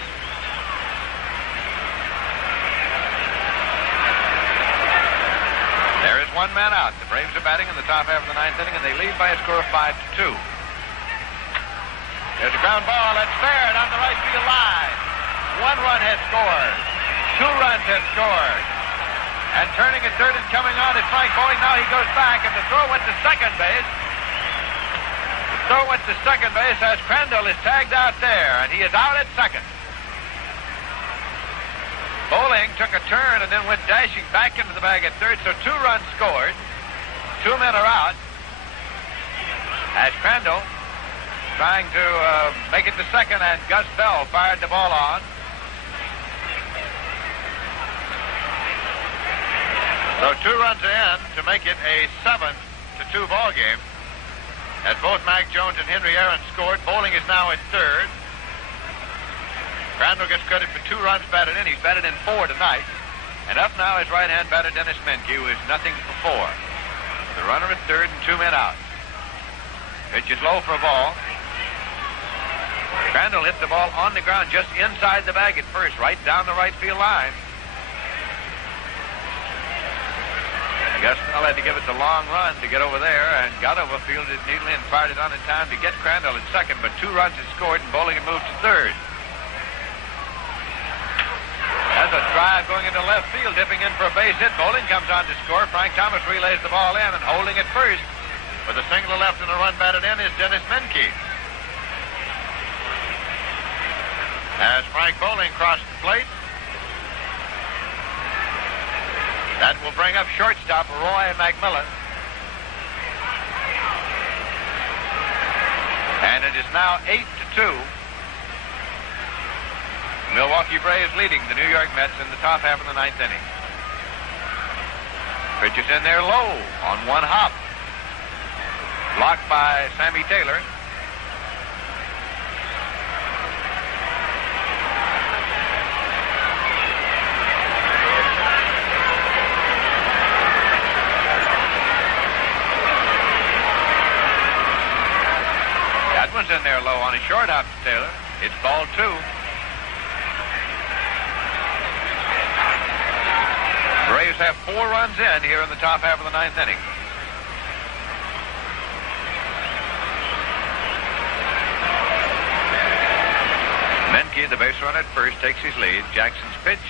There is 1 man out. The Braves are batting in the top half of the 9th inning, and they lead by a score of 5-2. There's a ground ball that's fair down the right field line. 1 run has scored. 2 runs have scored. And turning at third and coming on is Frank Bowling. Now he goes back, and the throw went to second base. The throw went to second base as Crandall is tagged out there, and he is out at second. Bowling took a turn and then went dashing back into the bag at third, so 2 runs scored. 2 men are out. As Crandall trying to make it to second, and Gus Bell fired the ball on. So 2 runs in to make it a 7-2 ball game. As both Mac Jones and Henry Aaron scored, Bowling is now at third. Crandall gets credit for 2 runs batted in. He's batted in 4 tonight. And up now is right-hand batter Dennis Menke, who is nothing for 4. The runner at third and 2 men out. Pitch is low for a ball. Crandall hit the ball on the ground just inside the bag at first, right down the right field line. Gus Bell had to give it the long run to get over there, and got over, fielded it neatly, and fired it on in time to get Crandall at second, but 2 runs had scored, and Bowling had moved to third. That's a drive going into left field, dipping in for a base hit. Bowling comes on to score. Frank Thomas relays the ball in, and holding it first with a single to left and a run batted in is Dennis Menke. As Frank Bowling crossed the plate, that will bring up shortstop Roy McMillan. And it is now 8-2. Milwaukee Braves leading the New York Mets in the top half of the 9th inning. Pitch is in there low on 1 hop. Blocked by Sammy Taylor. In there low on a short hop to Taylor. It's ball 2. Braves have 4 runs in here in the top half of the 9th inning. Menke, the base runner at first, takes his lead. Jackson's pitch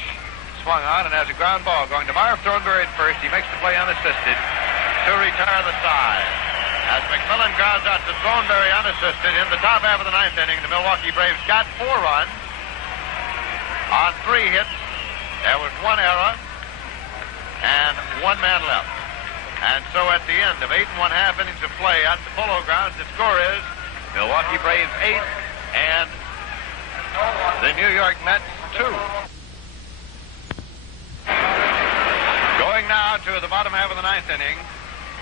swung on and has a ground ball going to Marv Thornberry at first. He makes the play unassisted to retire the side. As McMillan grounds out to Thornberry unassisted in the top half of the 9th inning, the Milwaukee Braves got 4 runs on 3 hits. There was 1 error and 1 man left. And so at the end of 8 1/2 innings of play at the Polo Grounds, the score is Milwaukee Braves 8 and the New York Mets 2. Going now to the bottom half of the 9th inning.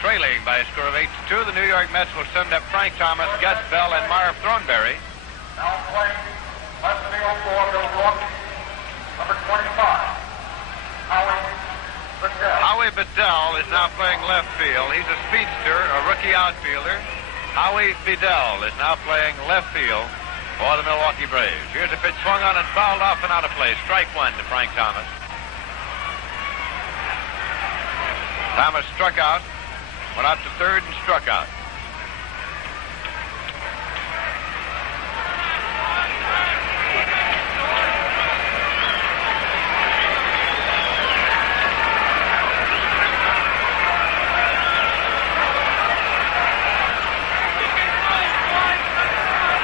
Trailing by a score of 8-2, the New York Mets will send up Frank Thomas, Gus Bell, and Marv Thornberry. Now playing left field for Milwaukee, number 25, Howie Bedell is now playing left field. He's a speedster, a rookie outfielder. Howie Bedell is now playing left field for the Milwaukee Braves. Here's a pitch swung on and fouled off and out of play. Strike 1 to Frank Thomas. Thomas struck out. Went out to third and struck out.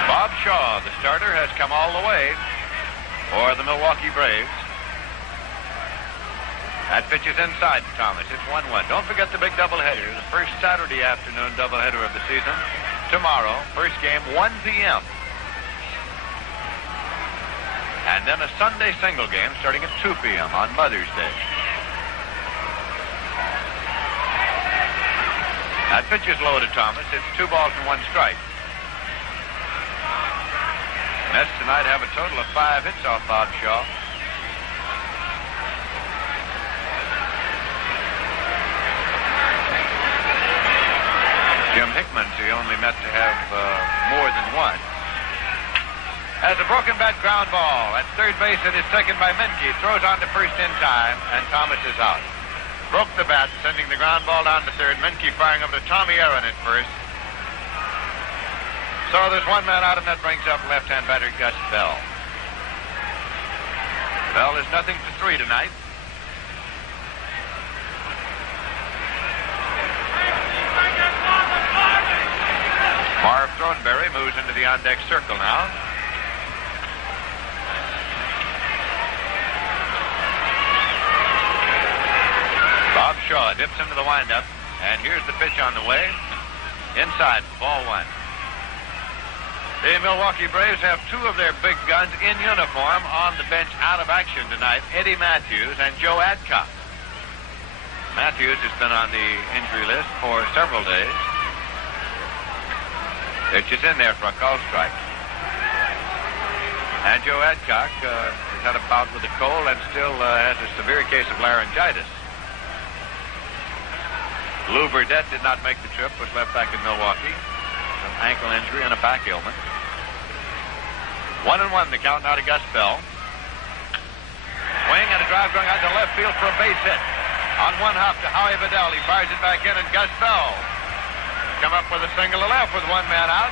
Bob Shaw, the starter, has come all the way for the Milwaukee Braves. That pitch is inside Thomas. It's 1-1. Don't forget the big doubleheader, the first Saturday afternoon doubleheader of the season. tomorrow. First game, 1 p.m. And then a Sunday single game starting at 2 p.m. on Mother's Day. That pitch is low to Thomas. It's 2 balls and 1 strike. Mets tonight have a total of 5 hits off Bob Shaw. Jim Hickman's the only Met to have more than 1. Has a broken bat ground ball. At third base, it is taken by Menke. Throws on to first in time, and Thomas is out. Broke the bat, sending the ground ball down to third. Menke firing over to Tommy Aaron at first. So there's 1 man out, and that brings up left-hand batter Gus Bell. Bell is 0-3 tonight. Marv Thornberry moves into the on-deck circle now. Bob Shaw dips into the windup, and here's the pitch on the way. Inside for ball 1. The Milwaukee Braves have 2 of their big guns in uniform on the bench out of action tonight, Eddie Matthews and Joe Adcock. Matthews has been on the injury list for several days. They're just in there for a call strike. And Joe Adcock has had a bout with a cold and still has a severe case of laryngitis. Lou Burdette did not make the trip, was left back in Milwaukee. An ankle injury and a back ailment. 1-1 the count now to Gus Bell. Swing and a drive going out to left field for a base hit. On 1 hop to Howie Bedell. He fires it back in, and Gus Bell come up with a single to left with 1 man out.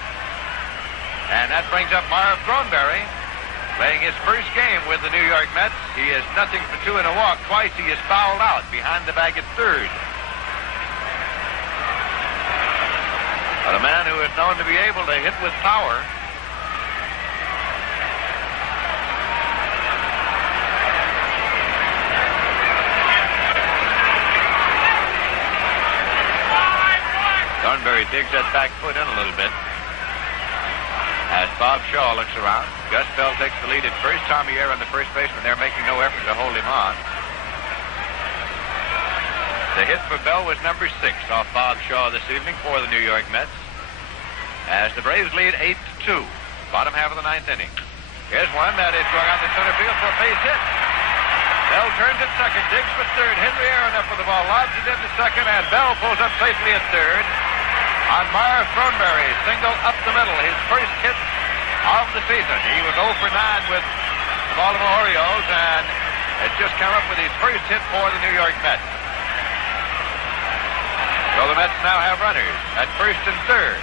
And that brings up Marv Thornberry, playing his first game with the New York Mets. He is 0 for 2 in a walk. Twice he is fouled out behind the bag at third. But a man who is known to be able to hit with power. Thornberry digs that back foot in a little bit. As Bob Shaw looks around, Gus Bell takes the lead at first. Tommy Aaron, the first baseman, they're making no effort to hold him on. The hit for Bell was number 6 off Bob Shaw this evening for the New York Mets. As the Braves lead 8-2, bottom half of the 9th inning. Here's one that is going out to center field for a base hit. Bell turns at second, digs for third. Henry Aaron up with the ball, lobs it into second, and Bell pulls up safely at third. On Marv Thornberry, single up the middle, his first hit of the season. He was 0 for 9 with the Baltimore Orioles, and has just come up with his first hit for the New York Mets. So the Mets now have runners at first and third.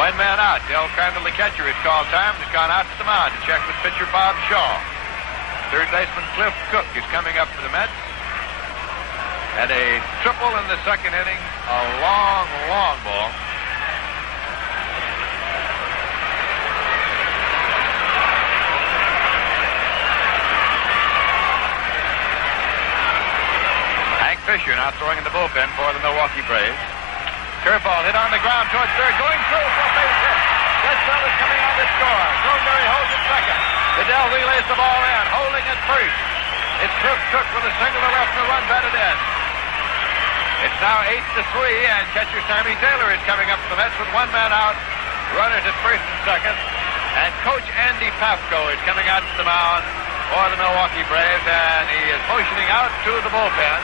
1 man out. Del Crandall, the catcher, is called time. Has gone out to the mound to check with pitcher Bob Shaw. Third baseman Cliff Cook is coming up for the Mets. Had a triple in the second inning. A long, long ball. Hank Fisher now throwing in the bullpen for the Milwaukee Braves. Curveball hit on the ground towards third, going through for a base hit. Gus Bell is coming on to score. Thornberry holds at second. Bedell relays the ball in, holding at first. It's Cliff Cook with a single to left and a run batted in. It's now 8-3, and catcher Sammy Taylor is coming up for the Mets with 1 man out. Runners at first and second. And Coach Andy Pafko is coming out to the mound for the Milwaukee Braves, and he is motioning out to the bullpen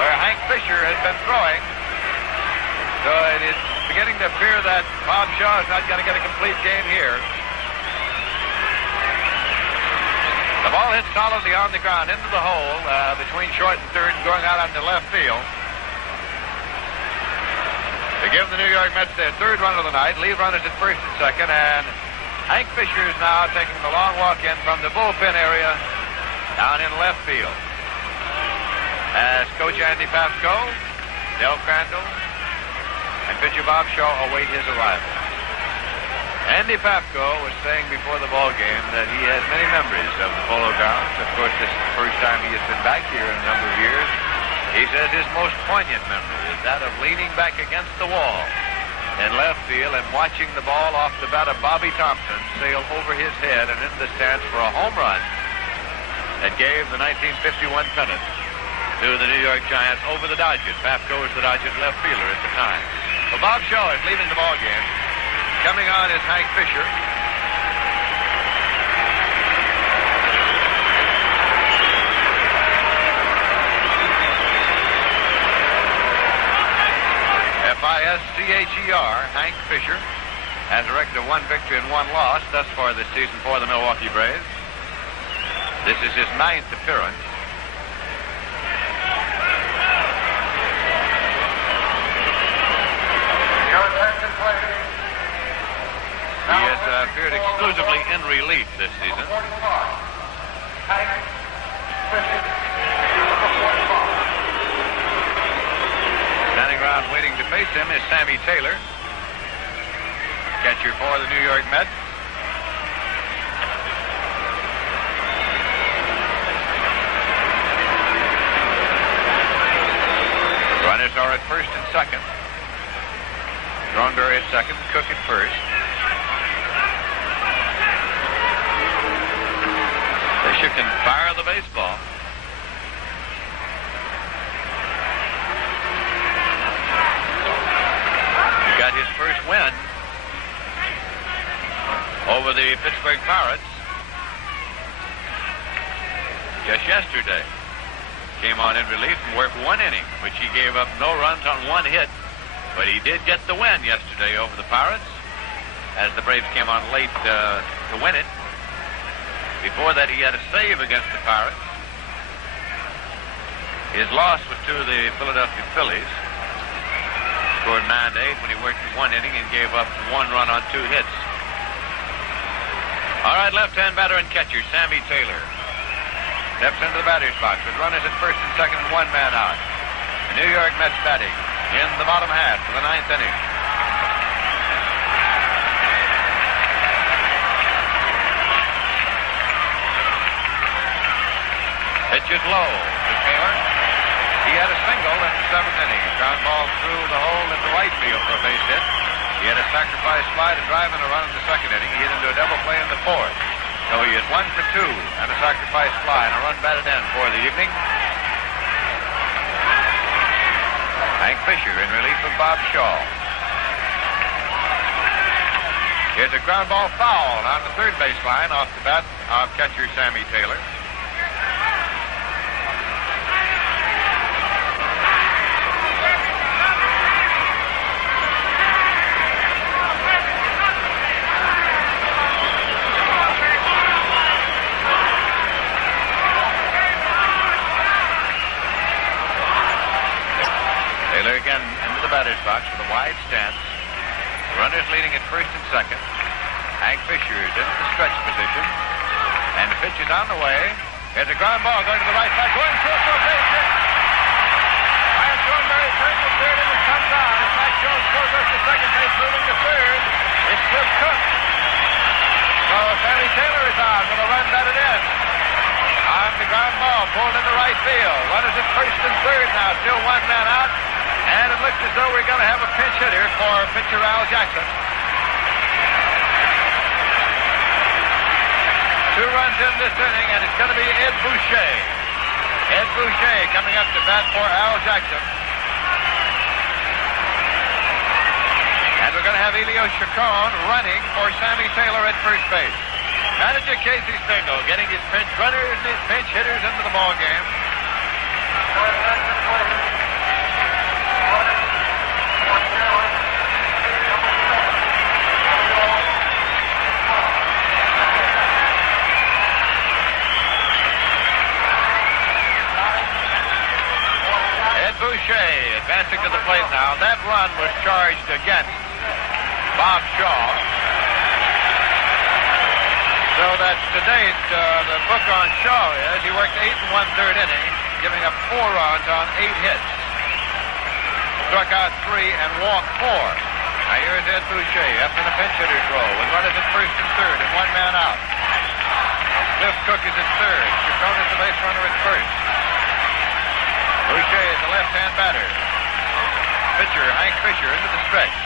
where Hank Fisher has been throwing. So it is beginning to appear that Bob Shaw is not going to get a complete game here. The ball hits solidly on the ground into the hole between short and third, going out onto left field. To give the New York Mets their third run of the night, leave runners at first and second, and Hank Fisher is now taking the long walk in from the bullpen area down in left field. As Coach Andy Pafko, Del Crandall, and pitcher Bob Shaw await his arrival. Andy Pafko was saying before the ball game that he has many memories of the Polo Grounds. Of course, this is the first time he has been back here in a number of years. He says his most poignant memory is that of leaning back against the wall in left field and watching the ball off the bat of Bobby Thompson sail over his head and into the stands for a home run that gave the 1951 pennant to the New York Giants over the Dodgers. Pafko was the Dodgers left fielder at the time. Well, Bob Shaw is leaving the ball game. Coming on is Hank Fisher. Fischer, Hank Fisher, has a record of 1 victory and 1 loss thus far this season for the Milwaukee Braves. This is his 9th appearance. He has appeared exclusively in relief this season. Standing around waiting to face him is Sammy Taylor, catcher for the New York Mets. Runners are at first and second. Thornberry at second, Cook at first. Fisher can fire the baseball. He got his first win over the Pittsburgh Pirates just yesterday. Came on in relief and worked 1 inning, which he gave up no runs on 1 hit. But he did get the win yesterday over the Pirates, as the Braves came on late to win it. Before that, he had a save against the Pirates. His loss was to the Philadelphia Phillies. Scored 9-8 when he worked 1 inning and gave up 1 run on 2 hits. All right, left-hand batter and catcher, Sammy Taylor. Steps into the batter's box with runners at first and second and 1 man out. The New York Mets batting in the bottom half of the 9th inning. Pitch is low to Taylor. He had a single in the 7th inning. Ground ball through the hole into right field for a base hit. He had a sacrifice fly to drive in a run in the 2nd inning. He hit into a double play in the 4th. So he is 1 for 2 and a sacrifice fly and a run batted in for the evening. Hank Fisher in relief of Bob Shaw. Here's a ground ball foul on the 3rd baseline off the bat of catcher Sammy Taylor. Again into the batter's box with a wide stance. Runners leading at first and second. Hank Fisher is in the stretch position. And the pitch is on the way. There's a ground ball going to the right side. Going through for a base hit. Ryan Thornberry turns to third and it comes on. As Matt Jones goes up to second base, moving to third. It's Cliff Cook. So Sammy Taylor is on with a run batted in. On the ground ball, pulled into right field. Runners at first and third now. Still 1 man out. And it looks as though we're going to have a pinch hitter for pitcher Al Jackson. 2 runs in this inning, and it's going to be Ed Boucher. Ed Boucher coming up to bat for Al Jackson. And we're going to have Elio Chacon running for Sammy Taylor at first base. Manager Casey Stengel getting his pinch runners and his pinch hitters into the ball game. Boucher advancing to the plate now. That run was charged against Bob Shaw. So that to date, the book on Shaw is he worked 8 1/3 innings, giving up 4 runs on 8 hits. Struck out 3 and walked 4. Now here's Ed Boucher up in a pinch hitter's role with runners at first and third and 1 man out. Cliff Cook is at third. Chacon is the base runner at first. Boucher is a left-hand batter. Pitcher Hank Fisher into the stretch.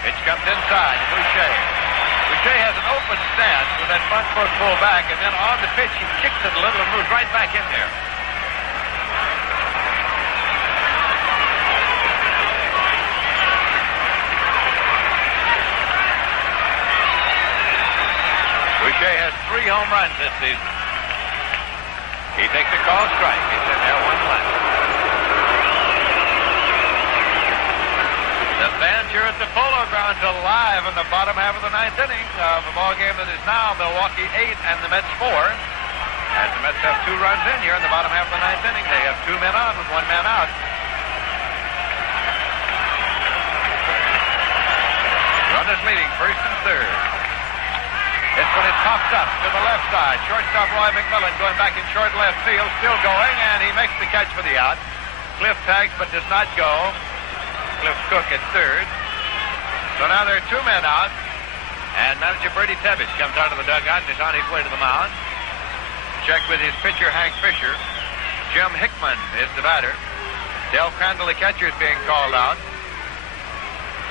Pitch comes inside to Boucher. Boucher has an open stance with that front foot pulled back, and then on the pitch he kicks it a little and moves right back in there. Boucher has 3 home runs this season. He takes a call strike. He's in there 1-1. The fans here at the Polo Grounds alive in the bottom half of the 9th inning of a ball game that is now Milwaukee 8 and the Mets 4. As the Mets have 2 runs in here in the bottom half of the 9th inning, they have 2 men on with 1 man out. Runners leading first and third. This one is popped up to the left side. Shortstop Roy McMillan going back in short left field, still going, and he makes the catch for the out. Cliff tags but does not go. Cliff Cook at third. So now there are 2 men out, and manager Bertie Tebbets comes out of the dugout and is on his way to the mound. Check with his pitcher Hank Fisher. Jim Hickman is the batter. Del Crandall, the catcher, is being called out.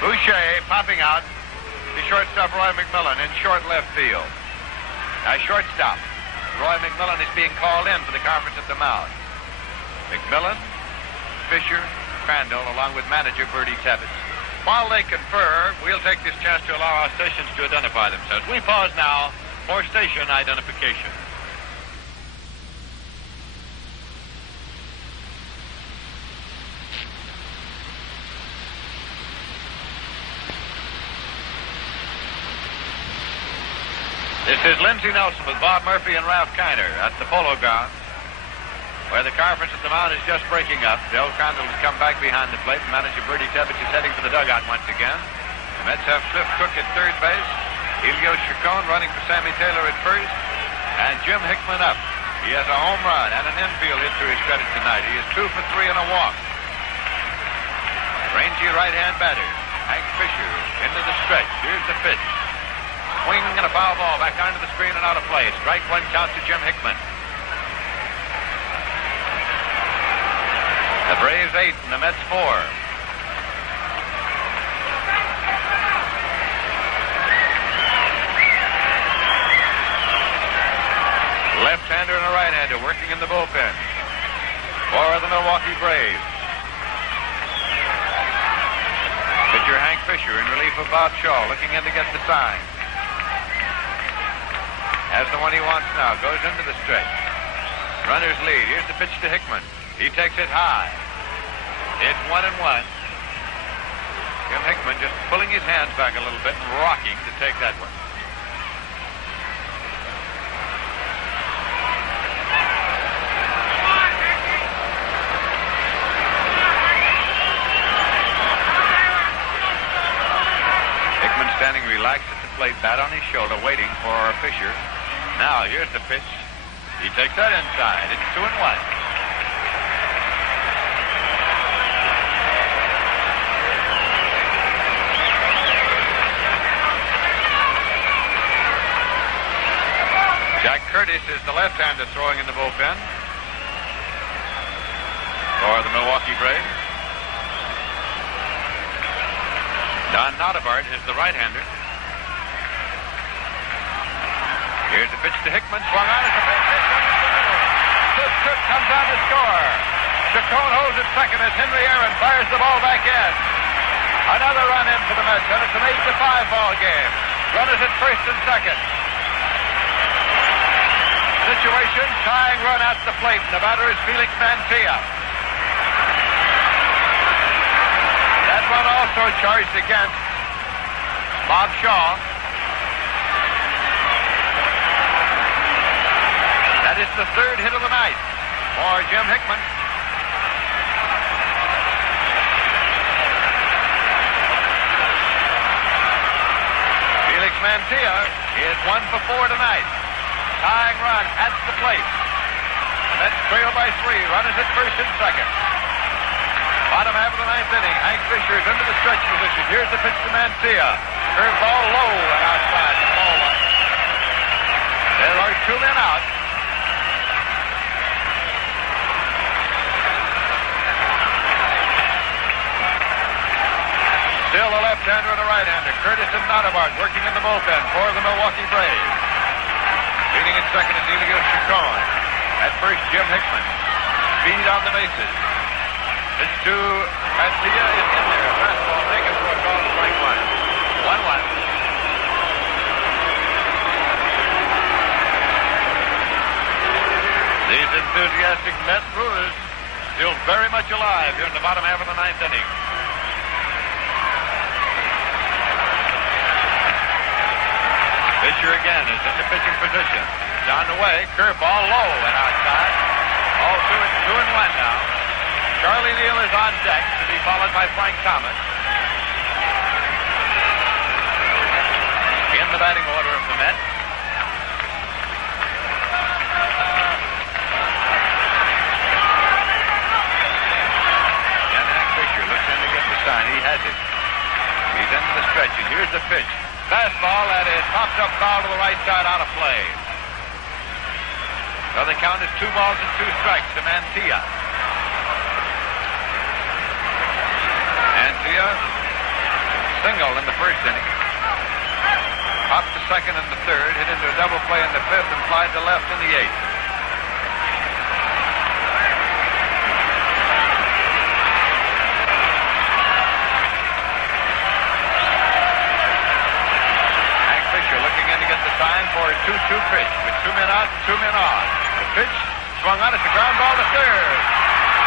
Boucher popping out. The shortstop Roy McMillan in short left field. Now shortstop Roy McMillan is being called in for the conference at the mound. McMillan, Fisher, Crandall, along with manager Bertie Tebbets. While they confer, we'll take this chance to allow our stations to identify themselves. We pause now for station identification. This is Lindsey Nelson with Bob Murphy and Ralph Kiner at the Polo Grounds, where the conference at the mound is just breaking up. Del Crandall has come back behind the plate, and manager Bertie Tebbets is heading for the dugout once again. The Mets have Cliff Cook at third base, Elio Chacon running for Sammy Taylor at first, and Jim Hickman up. He has a home run and an infield hit to his credit tonight. He is 2 for 3 and a walk. Rangy right-hand batter, Hank Fisher into the stretch. Here's the pitch. Swing and a foul ball back onto the screen and out of play. Strike 1 count to Jim Hickman. The Braves 8 and the Mets 4. Left-hander and a right-hander working in the bullpen for the Milwaukee Braves. Pitcher Hank Fisher in relief of Bob Shaw, looking in to get the sign. Has the one he wants now. Goes into the stretch. Runners lead. Here's the pitch to Hickman. He takes it high. It's 1-1. Jim Hickman just pulling his hands back a little bit and rocking to take that one. Hickman standing relaxed at the plate, bat on his shoulder, waiting for Fisher. Now, here's the pitch. He takes that inside. It's 2-1. Jack Curtis is the left-hander throwing in the bullpen for the Milwaukee Braves. Don Notabart is the right-hander. Here's the pitch to Hickman. Swung on as a base hit. Cliff Cook comes on to score. Chacon holds at second as Henry Aaron fires the ball back in. Another run in for the Mets, and it's an 8-5 ball game. Runners at first and second. Situation, tying run at the plate, and the batter is Felix Mantilla. That run also charged against Bob Shaw. That is the third hit of the night for Jim Hickman. Felix Mantilla is 1 for 4 tonight. Tying run at the plate. The Mets trail by 3. Runners at first and second. Bottom half of the 9th inning. Hank Fisher is into the stretch position. Here's the pitch to Mantilla. Curve ball low and outside the ball line. There are 2 men out. Still a left-hander and a right-hander, Curtis and Notabart, working in the bullpen for the Milwaukee Braves. Leading at second is Elio Chacon. At first, Jim Hickman. Speed on the bases. Pitch to Garcia is in there. Fastball taken for a call to strike one. 1-1. These enthusiastic Met Brewers still very much alive here in the bottom half of the ninth inning. Pitcher again is in the pitching position. It's on the way. Curveball low and outside. All 2-1 now. Charlie Neal is on deck to be followed by Frank Thomas. In the batting order of the Mets. Fisher looks in to get the sign. He has it. He's into the stretch, and here's the pitch. Fastball that is popped up foul to the right side, out of play. So the count is 2 balls and 2 strikes to Mantilla. Mantilla single in the first inning. Popped to second in the third, hit into a double play in the fifth, and flied to left in the eighth. For a 2-2 pitch with 2 men out and 2 men on. The pitch swung on. It's a ground ball to third.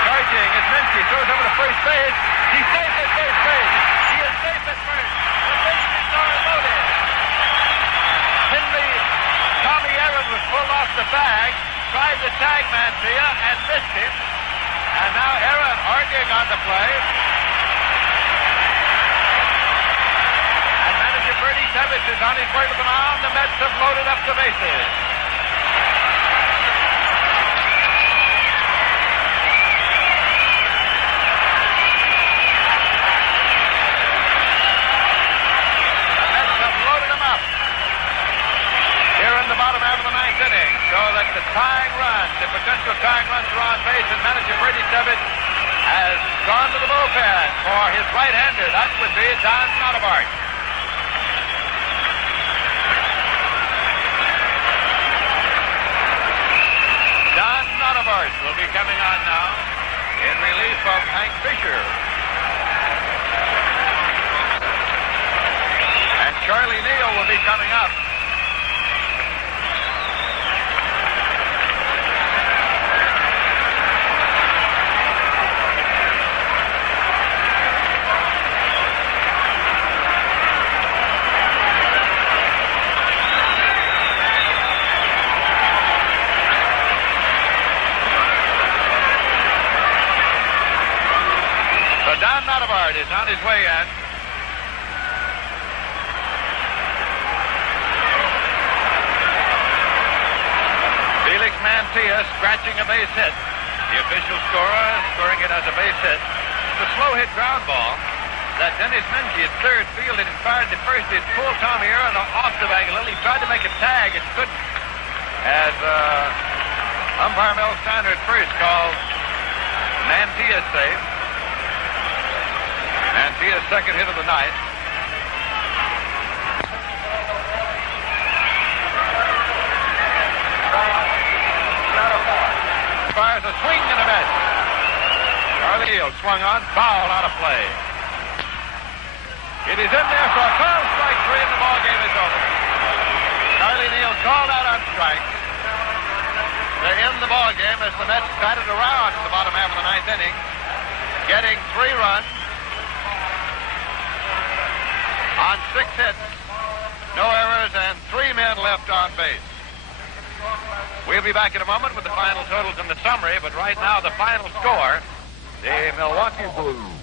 Charging is Mincy. Throws over to first base. He's safe at first base. He is safe at first. The bases are loaded. Tommy Aaron was pulled off the bag. Tried to tag Mantilla and missed him. And now Aaron arguing on the play. Bernie Ebbets is on his way to the mound. The Mets have loaded up the bases. The Mets have loaded them up here in the bottom half of the ninth inning, so that the tying runs, the potential tying runs are on base, and manager Bernie Ebbets has gone to the bullpen for his right-hander. That would be Don Notabart. Will be coming on now in relief of Hank Fisher. And Charlie Neal will be coming up. Don Notabart is on his way in. Felix Mantilla scratching a base hit. The official scorer scoring it as a base hit. It's a slow hit ground ball that Dennis Mincy at third fielded and fired to first. It pulled Tommy Aaron off the bag a little. He tried to make a tag and couldn't. As umpire Mel Steiner at first called Mantilla safe. Mantilla's second hit of the night. Fires a swing and a miss. Charlie Neal swung on, foul, out of play. It is in there for a call, strike 3, and the ball game is over. Charlie Neal called out on strike. They're in the ball game as the Mets batted around in the bottom half of the ninth inning, getting 3 runs. On 6 hits, no errors, and 3 men left on base. We'll be back in a moment with the final totals and the summary, but right now the final score, the Milwaukee Blues